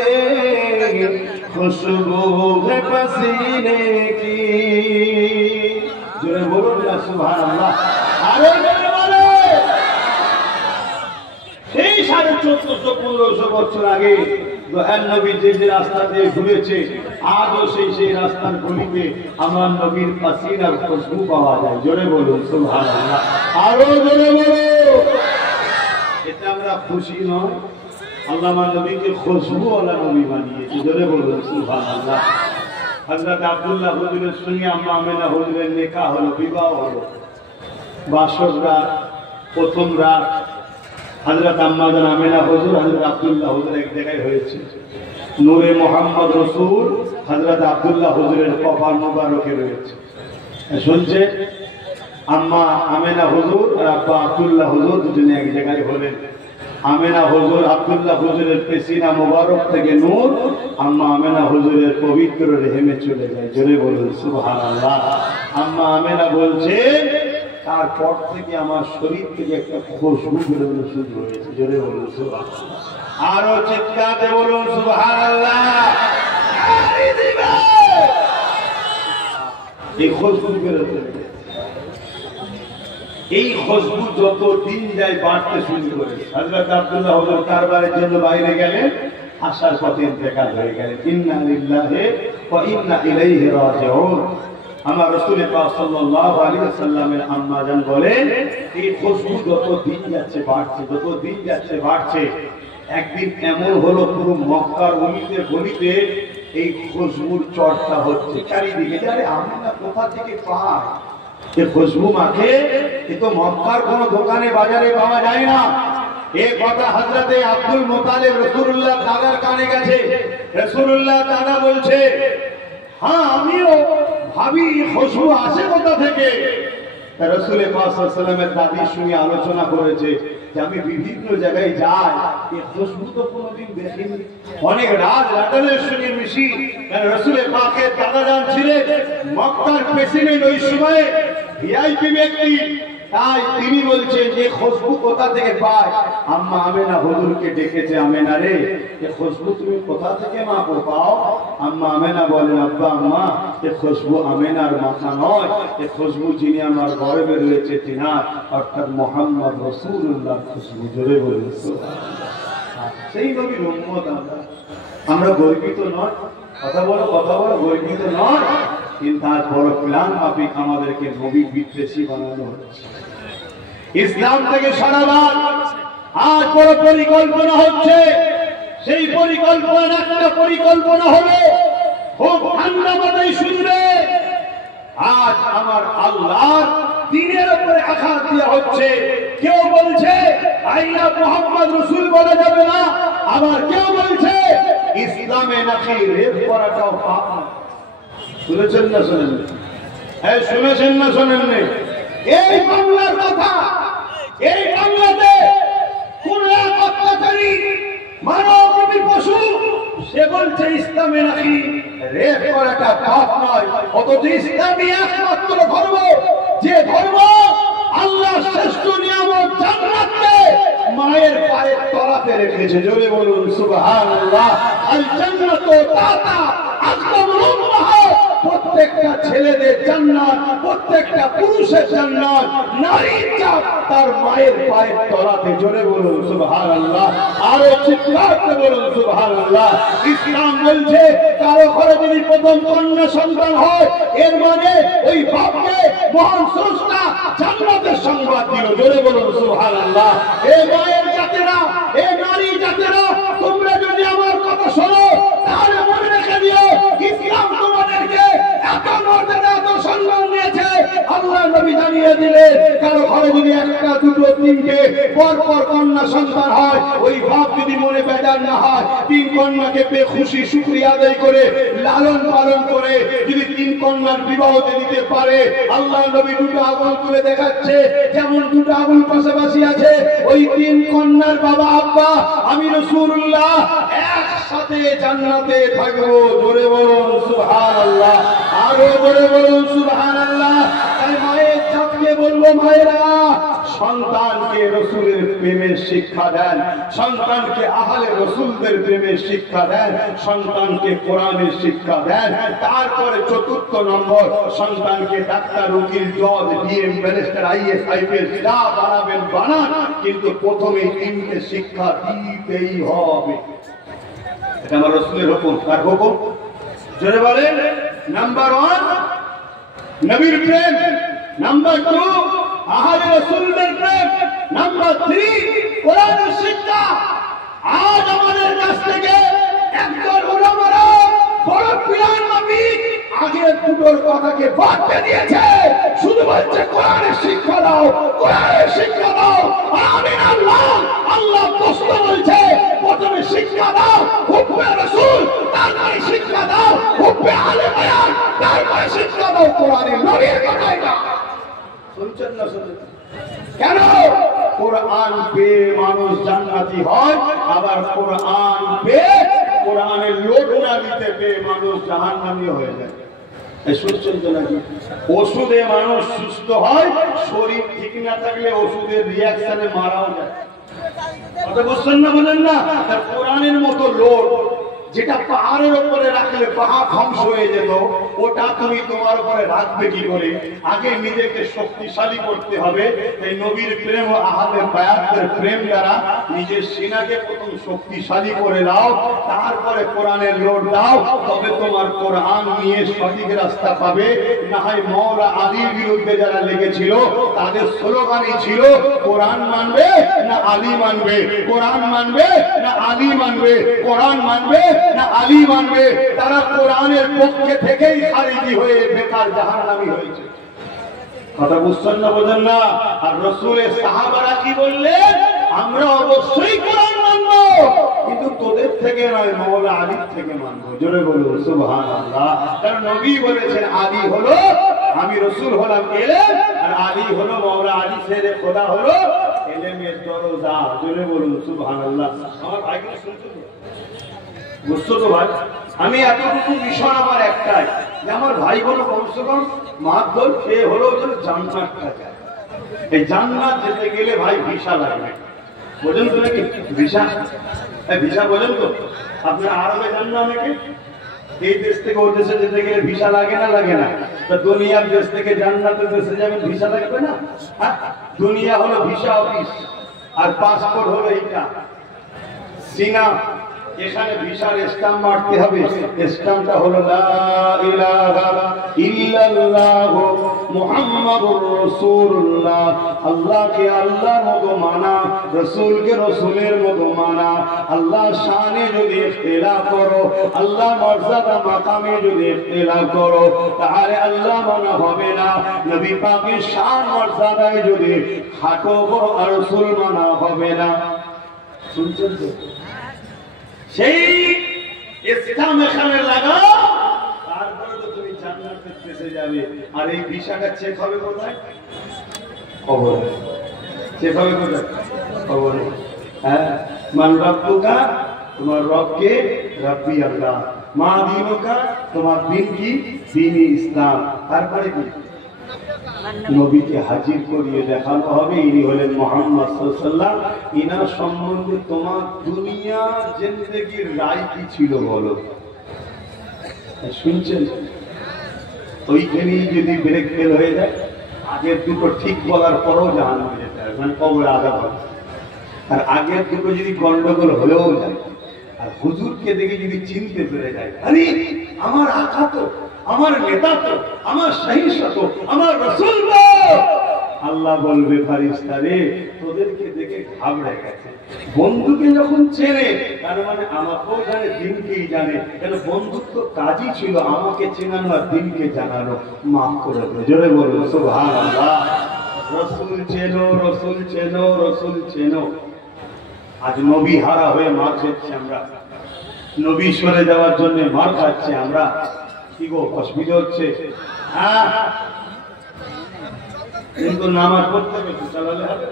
खुशबू है पसीने की। जोरे बोलो ना सुभान अल्लाह। अरे जोरे बोलो। সেই 1450-1500 বছর আগে দয়াল নবী যে রাস্তা দিয়ে ঘুরেছে আজও সেই রাস্তার গলিতে আমার নবীর পাসিনার খুশবু পাওয়া যায়। জোরে বলুন সুবহানাল্লাহ। আরো জোরে বলো। এটা আমরা খুশি নয়, আল্লাহ আমার নবীকে খুশবুওয়ালা নবী বানিয়েছে। জোরে বলুন সুবহানাল্লাহ। হযরত আব্দুল্লাহ হুজুরের সঙ্গে আম্মা আমেনা হুজুরের নিকাহ হলো, বিবাহ হলো। বাসর রাত, প্রথম রাত হযরত আম্মা জান আমেনা হুজুর হযরত আব্দুল্লাহ হুজুর এক জায়গায় হয়েছে। নূরে মোহাম্মদ রাসূল হযরত আব্দুল্লাহ হুজুরের কপাল মোবারকে রয়েছে। শুনছে আম্মা আমেনা হুজুর আর আব্বা আব্দুল্লাহ হুজুর দুজনে এক জায়গায় হলেন। আমেনা হুজুর আব্দুল্লাহ হুজুরের পেশিনা মোবারক থেকে নূর আম্মা আমেনা হুজুরের পবিত্র রেহেমে চলে যায়। জোরে বলুন সুবহানাল্লাহ। আম্মা আমেনা বলছে তারপর থেকে আমার শরীর থেকে একটা খুশবু বেরোনো শুরু হয়েছে। জোরে বলুন সুবহানাল্লাহ। আরো চিৎকারে বলুন সুবহানাল্লাহ। এই খুশবু বেরোতে, এই খুশবু যত দিন যায় বাড়তে শুরু করে। হযরত আব্দুল্লাহ হুজুর কারবারের জন্য বাইরে গেলেন, আসার পথে ইন্তেকাল হয়ে গেলেন। ইন্না লিল্লাহি ওয়া ইন্না ইলাইহি রাজিউন। আমার রাসূল পাক সাল্লাল্লাহু আলাইহি ওয়াসাল্লামের আম্মা জান বলেন এই খুশবু যত দিন যাচ্ছে বাড়ছে, যত দিন যাচ্ছে বাড়ছে। একদিন এমন হলো পুরো মক্কার অলিতে গলিতে এই খুশবুর চর্চা হচ্ছে চারিদিকে। আরে আমরা কোথা থেকে পাই এই খুশবু মাখে? এ তো মক্কার কোন দোকানে বাজারে পাওয়া যায় না। এই কথা হযরতে আব্দুল মুতালিব রাসূলুল্লাহ দাদার কানে গেছে। রাসূলুল্লাহ দাদা বলছে হ্যাঁ আমিও ভাবি খুশবু আসে কোথা থেকে। রাসূল পাক সাল্লাল্লাহু আলাইহি ওয়াসাল্লামের দাদির সঙ্গে আলোচনা করেছে যে আমি বিভিন্ন জায়গায় যাই, এই খুশবু তো কোনোদিন দেখিনি। অনেক রাত রাতানের সঙ্গে মিশি। রাসূল পাকের দাদা জান ছিলেন মক্কার প্রেসিডেন্ট ওই সময়ে, ভিআইপি ব্যক্তি। তাই তিনি বলছেন যে খুশবু কোথা থেকে পায়। আম্মা আমেনা হুজুরকে ডেকেছে, আমেনা রে এই খুশবু তুমি কোথা থেকে মা পাও? আম্মা আমেনা বলেন আব্বা আম্মা এই খুশবু আমেনার মাথা নয়, এই খুশবু যিনি আমার গর্ভে রয়েছে তিনার, অর্থাৎ মুহাম্মদ রাসূলুল্লাহ খুশবু। জোরে বলুন সুবহানাল্লাহ। সেই নবীর উম্মত আমরা গর্বিত নয়। কথা বলো গর্বিত নয়, কিন্তু আজ বড় প্ল্যান মাফিক আমাদেরকে নবী বিদ্বেষী বানানো হচ্ছে। ইসলাম থেকে সরাবার আজ বড় পরিকল্পনা হচ্ছে। সেই পরিকল্পনা একটা পরিকল্পনা হলো খুব ঠান্ডা মাথায় শুনবে, আজ আমার আল্লাহর দ্বীনের উপরে আঘাত দেওয়া হচ্ছে। কেউ বলছে আইনা মুহাম্মদ রাসূল বলা যাবে না, আবার কেউ বলছে ইসলামে নাকি রেপ করাটাও পাপ না। শুনেছেন না শোনেন? হ্যাঁ শুনেছেন না শোনেন? এই বাংলার কথা, এই বাংলাতে কোন এক অত্যাচারী মানবরূপী পশু সে বলছে ইসলামে নাকি রেপ করাটা পাপ নয়। অথচ ইসলামী একমাত্র ধর্ম যে ধর্ম আল্লাহর শ্রেষ্ঠ নিয়ামত জান্নাতকে মায়ের পায়ের তলাতে রেখেছে। জোরে বলুন সুবহানাল্লাহ। আল জান্নাতু তাতা আকদামুল উম্মাহাত। প্রত্যেকটা ছেলেদের জান্নাত, প্রত্যেকটা পুরুষের জান্নাত, নারীর জাত তার মায়ের পায়ের তলাতে। জোরে বলুন সুবহানাল্লাহ। আরো চিৎকার করে বলুন সুবহানাল্লাহ। ইসলাম বলছে কারো ঘরে যদি প্রথম কন্যা সন্তান হয় এর মানে ওই বাপকে মহান স্রষ্টা জান্নাতের সংবাদ দিল। জোরে বলুন সুবহানাল্লাহ। এই মায়ের জাতেরা, এই নারী জাতেরা, তোমরা যদি আমার কথা শোনো তাহলে মনে রেখে দিও ইসলাম তোমাদেরকে এত মর্যাদা, এত সম্মান দিয়েছে। আল্লাহ নবী জানিয়ে দিলেন কারো ঘরে যদি একটা, দুটো, তিনটে পরপর কন্যা সন্তান হয়, ওই বাপ যদি মনে বেজার না হয়, তিন কন্যাকে পেয়ে খুশি শুকরিয়া আদায় করে লালন পালন করে যদি তিন কন্যার বিবাহ দিতে পারে, আল্লাহ নবী দুটো আঙুল তুলে দেখাচ্ছে যেমন দুটো আঙুল পাশাপাশি আছে, ওই তিন কন্যার বাবা আব্বা আমি রাসূলুল্লাহ একসাথে জান্নাতে থাকবো। জোরে বলুন সুবহানাল্লাহ। আরো জোরে বলুন সুবহানাল্লাহ। তাই মায়ের জাতকে বলবো মায়েরা, সন্তানকে রসুলের প্রেমের শিক্ষা দেন, সন্তানকে আহলে রসুলদের প্রেমের শিক্ষা দেন, সন্তানকে কোরআনের শিক্ষা দেন। তারপরে চতুর্থ নম্বর, সন্তানকে ডাক্তার, উকিল, জজ, ডিএম, ব্যারিস্টার, আইএস, আইপিএস যা বানাবেন বানান, কিন্তু প্রথমে তিনটে শিক্ষা দিতেই হবে। এটা আমার রসুলের হুকুম। কার হুকুম? জোরে বলেন। নাম্বার 1 নবীর প্রেম, নাম্বার 2 আহলে রাসূলদের প্রেম, নাম্বার 3 কোরআনের শিক্ষা। আজ আমাদের কাছ থেকে একজন উলামারা বড় পিলার মাফিক আগে দুটোর কথাকে বাদ দিয়েছে, শুধু বলছে কোরআনের শিক্ষা দাও, কোরআনের শিক্ষা দাও। আমিন আল্লাহ, আল্লাহ কষ্ট বলছে প্রথমে শিক্ষা দাও হুকুমে রাসূল, তারপরে শিক্ষা দাও হুকুমে আলে বায়ান, তারপরে শিক্ষা দাও কোরআনের নবীর কথা। এটা শুনছেন না? শুনছেন কেন? কোরআন পেয়ে মানুষ জান্নাতি হয়, আবার কোরআন পেয়ে কোরআনের লোড না দিতে পেয়ে মানুষ জাহান্নামী হয়ে যায়। শুনছেন তো নাকি? ওষুধে মানুষ সুস্থ হয়, শরীর ঠিক না থাকলে ওষুধের রিয়াকশনে মারাও যায়। কথা বুঝছেন না? বলেন না? কোরআনের মতো লোড যেটা পাহাড়ের উপরে রাখলে পাহাড় ধ্বংস হয়ে যেত, ওটা তুমি তোমার উপরে রাখবে কি করে? আগে নিজেকে শক্তিশালী করতে হবে। এই নবীর প্রেম ও আহলে বায়াতের প্রেম দ্বারা নিজের সিনাকে প্রথম শক্তিশালী করে দাও, তারপরে কোরআনের লোড দাও, তবে তোমার কোরআন নিয়ে সঠিক রাস্তা পাবে। না হয় মাওলা আলীর বিরুদ্ধে যারা লেগেছিল তাদের স্লোগানই ছিল কোরআন মানবে না আলী মানবে, কোরআন মানবে না আলী মানবে, কোরআন মানবে না আলী মানবে। তারা কোরআনের পক্ষে থেকেই খারিজি হয়ে বেকার জাহান্নামী হয়েছে। কথা বুঝছেন না? বোঝেন না? আর রাসূলের সাহাবারা কি বললেন? আমরা অবশ্যই কোরআন মানব, কিন্তু তোদের থেকে নয়, মাওলা আলীর থেকে মানব। জোরে বলুন সুবহানাল্লাহ। কারণ নবী বলেছেন আলী হলো, আমি রাসূল হলাম ইলম, আর আলী হলো মাওলা আলী শেরে খোদা হলো ইলমের দরজা। জোরে বলুন সুবহানাল্লাহ। আমার ভাইকে শুনছেন? বুঝছো তো ভাই? আমি এতটুকু বিষয় আমার একটাই, যে আমার ভাই হলো কমসে কম মাধ্যম খেয়ে হলেও যেন জান্নাতটা যায়। এই জান্নাত যেতে গেলে ভাই ভিসা লাগবে। বোঝেন তো নাকি? ভিসা, ভিসা বোঝেন তো? আপনারা আরবে যান না অনেকে, এই দেশ থেকে ওই দেশে যেতে গেলে ভিসা লাগে না? লাগে না? তা দুনিয়ার দেশ থেকে জান্নাতের দেশে যাবেন, ভিসা লাগবে না? দুনিয়া হলো ভিসা অফিস, আর পাসপোর্ট হলো এইটা সিনা। এখানে ভিসার স্ট্যাম্প মারতে হবে। স্ট্যাম্পটা হলো লা ইলাহা ইল্লাল্লাহ মুহাম্মাদুর রাসূলুল্লাহ। আল্লাহকে আল্লাহর মতো মানা, রাসূলকে রাসূলের মতো মানা। আল্লাহর শানে যদি ইখতিলাফ করো, আল্লাহ মর্যাদা মাকামে যদি ইখতিলাফ করো, তাহলে আল্লাহ মানা হবে না। নবী পাকের শান মর্যাদায় যদি খাটো করো, আর রাসূল মানা হবে না। শুনছেন তো? সেই ইসলাম এখানে লাগাও, তারপরে তো তুমি জান্নাতের দেশে যাবে। আর এই ভিসাটা চেক হবে কোথায়? কবরে। চেক হবে কোথায়? কবরে। হ্যাঁ, মান রব্বুকা, তোমার রবকে রব্বি আল্লাহ, মা দীনুকা, তোমার দিন কি? দ্বীন-ই ইসলাম। তারপরে কি? নবীকে হাজির করিয়ে দেখানো হবে ইনি হলেন মুহাম্মদ সাল্লাল্লাহু আলাইহি ওয়াসাল্লাম। ইনার সম্বন্ধে তোমার দুনিয়া জিন্দেগির রায় কি ছিল বলো? শুনছেন? ওইখানেই যদি ব্রেক ফেল হয়ে যায়, আগের দুটো ঠিক বলার পরও জাহান্নামে যেতে হবে, মানে কবরে আযাব হবে। আর আগের দুটো যদি গন্ডগোল হলেও যায়, আর হুজুরকে দেখে যদি চিনতে পেরে যায়, আরে আমার আকা তো, আমার নেতা তো, আমার শাহিনশা তো, আমার রাসূল তো, আল্লাহ বলবে ফারিস্তা রে তোদেরকে দেখে ঘাবড়ে গেছে। বন্ধুকে যখন চেনে, তার মানে আমাকেও জানে, দিনকেই জানে। কেন? বন্ধুত্ব কাজই ছিল আমাকে চেনানো আর দিনকে জানানো। মাফ করে দেবে। জোরে বলুন সুবহানাল্লাহ। রাসূল চেনো, রাসূল চেনো, রাসূল চেনো। আজ নবী হারা হয়ে মার খাচ্ছি আমরা, নবী সরে যাওয়ার জন্য মার খাচ্ছি আমরা। কি গো, অসুবিধা হচ্ছে? হ্যাঁ, কিন্তু নামাজ পড়তে হবে, চালালে হবে।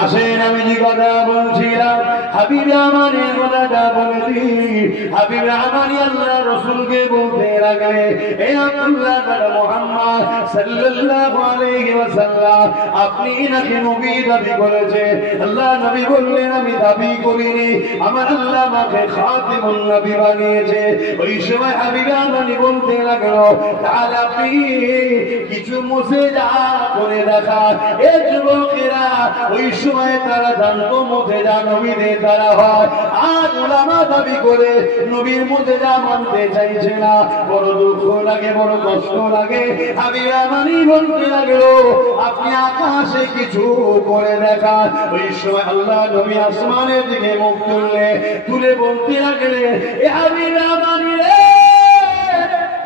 আসেন আমি যে কথা বলছিলাম, হাবিব আমানের কথাটা বলেছি। হাবিব আমানি আল্লাহ রসুলকে বলতে লাগে, এ আব্দুল্লাহ বিন মুহাম্মদ সাল্লাল্লাহু আলাইহি ওয়াসাল্লাম, আপনি নাকি নবী দাবি করেছেন। আল্লাহ নবী বললেন, আমি দাবি করিনি, আমার আল্লাহ আমাকে খাতিমুন নবী বানিয়েছে। ওই সময় হাবিব আমানি বলতে লাগলো, তাহলে আপনি কিছু মুজিজা করে দেখান। এ যুবকেরা ওই সময় তারা জানতো মুজিজা নবীদের দ্বারা হয়। আজ উলামা দাবি করে নবীর মুজিজা মানতে চাইছে না। বড় দুঃখ লাগে, বড় কষ্ট লাগে। হাবিব আমানি বলতে লাগলো, আপনি আকাশে কিছু করে দেখান। ওই সময় আল্লাহ নবী আসমানের দিকে মুখ তুলে বলতে লাগলেন, এ হাবিব আমানি রে,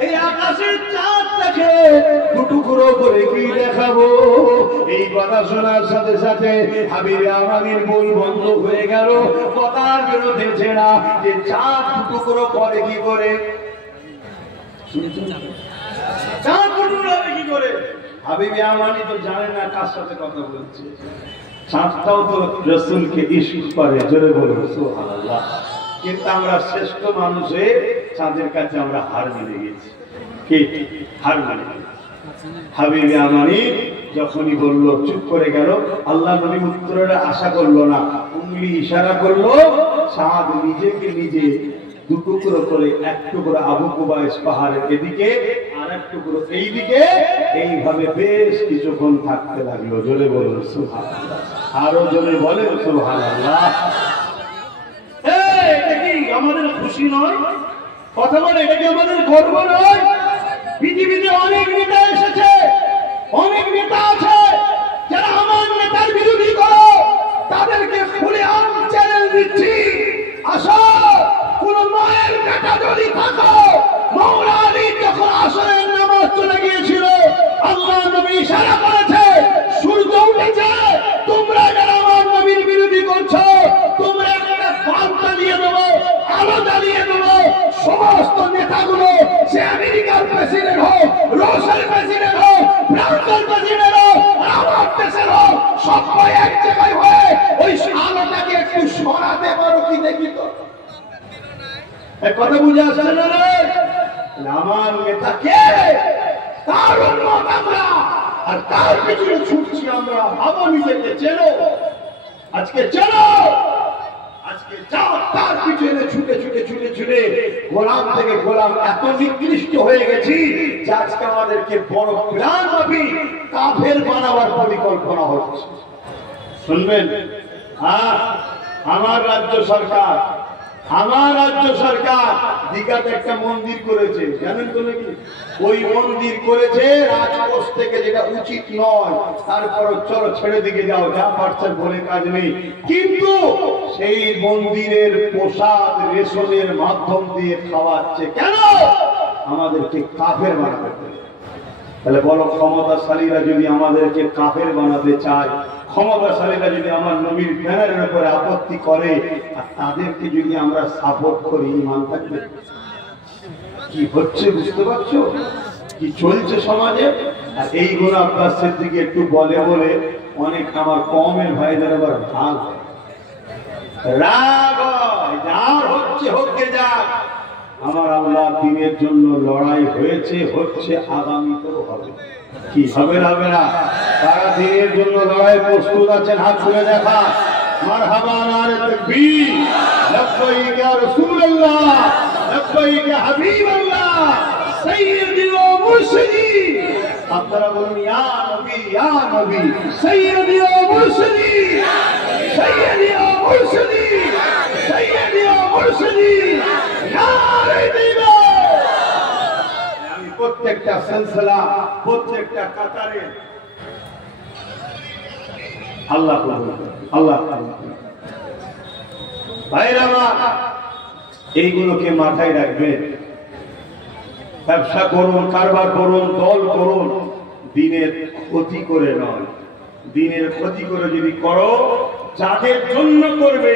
এই আকাশের চাঁদটাকে টুকরো করে কি দেখাবো? এই কথা শোনার সাথে সাথে হাবিব আমানির বল বন্ধ হয়ে গেল। কথার বিরুদ্ধে না যে চাঁদ টুকরো করে কি করে, চাঁদ টুকরো হবে কি করে? হাবিব আমানি তো জানে না কার সাথে কথা বলছে। চাঁদটাও তো রাসূলকে ইশক করে, জোরে বলো সুবহানাল্লাহ। কিন্তু আমরা শ্রেষ্ঠ মানুষে চাঁদের কাছে আমরা হার মেনে গেছি। কি হার মেনে গেছি? হাবিব আমানি যখনই বলল, চুপ করে গেল। আল্লাহ নবী উত্তরের আশা করলো না, উঙ্গলি ইশারা করলো। চাঁদ নিজেকে নিজে দুটুকরো করে, এক টুকরো আবু কুবাইস পাহাড়ের এদিকে আর এক টুকরো এইদিকে, এইভাবে বেশ কিছুক্ষণ থাকতে লাগলো। জোরে বলুন সুবহানাল্লাহ, আরো জোরে বলেন সুবহানাল্লাহ। এটা কি আমাদের খুশি নয়? কথা বলে, এটা কি আমাদের গর্ব নয়? পৃথিবীতে অনেক নেতা এসেছে, অনেক নেতা আছে যারা আমার নেতার বিরোধী করো, তাদেরকে খুলে আম চ্যালেঞ্জ দিচ্ছি, আসো কোন মায়ের বেটা যদি থাকো। মাওলা আলী যখন আসরের নামাজ চলে গিয়েছিল, আল্লাহ নবী ইশারা করেছে, সূর্য উঠেছে, তোমরা যারা আমার নবীর বিরোধী করছো, তোমরা একটা বাল্ব জ্বালিয়ে দেবো, আলো জ্বালিয়ে দেবো। সমস্ত নেতাগুলো, সে আমেরিকার প্রেসিডেন্ট হোক, রাশিয়ার প্রেসিডেন্ট হোক, ফ্রান্সের প্রেসিডেন্ট হোক, আমার দেশের হোক, সবাই এক জায়গায় হয়ে ওই আলোটাকে একটু সরাতে পারো কি দেখি তো? কথা বুঝে আসছে না রে? আমার নেতা কে? তার উম্মত আমরা, আর তার পিছনে ছুটছি আমরা। ভাবো নিজেকে, চেনো, আজকে চেনো, আজকে যাও তার পিছনে ছুটে ছুটে ছুটে ছুটে গোলাম থেকে গোলাম এত নিকৃষ্ট হয়ে গেছি যে আজকে আমাদেরকে বড় প্ল্যানভাবে কাফের বানাবার পরিকল্পনা হচ্ছে। শুনবেন? হ্যাঁ, আমার রাজ্য সরকার দীঘাতে একটা মন্দির করেছে, জানেন তো নাকি? ওই মন্দির করেছে রাজকোষ থেকে, যেটা উচিত নয়। তারপর চলো ছেড়ে দিকে যাও, যা পারছেন বলে কাজ নেই। কিন্তু সেই মন্দিরের প্রসাদ রেশনের মাধ্যম দিয়ে খাওয়াচ্ছে। কেন? আমাদেরকে কাফের বানাবে। তাহলে বলো, ক্ষমতাশালীরা যদি আমাদেরকে কাফের বানাতে চায়, ক্ষমতাশালীরা যদি আমার নবীর ব্যানারের উপরে আপত্তি করে, আর তাদেরকে যদি আমরা সাপোর্ট করি, ঈমান থাকবে? কি হচ্ছে বুঝতে পারছো? কি চলছে সমাজে? আর এইগুলো আব্বাস সিদ্দিকী একটু বলে বলে অনেক আমার কমের ভাইদের আবার ভাগ রাগ হয়। যার হচ্ছে হোককে যাক, আমার আল্লাহ দ্বীনের জন্য লড়াই হয়েছে, হচ্ছে, আগামীতেও হবে। কি হবে না হবে না? তারা দ্বীনের জন্য লড়াই প্রস্তুত আছেন? হাত তুলে দেখা। মারহাবা, নারে তাকবীর, লব্বাইক ইয়া রাসূলুল্লাহ, লব্বাইক ইয়া হাবিবাল্লাহ, সাইয়্যিদি ওয়া মুরশিদি। আপনারা বলুন, ইয়া নবী, ইয়া নবী, সাইয়্যিদি ওয়া মুরশিদি, সাইয়্যিদি ওয়া মুরশিদি, সাইয়্যিদি ওয়া মুরশিদি। আমি প্রত্যেকটা সিলসিলা, প্রত্যেকটা কাতারে আল্লাহ আল্লাহ ভাইরা, এইগুলোকে মাথায় রাখবেন। ব্যবসা করুন, কারবার করুন, দল করুন, দিনের ক্ষতি করে নয়। দিনের ক্ষতি করে যদি করো, যাদের জন্য করবে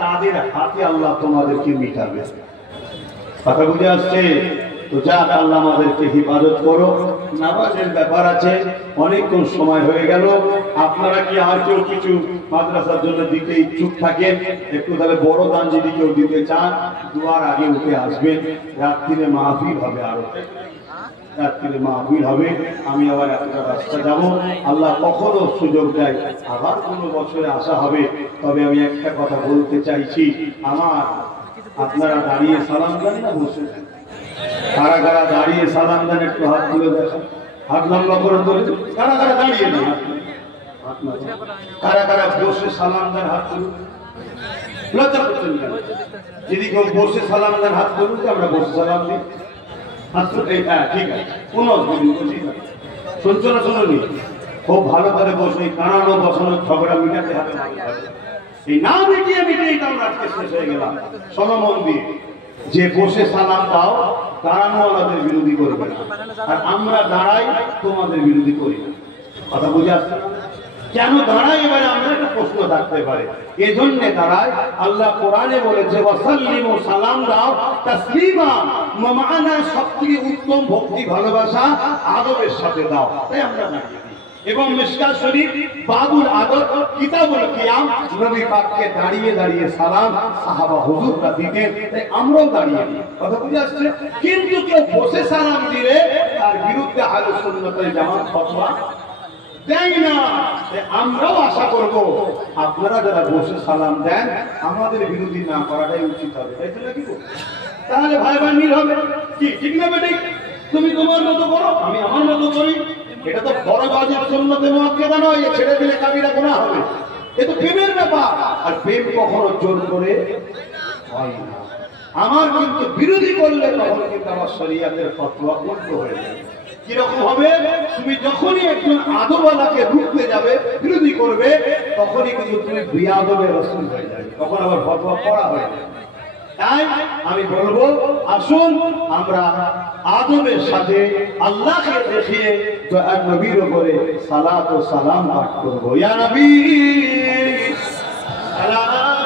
তাদের হাতে আল্লাহ তোমাদেরকে মিটাবে। কথা বুঝে আসছে? তো যাক, আল্লাহ আমাদেরকে হিফাজত করো। নামাজের ব্যাপার আছে, অনেকক্ষণ সময় হয়ে গেল। আপনারা কি আর কেউ কিছু মাদ্রাসার জন্য দিতে ইচ্ছুক থাকেন? একটু তাহলে বড় দান যদি কেউ দিতে চান, দুয়ার আগে উঠে আসবেন। রাত্রিরে মাহফিল হবে, আরো রাত্রিরে মাহফিল হবে। আমি আবার একটা রাস্তা যাব, আল্লাহ কখনো সুযোগ দেয় আবার কোনো বছরে আসা হবে। তবে আমি একটা কথা বলতে চাইছি, আপনারা দাঁড়িয়ে সালাম দেন না বসে দেন? কারা কারা দাঁড়িয়ে সালাম দেন একটু হাত তুলে দেখেন, হাত লম্বা করে তুলে। কারা কারা দাঁড়িয়ে নেই? কারা কারা বসে সালাম দেন হাত তুলুন। লজ্জা করছেন কেন? যদি কেউ বসে সালাম দেন হাত তুলুন, আমরা বসে সালাম দিই। হ্যাঁ ঠিক আছে, কোনো অসুবিধা নেই। শুনছো না? শুনুনি, খুব ভালো করে বসে কানানো বসানো ঝগড়া মিটাতে হবে। এই না মিটিয়ে মিটিয়ে আমরা আজকে শেষ হয়ে গেলাম। সনমন দিয়ে যে বসে সালাম দাও, দাঁড়ানো আমাদের বিরোধী করবে না, আর আমরা দাঁড়াই তোমাদের বিরোধী করি না। কথা বুঝে আসছে? কেন দাঁড়াই? এবারে আমরা একটা প্রশ্ন থাকতে পারে, এজন্য দাঁড়ায়। আল্লাহ কোরআনে বলেছে ওয়াসাল্লিমু, সালাম দাও, তাসলিমা মানা, সবথেকে উত্তম ভক্তি ভালোবাসা আদবের সাথে দাও। তাই আমরা দাঁড়িয়ে। এবং মিশকাত শরীফ বাবুল আদব কিতাবুল কিয়াম, নবী পাককে দাঁড়িয়ে দাঁড়িয়ে সালাম সাহাবা হুজুররা দিতেন, তাই আমরাও দাঁড়িয়ে দিই। কথা বুঝে আসছে? কিন্তু কেউ বসে সালাম দিলে তার বিরুদ্ধে আহলে সুন্নাত ওয়াল জামাত ফতোয়া দেয় না। আমরাও আশা করব আপনারা যারা বসে সালাম দেন আমাদের বিরোধী না করাটাই উচিত হবে। তাই তো নাকি? তাহলে ভাই ভাই মিল হবে। কি ঠিক না বেটি? তুমি তোমার মতো করো, আমি আমার মতো করি। এটা তো বড় বাজের সুন্নতে মুআক্কাদা নয়, ছেড়ে দিলে কাবিরা গুনাহ হবে। এ তো প্রেমের ব্যাপার, আর প্রেম কখনো জোর করে হয় না। আমার কিন্তু বিরোধী করলে তখন কিন্তু আমার শরীয়তের ফতোয়া উল্টো হয়ে যাবে। কিরকম হবে? তুমি যখনই একজন আদবওয়ালাকে রুখতে যাবে, বিরোধী করবে, তখনই কিন্তু তুমি বিয়াদবের রাসূল হয়ে যাবে, তখন আবার ফতোয়া পড়া হয়ে যাবে। তাই আমি বলবো, আসুন আমরা আদবের সাথে আল্লাহকে দেখিয়ে দয়ার নবীর উপরে সালাত ও সালাম পাঠ করবো। ইয়া নবী সালাম